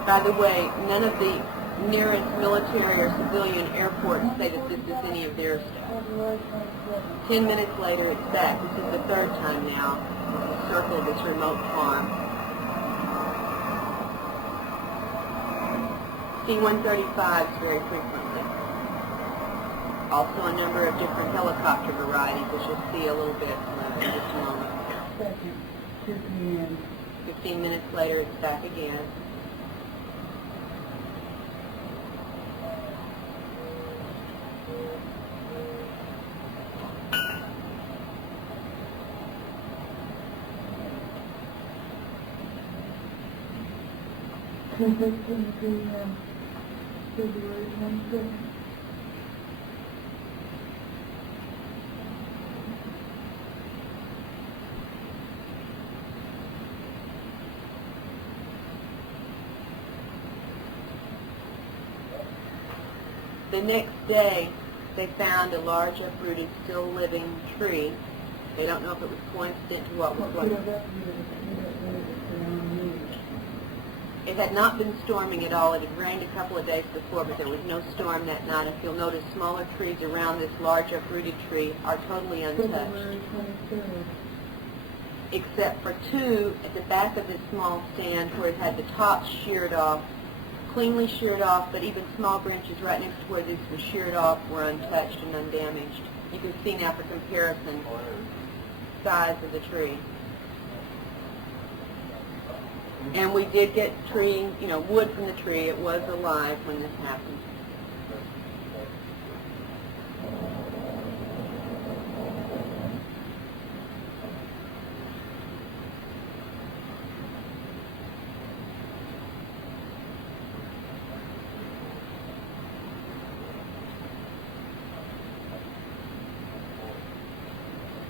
By the way, none of the nearest military or civilian airports say that this is any of their stuff. February 27th. 10 minutes later, it's back. This is the third time now. Circle this remote farm. C-135s very frequently. Also a number of different helicopter varieties, which you'll see a little bit in just a moment. 2nd, 2 p.m. 15 minutes later, it's back again. February 22nd. The next day, they found a large uprooted, still living tree. They don't know if it was coincident to what was going on. It had not been storming at all. It had rained a couple of days before, but there was no storm that night. If you'll notice, smaller trees around this large uprooted tree are totally untouched, February 23rd. except for two at the back of this small stand where it had the tops sheared off, cleanly sheared off, but even small branches right next to where this was sheared off were untouched and undamaged. You can see now for comparison size of the tree. And we did get tree, wood from the tree. It was alive when this happened.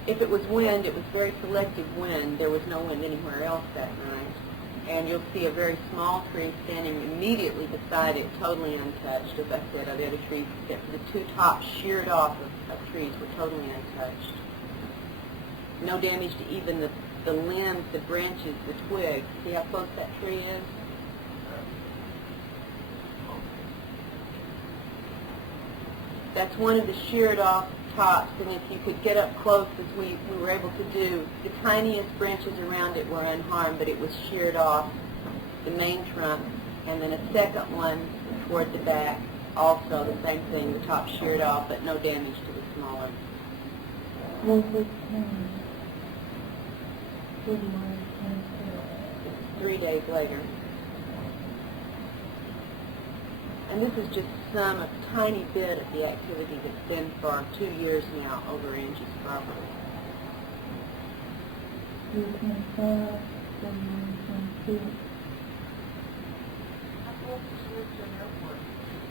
If it was wind, it was very selective wind. There was no wind anywhere else that night. And you'll see a very small tree standing immediately beside it, totally untouched. As I said, the other trees, except for the two tops sheared off of trees, were totally untouched. No damage to even the limbs, the branches, the twigs. See how close that tree is? That's one of the sheared off tops, and if you could get up close, as we were able to do, the tiniest branches around it were unharmed, but it was sheared off, the main trunk, and then a second one toward the back, also the same thing, the top sheared off, but no damage to the smaller. 3 days later. And this is just a tiny bit of the activity that's been for 2 years now over Angie's property.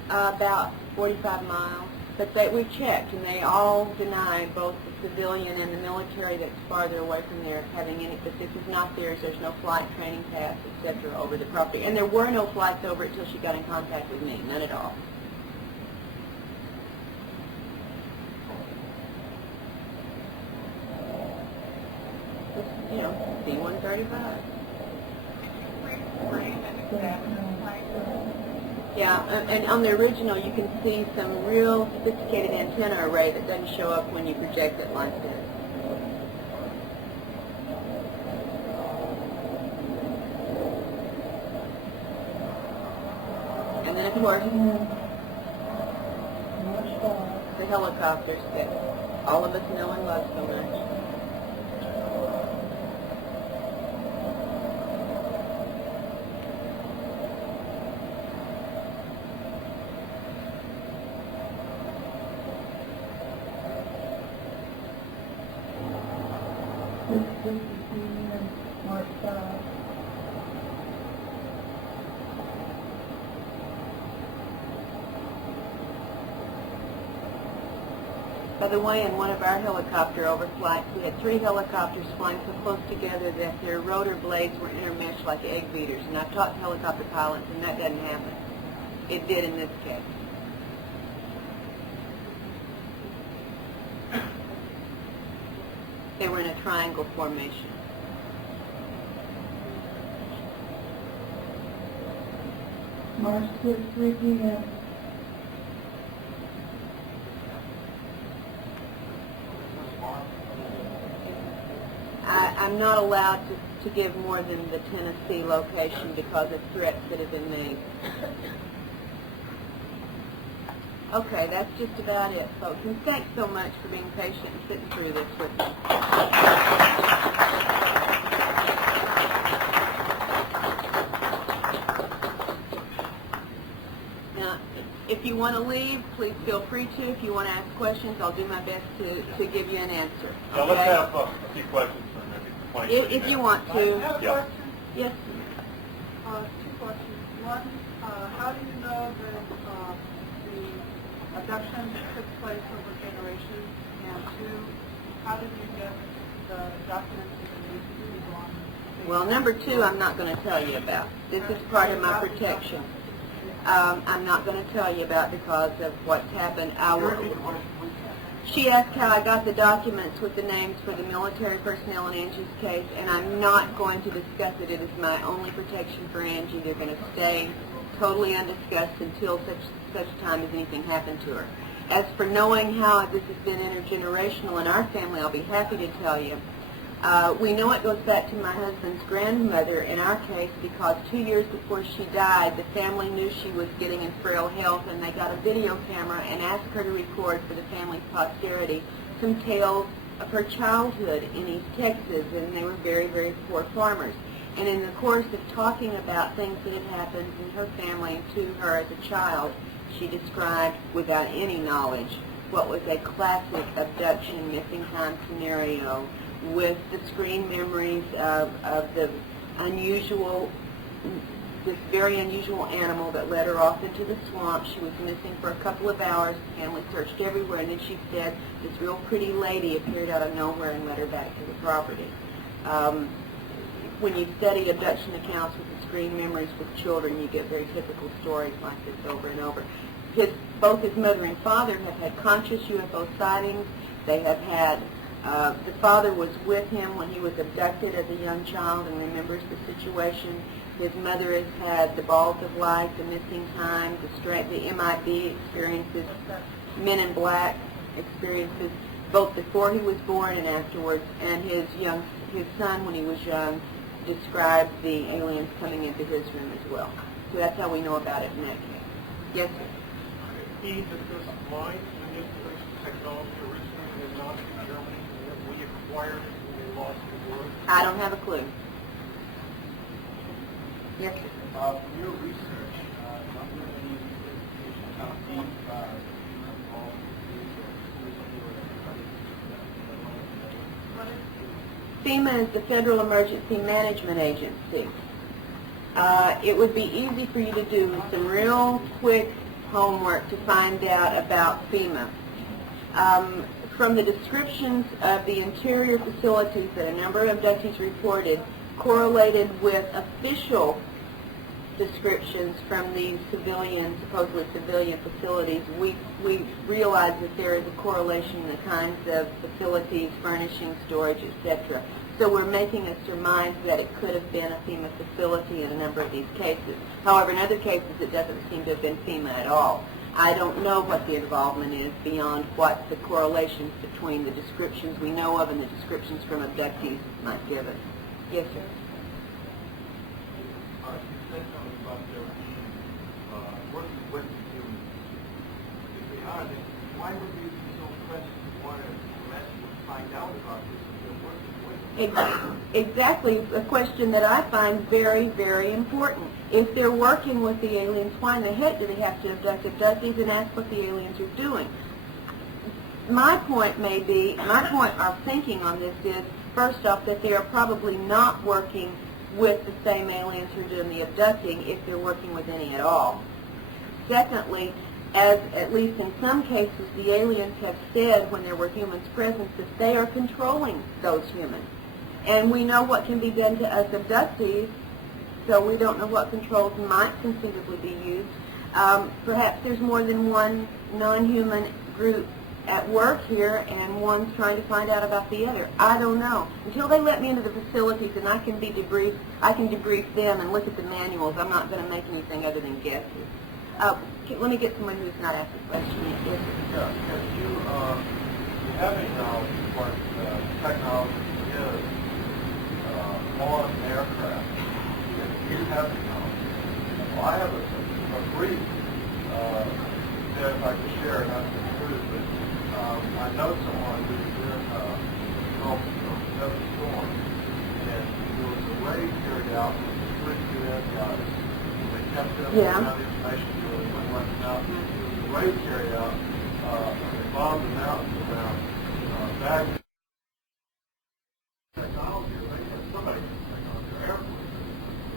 About 45 miles. But we've checked, and they all deny, both the civilian and the military that's farther away from there, having any, but this is not theirs. There's no flight training paths, etc. over the property. And there were no flights over it until she got in contact with me. None at all. Just, C-135. Yeah, and on the original you can see some real sophisticated antenna array that doesn't show up when you project it like this. And then of course, the helicopters that all of us know and love so much. 6:50 p.m. March 5. By the way, in one of our helicopter overflights, we had 3 helicopters flying so close together that their rotor blades were intermeshed like egg beaters. And I've talked to helicopter pilots, and that doesn't happen. It did in this case. They were in a triangle formation. March 6, 3 p.m. I'm not allowed to give more than the Tennessee location because of threats that have been made. Okay, that's just about it, folks. And thanks so much for being patient and sitting through this with me. Now, if you want to leave, please feel free to. If you want to ask questions, I'll do my best to give you an answer. Now, let's Okay? have a few questions for maybe 20 If you want to. I have a Yeah. question. Yes. 2 questions. One, how do you know that the abduction took place over generations? And 2, how did you get the documents that you need to go on? Well, number 2, I'm not going to tell you about. This is part of my protection. I'm not going to tell you about because of what's happened. She asked how I got the documents with the names for the military personnel in Angie's case, and I'm not going to discuss it. It is my only protection for Angie. They're going to stay totally undiscussed until such time as anything happened to her. As for knowing how this has been intergenerational in our family, I'll be happy to tell you. We know it goes back to my husband's grandmother in our case because 2 years before she died, the family knew she was getting in frail health, and they got a video camera and asked her to record for the family's posterity some tales of her childhood in East Texas, and they were very, very poor farmers. And in the course of talking about things that had happened in her family to her as a child, she described, without any knowledge, what was a classic abduction, missing time scenario, with the screen memories of the unusual, this very unusual animal that led her off into the swamp. She was missing for a couple of hours. The family searched everywhere, and then she said this real pretty lady appeared out of nowhere and led her back to the property. When you study abduction accounts with the screen memories with children, you get very typical stories like this over and over. Both his mother and father have had conscious UFO sightings. They have had the father was with him when he was abducted as a young child and remembers the situation. His mother has had the balls of light, the missing time, the MIB experiences, Men in Black experiences, both before he was born and afterwards. And his son, when he was young, described the aliens coming into his room as well. So that's how we know about it in that case. Yes, sir. He discussed flight manipulation technology originated in Nazi Germany. We acquired it when we lost the war. I don't have a clue. Yes, sir. From your research, not really any investigation how deep involved FEMA is the Federal Emergency Management Agency. It would be easy for you to do some real quick homework to find out about FEMA. From the descriptions of the interior facilities that a number of abductees reported, correlated with official descriptions from these supposedly civilian facilities, we realize that there is a correlation in the kinds of facilities, furnishing, storage, etc. So we're making a surmise that it could have been a FEMA facility in a number of these cases. However, in other cases, it doesn't seem to have been FEMA at all. I don't know what the involvement is beyond what the correlations between the descriptions we know of and the descriptions from abductees might give us. Yes, sir. You said something about there being working with the humans. If they are, then why would we be so pressed to want to find out about this if they're working with them? Exactly, a question that I find very, very important. If they're working with the aliens, why in the heck do they have to abduct abductees and ask what the aliens are doing? My point of thinking on this is first off, that they are probably not working with the same aliens who are doing the abducting, if they're working with any at all. Secondly, as at least in some cases the aliens have said when there were humans present, that they are controlling those humans. And we know what can be done to us abductees, so we don't know what controls might conceivably be used. Perhaps there's more than one non-human group at work here, and one's trying to find out about the other. I don't know. Until they let me into the facilities and I can be debriefed, I can debrief them and look at the manuals. I'm not going to make anything other than guesses. Let me get someone who's not asked a question yet. Yes, sir. If you have any knowledge of what technology is on an aircraft, if you have any knowledge, well, I have a brief that if I could share, not to include, but I know someone who's in Gulf of Desert Storm, and there was a raid carried out with 3 UN guys. They kept them without information until they went out. There was a raid carried out, and they bombed the mountains around Baghdad. Technology, somebody has technology, or Air Force,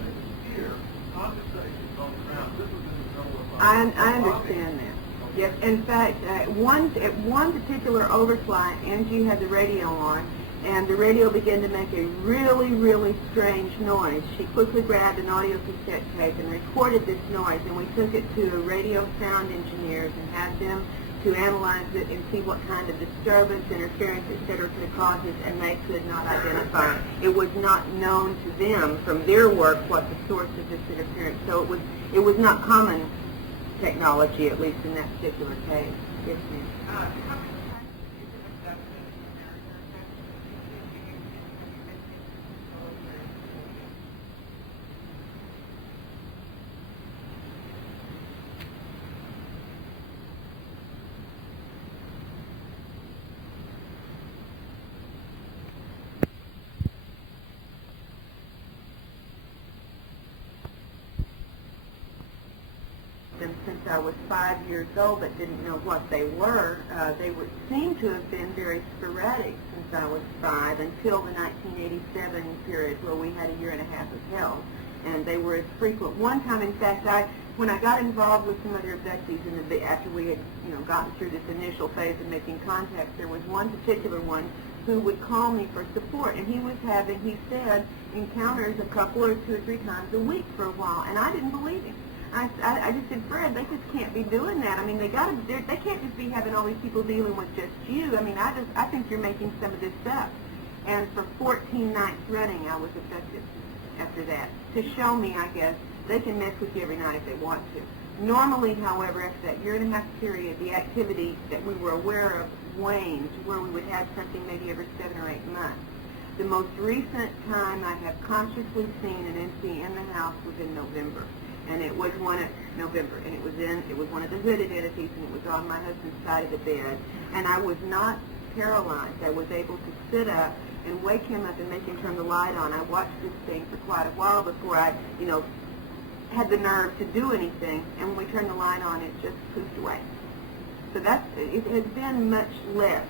they hear conversations on the ground. This was in the middle of I understand that. Yes, in fact, at one particular overflight, Angie had the radio on, and the radio began to make a really, really strange noise. She quickly grabbed an audio cassette tape and recorded this noise, and we took it to radio sound engineers and had them to analyze it and see what kind of disturbance, interference, etc. could cause it, and they could not identify it. It was not known to them from their work what the source of this interference. So it was not common technology, at least in that particular case. Yes, ma'am. Them since I was 5 years old, but didn't know what they were. They would seem to have been very sporadic since I was 5 until the 1987 period, where we had a year and a half of hell, and they were as frequent. One time, in fact, when I got involved with some other abductees after we had gotten through this initial phase of making contact, there was one particular one who would call me for support, and he said, encounters a couple or 2 or 3 times a week for a while, and I didn't believe him. I just said, Fred, they just can't be doing that. I mean, they can't just be having all these people dealing with just you. I mean, I think you're making some of this up. And for 14 nights running, I was abducted after that. To show me, I guess, they can mess with you every night if they want to. Normally, however, after that year and a half period, the activity that we were aware of waned to where we would have something maybe every 7 or 8 months. The most recent time I have consciously seen an entity in the house was in November. And it was one of the hooded entities, and it was on my husband's side of the bed. And I was not paralyzed. I was able to sit up and wake him up and make him turn the light on. I watched this thing for quite a while before I, had the nerve to do anything. And when we turned the light on, it just poofed away. So it has been much less.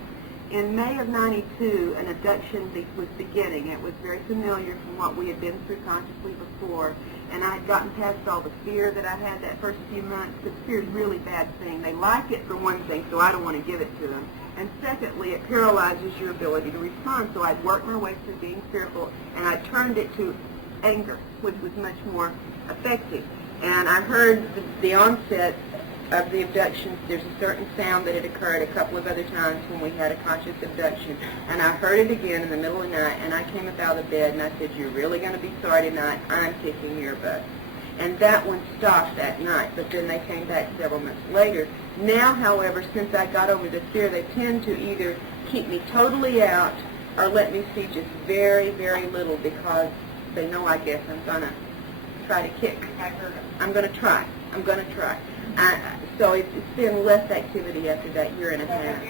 In May of '92, an abduction was beginning. It was very familiar from what we had been through consciously before. And I had gotten past all the fear that I had that first few months, because fear is a really bad thing. They like it for one thing, so I don't want to give it to them. And secondly, it paralyzes your ability to respond. So I'd worked my way through being fearful, and I turned it to anger, which was much more effective. And I heard the onset of the abductions. There's a certain sound that had occurred a couple of other times when we had a conscious abduction. And I heard it again in the middle of the night, and I came up out of bed and I said, "You're really going to be sorry tonight. I'm kicking your butt." And that one stopped that night, but then they came back several months later. Now, however, since I got over the fear, they tend to either keep me totally out or let me see just very, very little, because they know, I guess, I'm going to try to kick. I'm going to try. So it's been less activity after that year and a half.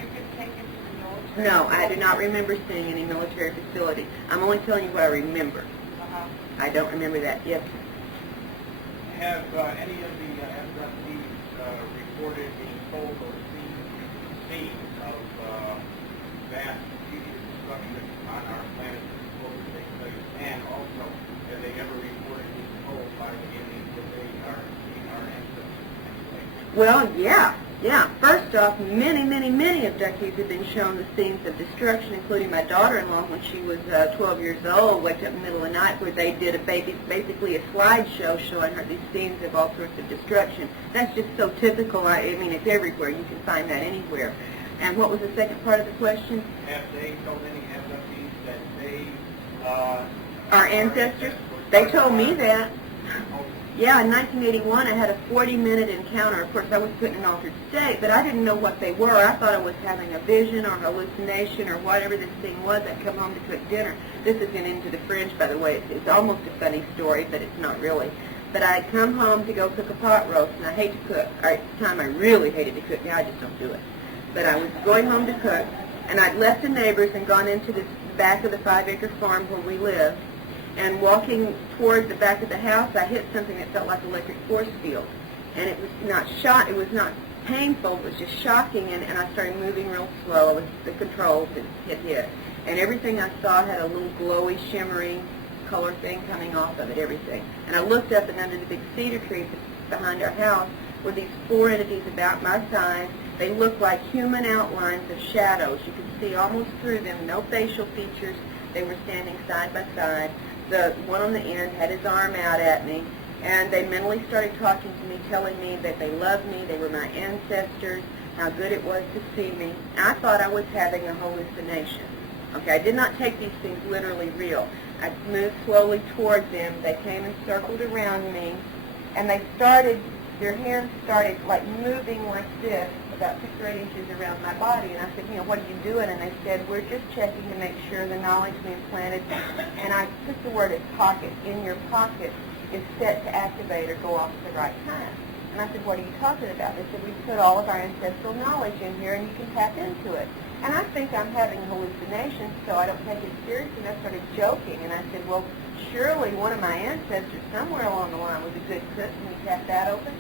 No, I do not remember seeing any military facility. I'm only telling you what I remember. I don't remember that. Yes. Have any of the abductees reported being told or seen scenes of vast future destruction on our planet Well, yeah. First off, many abductees have been shown the scenes of destruction, including my daughter-in-law when she was 12 years old, waked up in the middle of the night where they did basically a slideshow showing her these scenes of all sorts of destruction. That's just so typical. I mean, it's everywhere. You can find that anywhere. And what was the second part of the question? Have they told any abductees that they Our ancestors? They told me that. Yeah, in 1981 I had a 40-minute encounter. Of course, I was put in an altered state, but I didn't know what they were. I thought I was having a vision or hallucination or whatever this thing was. I'd come home to cook dinner. This is into the fringe, by the way. It's almost a funny story, but it's not really. But I'd come home to go cook a pot roast, and I hate to cook. At the time, I really hated to cook. Now I just don't do it. But I was going home to cook, and I'd left the neighbors and gone into the back of the 5-acre farm where we lived. And walking toward the back of the house, I hit something that felt like electric force field. And it was not painful, it was just shocking, and I started moving real slow with the controls that hit. And everything I saw had a little glowy, shimmery color thing coming off of it, everything. And I looked up, and under the big cedar tree behind our house were these 4 entities about my size. They looked like human outlines of shadows. You could see almost through them, no facial features. They were standing side by side. The one on the end had his arm out at me, and they mentally started talking to me, telling me that they loved me, they were my ancestors, how good it was to see me. I thought I was having a hallucination. Okay, I did not take these things literally real. I moved slowly towards them. They came and circled around me, and their hands started like moving like this, about 6 or 8 inches around my body. And I said, what are you doing? And they said, we're just checking to make sure the knowledge we implanted. And I took the word as pocket. In your pocket is set to activate or go off at the right time. And I said, what are you talking about? They said, we put all of our ancestral knowledge in here and you can tap into it. And I think I'm having hallucinations, so I don't take it seriously. And I started joking. And I said, well, surely one of my ancestors somewhere along the line was a good cook. Can you tap that open?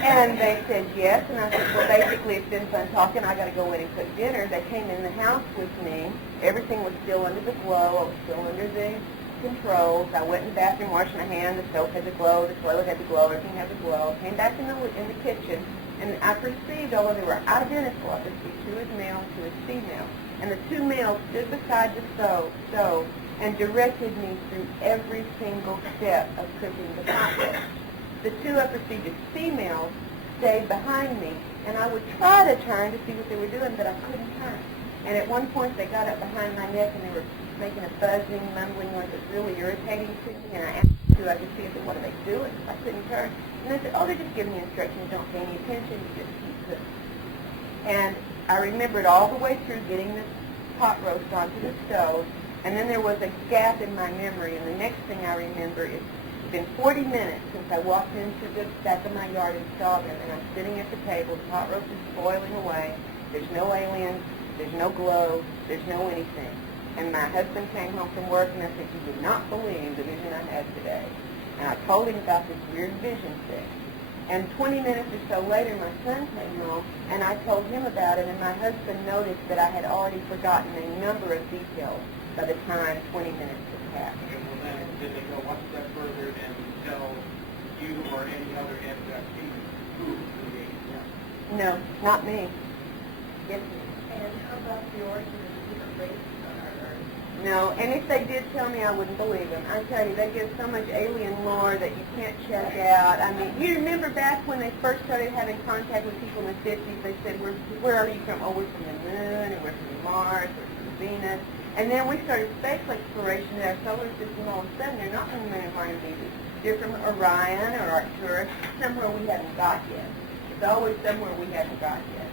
And they said yes, and I said, well, basically it's been fun talking. I got to go in and cook dinner. They came in the house with me. Everything was still under the glow. I was still under the controls. I went in the bathroom, washed my hands. The stove had the glow. The toilet had the glow. Everything had the glow. Came back in the kitchen, and I perceived, although they were identical, I perceived 2 as male and 2 as female. And the 2 males stood beside the stove and directed me through every single step of cooking the pot roast. The 2 I perceived as females stayed behind me, and I would try to turn to see what they were doing, but I couldn't turn. And at one point, they got up behind my neck, and they were making a buzzing, mumbling noise that was really irritating to me, and I asked who I could see, I said, what are they doing? I couldn't turn. And they said, oh, they're just giving you instructions. Don't pay any attention. You just keep cooking. And I remembered all the way through getting this pot roast onto the stove. And then there was a gap in my memory, and the next thing I remember is it's been 40 minutes since I walked into the back of my yard and saw them, and I'm sitting at the table. The pot roast is boiling away. There's no aliens. There's no glow. There's no anything. And my husband came home from work, and I said, you would not believe the vision I had today. And I told him about this weird vision thing. And 20 minutes or so later, my son came home, and I told him about it, and my husband noticed that I had already forgotten a number of details by the time 20 minutes had passed. Okay, well then, did they go one step further and tell you or any other abductee who created them? No, not me. Yes, And how about the origin of the different races on our Earth? no, and if they did tell me, I wouldn't believe them. I tell you, they give so much alien lore that you can't check out. I mean, you remember back when they first started having contact with people in the 50s, they said, where are you from? Oh, we're from the moon, and we're from Mars, we're from Venus. And then we started space exploration in our solar system. All of a sudden, they're not from the moon and Mars and Venus. They're from Orion or Arcturus, somewhere we haven't got yet. It's always somewhere we haven't got yet.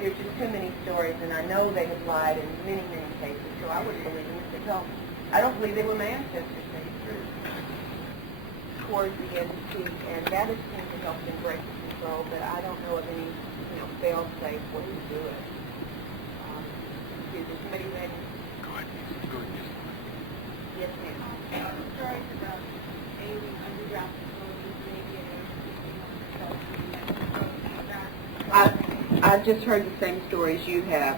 There's just too many stories, and I know they have lied in many, many cases, so I wouldn't believe them if they told me. I don't believe they were my ancestors, to tell you the truth. Towards the end, and that is going to help them break the control, but I don't know of any, fail-safe way to do it. Is somebody ready? Go ahead. Yes, ma'am. Stories about alien underground facilities, maybe I've just heard the same stories you have.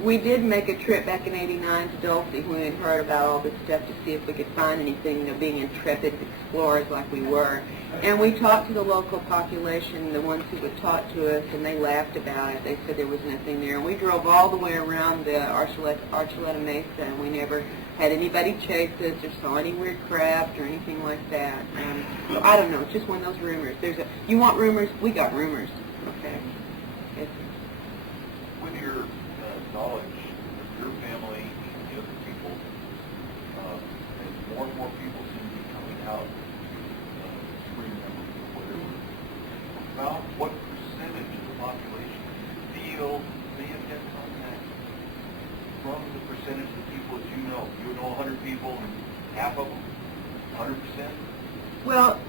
We did make a trip back in '89 to Dulce when we had heard about all this stuff to see if we could find anything, you know, being intrepid explorers like we were. And we talked to the local population, the ones who would talk to us, and they laughed about it. They said there was nothing there. And we drove all the way around the Archuleta Mesa, and we never had anybody chase us or saw any weird craft or anything like that. So I don't know. It's just one of those rumors. You want rumors? We got rumors. Okay. With your knowledge of your family and the other people, as more and more people seem to be coming out to screen them or whatever, about what percentage of the population feel they have had contact from the percentage of the people that you know? You know 100 people and half of them, 100%? Well,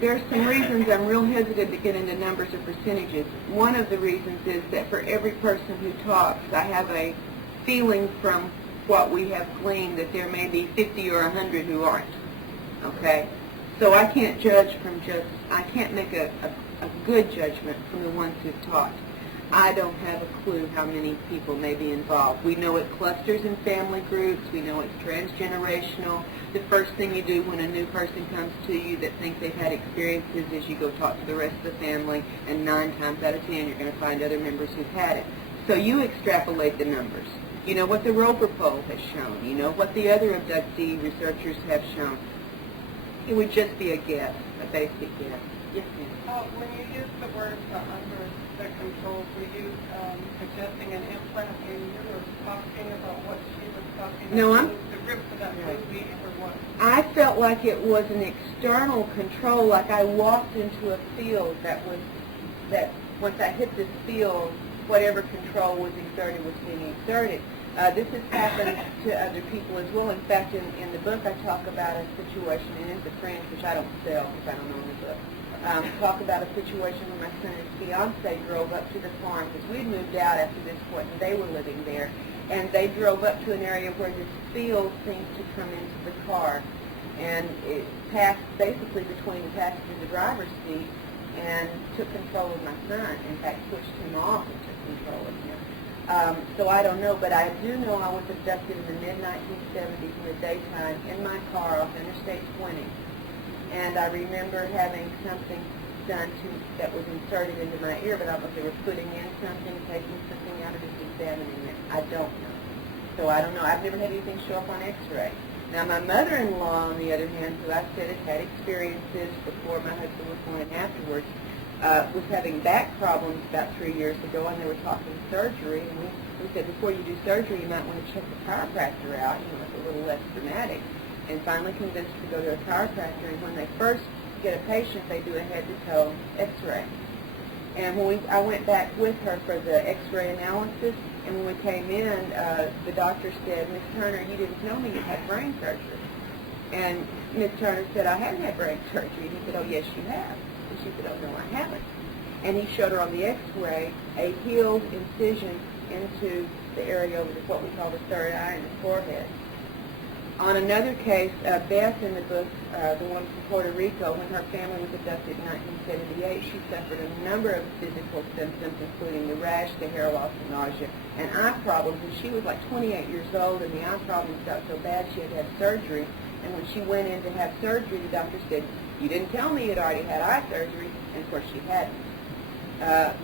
there's some reasons I'm real hesitant to get into numbers or percentages. One of the reasons is that for every person who talks, I have a feeling from what we have gleaned that there may be 50 or 100 who aren't. Okay? So I can't judge from I can't make a good judgment from the ones who've talked. I don't have a clue how many people may be involved. We know it clusters in family groups. We know it's transgenerational. The first thing you do when a new person comes to you that thinks they've had experiences is you go talk to the rest of the family, and 9 times out of 10 you're going to find other members who've had it. So you extrapolate the numbers. You know what the Roper poll has shown. You know what the other abductee researchers have shown. It would just be a guess, a basic guess. Yes, ma'am. When you use the word under the control, were you suggesting an implant and you were talking about what she was talking No, about? The grip for that movie or what? I felt like it was an external control, like I walked into a field that once I hit this field, whatever control was exerted was being exerted. This has happened to other people as well. In fact, in the book I talk about a situation, and in the fringe, which I don't sell because I don't own the book, talk about a situation where my son and his fiance drove up to the farm because we'd moved out after this point and they were living there. And they drove up to an area where this field seemed to come into the car. And it passed basically between the passenger and the driver's seat and took control of my son. In fact, pushed him off and took control of him. So I don't know, but I do know I was abducted in the mid-1970s in the daytime in my car off Interstate 20. And I remember having something done that was inserted into my ear, but I thought they were putting in something, taking something out of it, examining it. I don't know. So I don't know. I've never had anything show up on X-ray. Now, my mother-in-law, on the other hand, who I said had experiences before my husband was born and afterwards, was having back problems about 3 years ago, and they were talking surgery. And we said, before you do surgery, you might want to check the chiropractor out. It's a little less dramatic. And finally convinced her to go to a chiropractor. And when they first get a patient, they do a head-to-toe X-ray. And when I went back with her for the X-ray analysis, and when we came in, the doctor said, "Miss Turner, you didn't tell me you had brain surgery." And Miss Turner said, "I haven't had brain surgery." And he said, "Oh, yes, you have." And she said, "Oh, no, I haven't." And he showed her on the X-ray a healed incision into the area over what we call the third eye and the forehead. On another case, Beth in the book, the one from Puerto Rico, when her family was abducted in 1978, she suffered a number of physical symptoms, including the rash, the hair loss, and nausea, and eye problems. And she was like 28 years old, and the eye problems got so bad she had to have surgery. And when she went in to have surgery, the doctor said, "You didn't tell me you'd already had eye surgery," and of course she hadn't.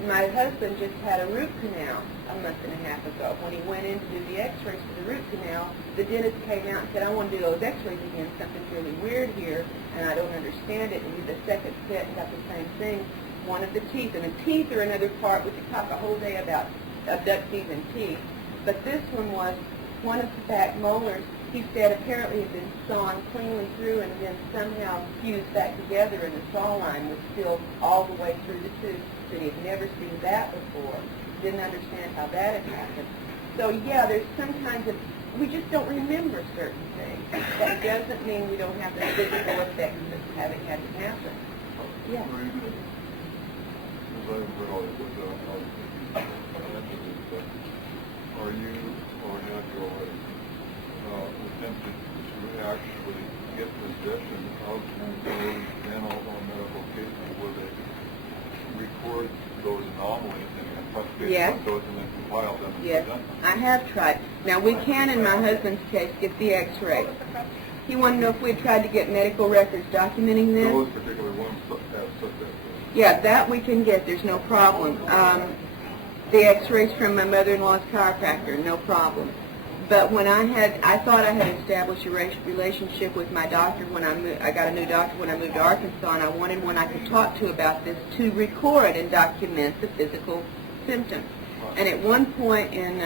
My husband just had a root canal a month and a half ago. When he went in to do the x-rays for the root canal, the dentist came out and said, "I want to do those x-rays again. Something's really weird here, and I don't understand it." And he did the second set and got the same thing. One of the teeth, and the teeth are another part. We could talk a whole day about abductees and teeth. But this one was one of the back molars. He said apparently had been sawn cleanly through and then somehow fused back together, and the saw line was still all the way through the tooth. That he had never seen that before. Didn't understand how that had happened. So yeah, there's some kinds of, we just don't remember certain things. That doesn't mean we don't have the physical effects of having had it happen. Yeah. Are you, or have you already, attempted to actually get possession of those dental or medical cases where they record those anomalies and touch base Yes. on those and then compile them and Yes, present them? I have tried. Now, we can, in my husband's case, get the x-ray. He wanted to know if we had tried to get medical records documenting this. Those particular ones have such a... Yeah, that we can get. There's no problem. The x-rays from my mother-in-law's chiropractor, no problem. But when I thought I had established a relationship with my doctor when I got a new doctor when I moved to Arkansas, and I wanted one I could talk to about this to record and document the physical symptoms. And at one point in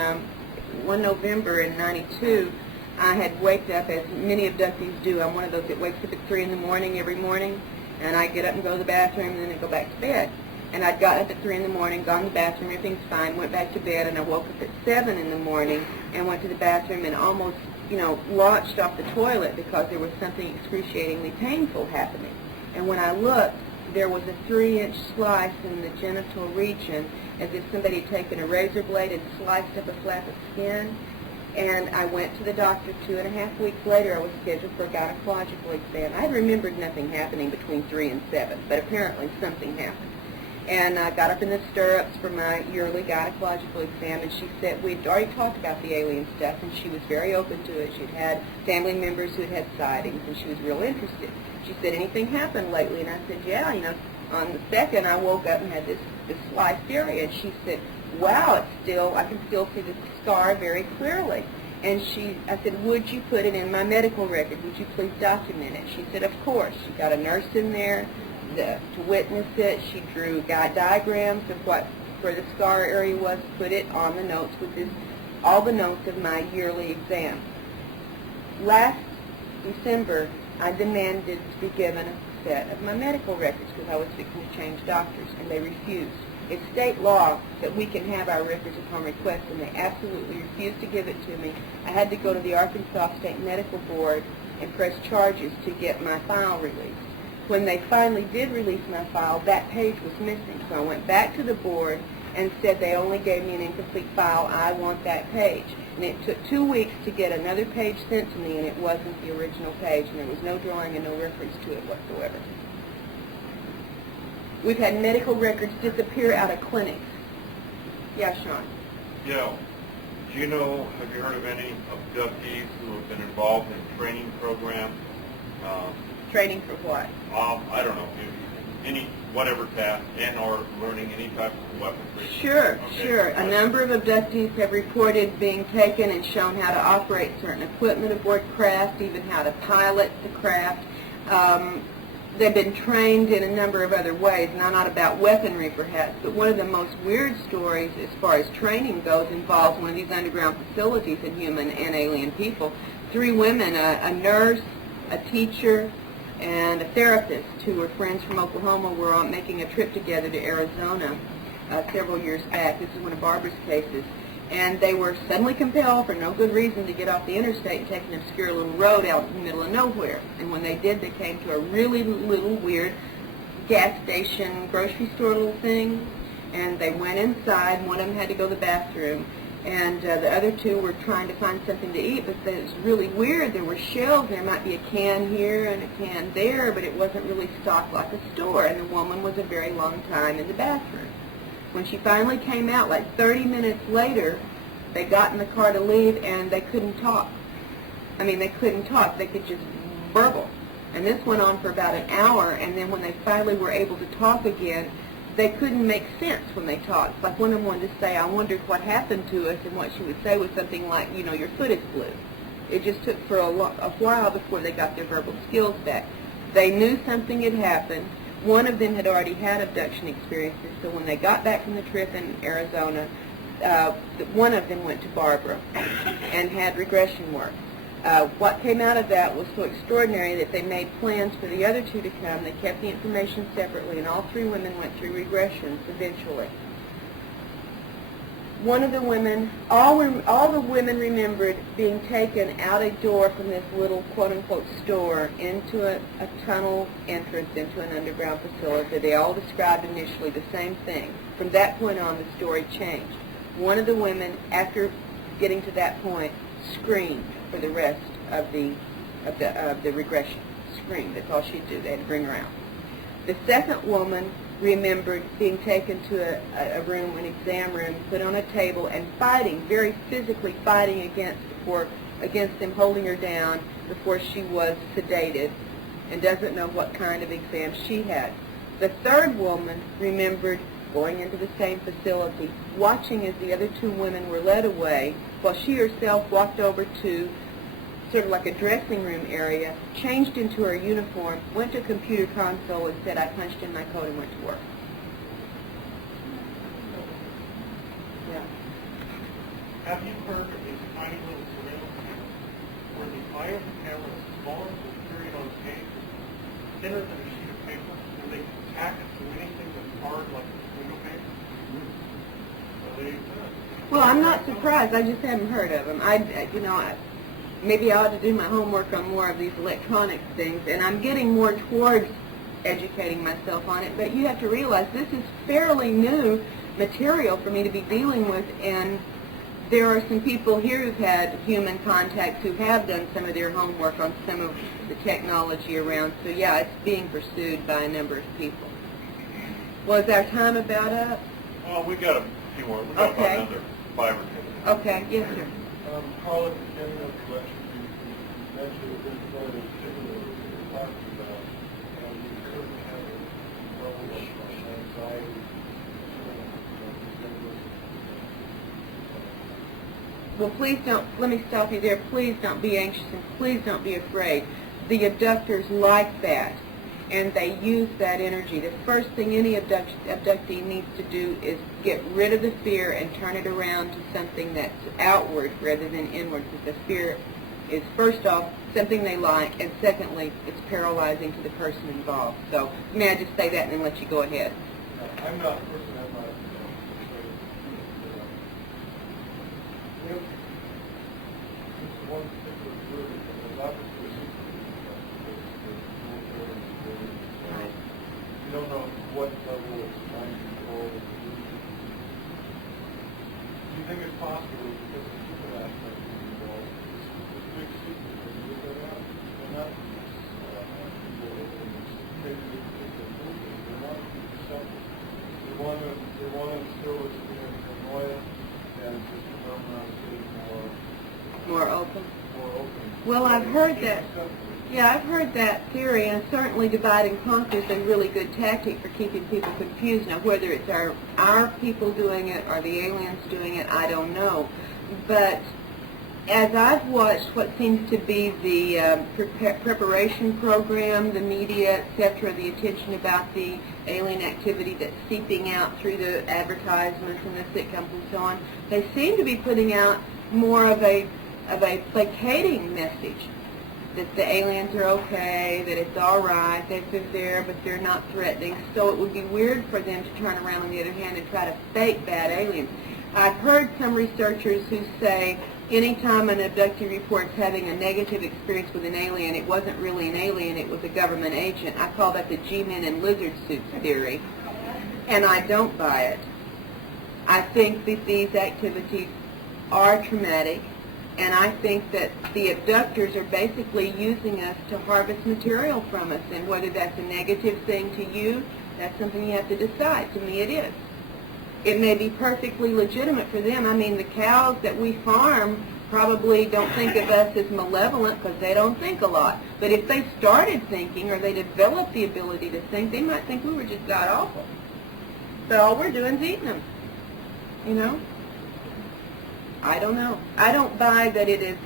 one November in '92, I had waked up, as many abductees do. I'm one of those that wakes up at 3 in the morning every morning, and I get up and go to the bathroom, and then I go back to bed. And I'd gotten up at 3 in the morning, gone to the bathroom, everything's fine, went back to bed, and I woke up at 7 in the morning and went to the bathroom and almost, launched off the toilet because there was something excruciatingly painful happening. And when I looked, there was a 3-inch slice in the genital region, as if somebody had taken a razor blade and sliced up a flap of skin. And I went to the doctor 2.5 weeks later. I was scheduled for a gynecological exam. I remembered nothing happening between 3 and 7, but apparently something happened. And I got up in the stirrups for my yearly gynecological exam, and she said, we'd already talked about the alien stuff, and she was very open to it. She'd had family members who had had sightings, and she was real interested. She said, anything happened lately? And I said, yeah, on the 2nd, I woke up and had this sliced area. And she said, wow, I can still see the scar very clearly. And I said, would you put it in my medical record? Would you please document it? She said, of course. She got a nurse in there to witness it. She drew diagrams of where the scar area was, put it on the notes with all the notes of my yearly exam. Last December, I demanded to be given a set of my medical records because I was fixing to change doctors, and they refused. It's state law that we can have our records upon request, and they absolutely refused to give it to me. I had to go to the Arkansas State Medical Board and press charges to get my file released. When they finally did release my file, that page was missing. So I went back to the board and said they only gave me an incomplete file. I want that page. And it took 2 weeks to get another page sent to me, and it wasn't the original page, and there was no drawing and no reference to it whatsoever. We've had medical records disappear out of clinics. Yeah, Sean. Yeah. Do you know, have you heard of any abductees who have been involved in training programs? Training for what? I don't know, any whatever task and or learning any type of weaponry. Sure, Okay. sure. A number of abductees have reported being taken and shown how to operate certain equipment aboard craft, even how to pilot the craft. They've been trained in a number of other ways, not about weaponry perhaps, but one of the most weird stories as far as training goes involves one of these underground facilities in human and alien people. 3 women, a nurse, a teacher, and a therapist who were friends from Oklahoma were making a trip together to Arizona several years back. This is one of Barbara's cases. And they were suddenly compelled, for no good reason, to get off the interstate and take an obscure little road out in the middle of nowhere. And when they did, they came to a really little weird gas station, grocery store little thing. And they went inside. One of them had to go to the bathroom. And the other 2 were trying to find something to eat, but it was really weird. There were shelves. There might be a can here and a can there, but it wasn't really stocked like a store. And the woman was a very long time in the bathroom. When she finally came out, like 30 minutes later, they got in the car to leave, and they couldn't talk. I mean, they couldn't talk. They could just burble. And this went on for about an hour, and then when they finally were able to talk again, they couldn't make sense when they talked. Like one of them wanted to say, I wondered what happened to us, and what she would say was something like, your foot is blue. It just took for a while before they got their verbal skills back. They knew something had happened. One of them had already had abduction experiences, so when they got back from the trip in Arizona, one of them went to Barbara and had regression work. What came out of that was so extraordinary that they made plans for the other 2 to come. They kept the information separately, and all 3 women went through regressions eventually. One of the women, all the women remembered being taken out a door from this little quote-unquote store into a tunnel entrance into an underground facility. They all described initially the same thing. From that point on, the story changed. One of the women, after getting to that point, screamed for the rest of the regression. Screamed. That's all she'd do. They had to bring her out. The second woman remembered being taken to a room, an exam room, put on a table, and fighting, very physically fighting against them, holding her down before she was sedated, and doesn't know what kind of exam she had. The third woman remembered going into the same facility, watching as the other two women were led away, while she herself walked over to sort of like a dressing room area, changed into her uniform, went to a computer console and said, "I punched in my code and went to work." Yeah. Have you heard of these tiny little surveillance cameras where the eye of the camera is smaller than the period on the page, thinner than a sheet of paper, and they can tack it to anything that's hard like window paper? So they, Well, I'm not surprised. I just haven't heard of them. Maybe I ought to do my homework on more of these electronic things, and I'm getting more towards educating myself on it. But you have to realize this is fairly new material for me to be dealing with, and there are some people here who've had human contacts who have done some of their homework on some of the technology around. So yeah, it's being pursued by a number of people. Was our time about up? Well, we got a few more. We got Okay. about another 5 or 10. Okay, yes, sir. Carl, at the beginning of the lecture, you mentioned that there's one of those similar that you're talking about, and you couldn't have a level of anxiety. Well, please don't, let me stop you there. Please don't be anxious and please don't be afraid. The abductors like that, and they use that energy. The first thing any abductee needs to do is get rid of the fear and turn it around to something that's outward rather than inward, because the fear is, first off, something they like, and secondly, it's paralyzing to the person involved. So may I just say that and then let you go ahead? I'm not personally, I'm not afraid. If this one particular group, and obviously you don't know what level of mind control is used. Do you think it's possible because the human aspect is involved? This big secret that you look at, they're not people maybe they're moving, they want to be deceptive. They want to instill this paranoia and this phenomenon is getting More open? more open. Well, I've heard that. Yeah, I've heard that theory, and certainly divide and conquer is a really good tactic for keeping people confused. Now, whether it's our people doing it or the aliens doing it, I don't know. But as I've watched what seems to be the preparation program, the media, etc., the attention about the alien activity that's seeping out through the advertisements and the sitcoms and so on, they seem to be putting out more of a placating message. That the aliens are okay, that it's all right, that they're there, but they're not threatening. So it would be weird for them to turn around on the other hand and try to fake bad aliens. I've heard some researchers who say anytime an abductee reports having a negative experience with an alien, it wasn't really an alien, it was a government agent. I call that the G-men in lizard suits theory, and I don't buy it. I think that these activities are traumatic, and I think that the abductors are basically using us to harvest material from us, and whether that's a negative thing to you, that's something you have to decide. To me, it is. It may be perfectly legitimate for them. I mean, the cows that we farm probably don't think of us as malevolent because they don't think a lot. But if they started thinking, or they developed the ability to think, they might think we were just god-awful. So all we're doing is eating them, you know? I don't know. I don't buy that it is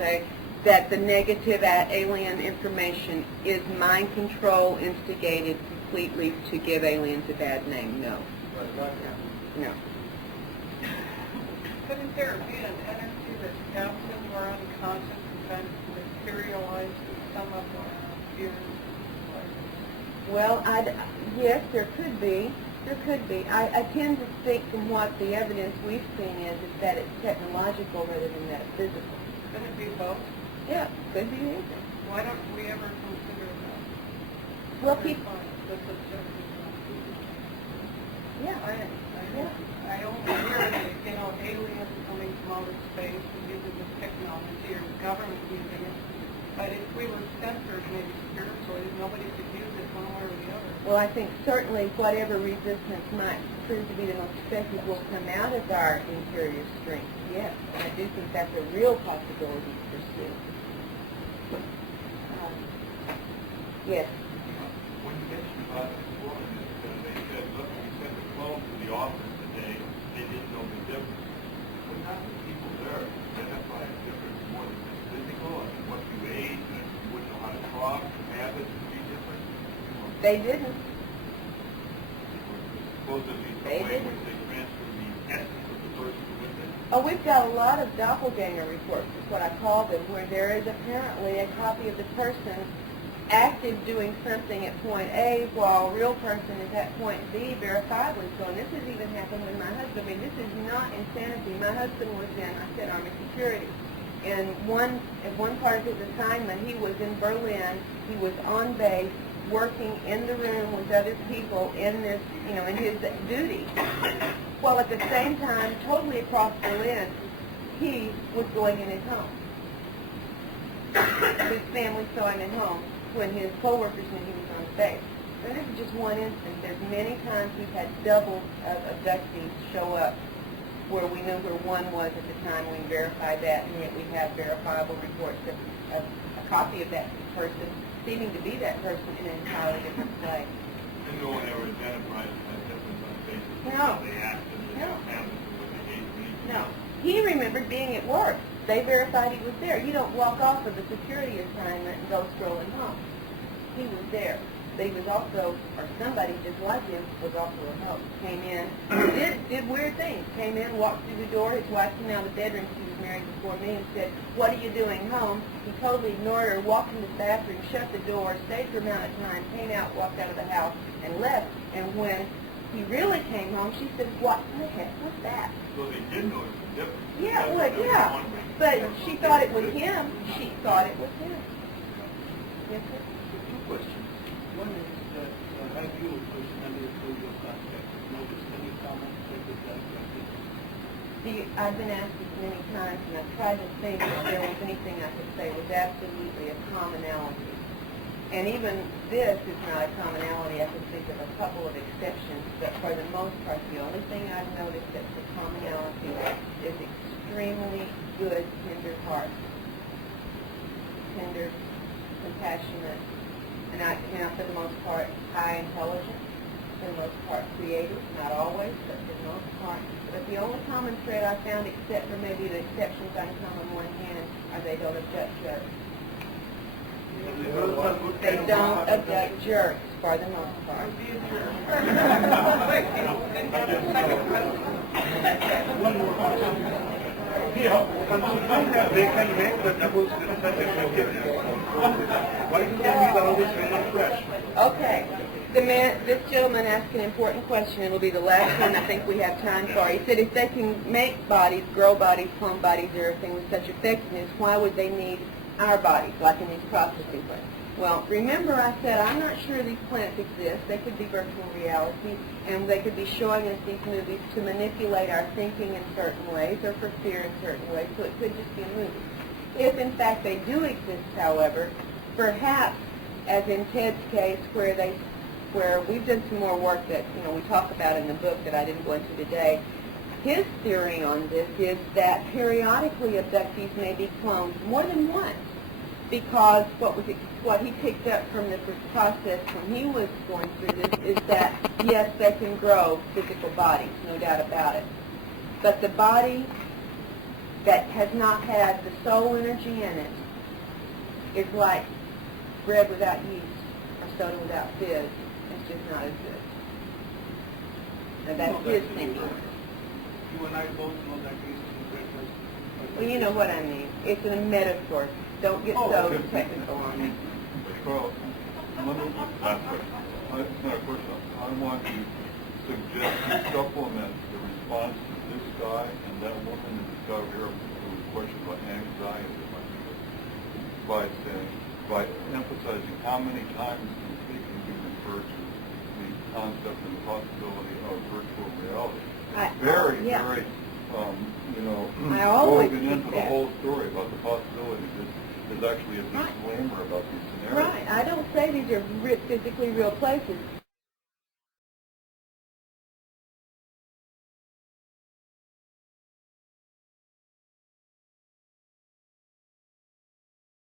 that the negative alien information is mind control instigated completely to give aliens a bad name. No. No. Couldn't there be an energy that's absent or unconscious and then materialized in some of our fears? Well, yes, there could be. There could be. I tend to think from what the evidence we've seen is that it's technological rather than that it's physical. Could it be both? Yeah, could be anything. Why don't we ever consider that? Well, people... The subjective. Yeah. I don't hear that, aliens coming from outer space and using this technology or the government using it. But if we were censored maybe spiritually, nobody could use it one way or the other. Well, I think certainly whatever resistance might prove to be the most effective will come out of our interior strength. Yes, I do think that's a real possibility to pursue. Yes. When you mentioned about this woman, they said, look, we sent the clone to the office today, they didn't know the difference. But not the people there identify a difference more than just physical, I mean, what you ate, and you wouldn't know how to talk, habits would be different. They didn't. Supposedly some They way didn't. which they transfer the essence of the person with it. Oh, we've got a lot of doppelganger reports, is what I call them, where there is apparently a copy of the person active doing something at point A while a real person is at point B verifiably. So, and this has even happened with my husband. I mean, this is not insanity. My husband was in, I said, Army Security. And at one part of his assignment, he was in Berlin. He was on base, working in the room with other people in this, you know, in his duty. Well, at the same time, totally across Berlin, he was going in his home. His family saw him at home when his co-workers knew he was on base. And this is just one instance. There's many times we've had double abductees show up where we knew where one was at the time. We verified that, and yet we have verifiable reports of a copy of that person seeming to be that person in an entirely different place. And no one ever identifies that difference on the basis of No. how they acted, and No. what happened, and what they ate, and eat. No. He remembered being at work. They verified he was there. You don't walk off of a security assignment and go strolling home. He was there. But he was also, or somebody just like him, was also a host. Came in, did weird things. Came in, walked through the door. His wife came out of the bedroom. She was married before me, and said, "What are you doing home?" He totally ignored her, walked into the bathroom, shut the door, stayed for a amount of time, came out, walked out of the house, and left. And when he really came home, she said, "What the heck was that?" So they did notice the difference. Yeah, That's well, what they were yeah. wondering. But she thought it was him. She thought it was him. Yes, sir? Two questions. One is that have you personally through your suspect noticed any common thread with that practice? I've been asked this many times, and I've tried to think if there was anything I could say was absolutely a commonality. And even this is not a commonality. I can think of a couple of exceptions, but for the most part, the only thing I've noticed that's a commonality is extremely good, tender hearts. Tender, compassionate, and for the most part, high intelligence, for the most part, creative, not always, but for the most part. But the only common thread I found, except for maybe the exceptions I can count on one hand, are they don't abduct jerks. They don't abduct jerks, for the most part. One more question. They can make the double such effective. Why do they need all this really fresh? Okay. This gentleman asked an important question. It'll be the last one I think we have time for. He said if they can make bodies, grow bodies, clone bodies, everything with such effectiveness, why would they need our bodies, like in these processing plants? Well, remember I said I'm not sure these plants exist. They could be virtual reality, and they could be showing us these movies to manipulate our thinking in certain ways or for fear in certain ways, so it could just be a movie. If, in fact, they do exist, however, perhaps, as in Ted's case, where we've done some more work that, we talk about in the book that I didn't go into today, his theory on this is that periodically abductees may be cloned more than once, because what he picked up from the process when he was going through this is that, yes, they can grow physical bodies, no doubt about it. But the body that has not had the soul energy in it is like bread without yeast or soda without fizz. It's just not as good. And that's his thinking. You and I both know that yeast is breakfast. Well, you know what I mean. It's a metaphor. Don't get so technical on it. Carl, let me, last question. It's not a question. I want to suggest you supplement the response to this guy and that woman and this guy here who was questioned about anxiety, by emphasizing how many times in speaking you refer to the concept and the possibility of virtual reality. Very, I always woven do into the that. whole story about the possibility. There's actually a disclaimer about these scenarios. Right. I don't say these are physically real places.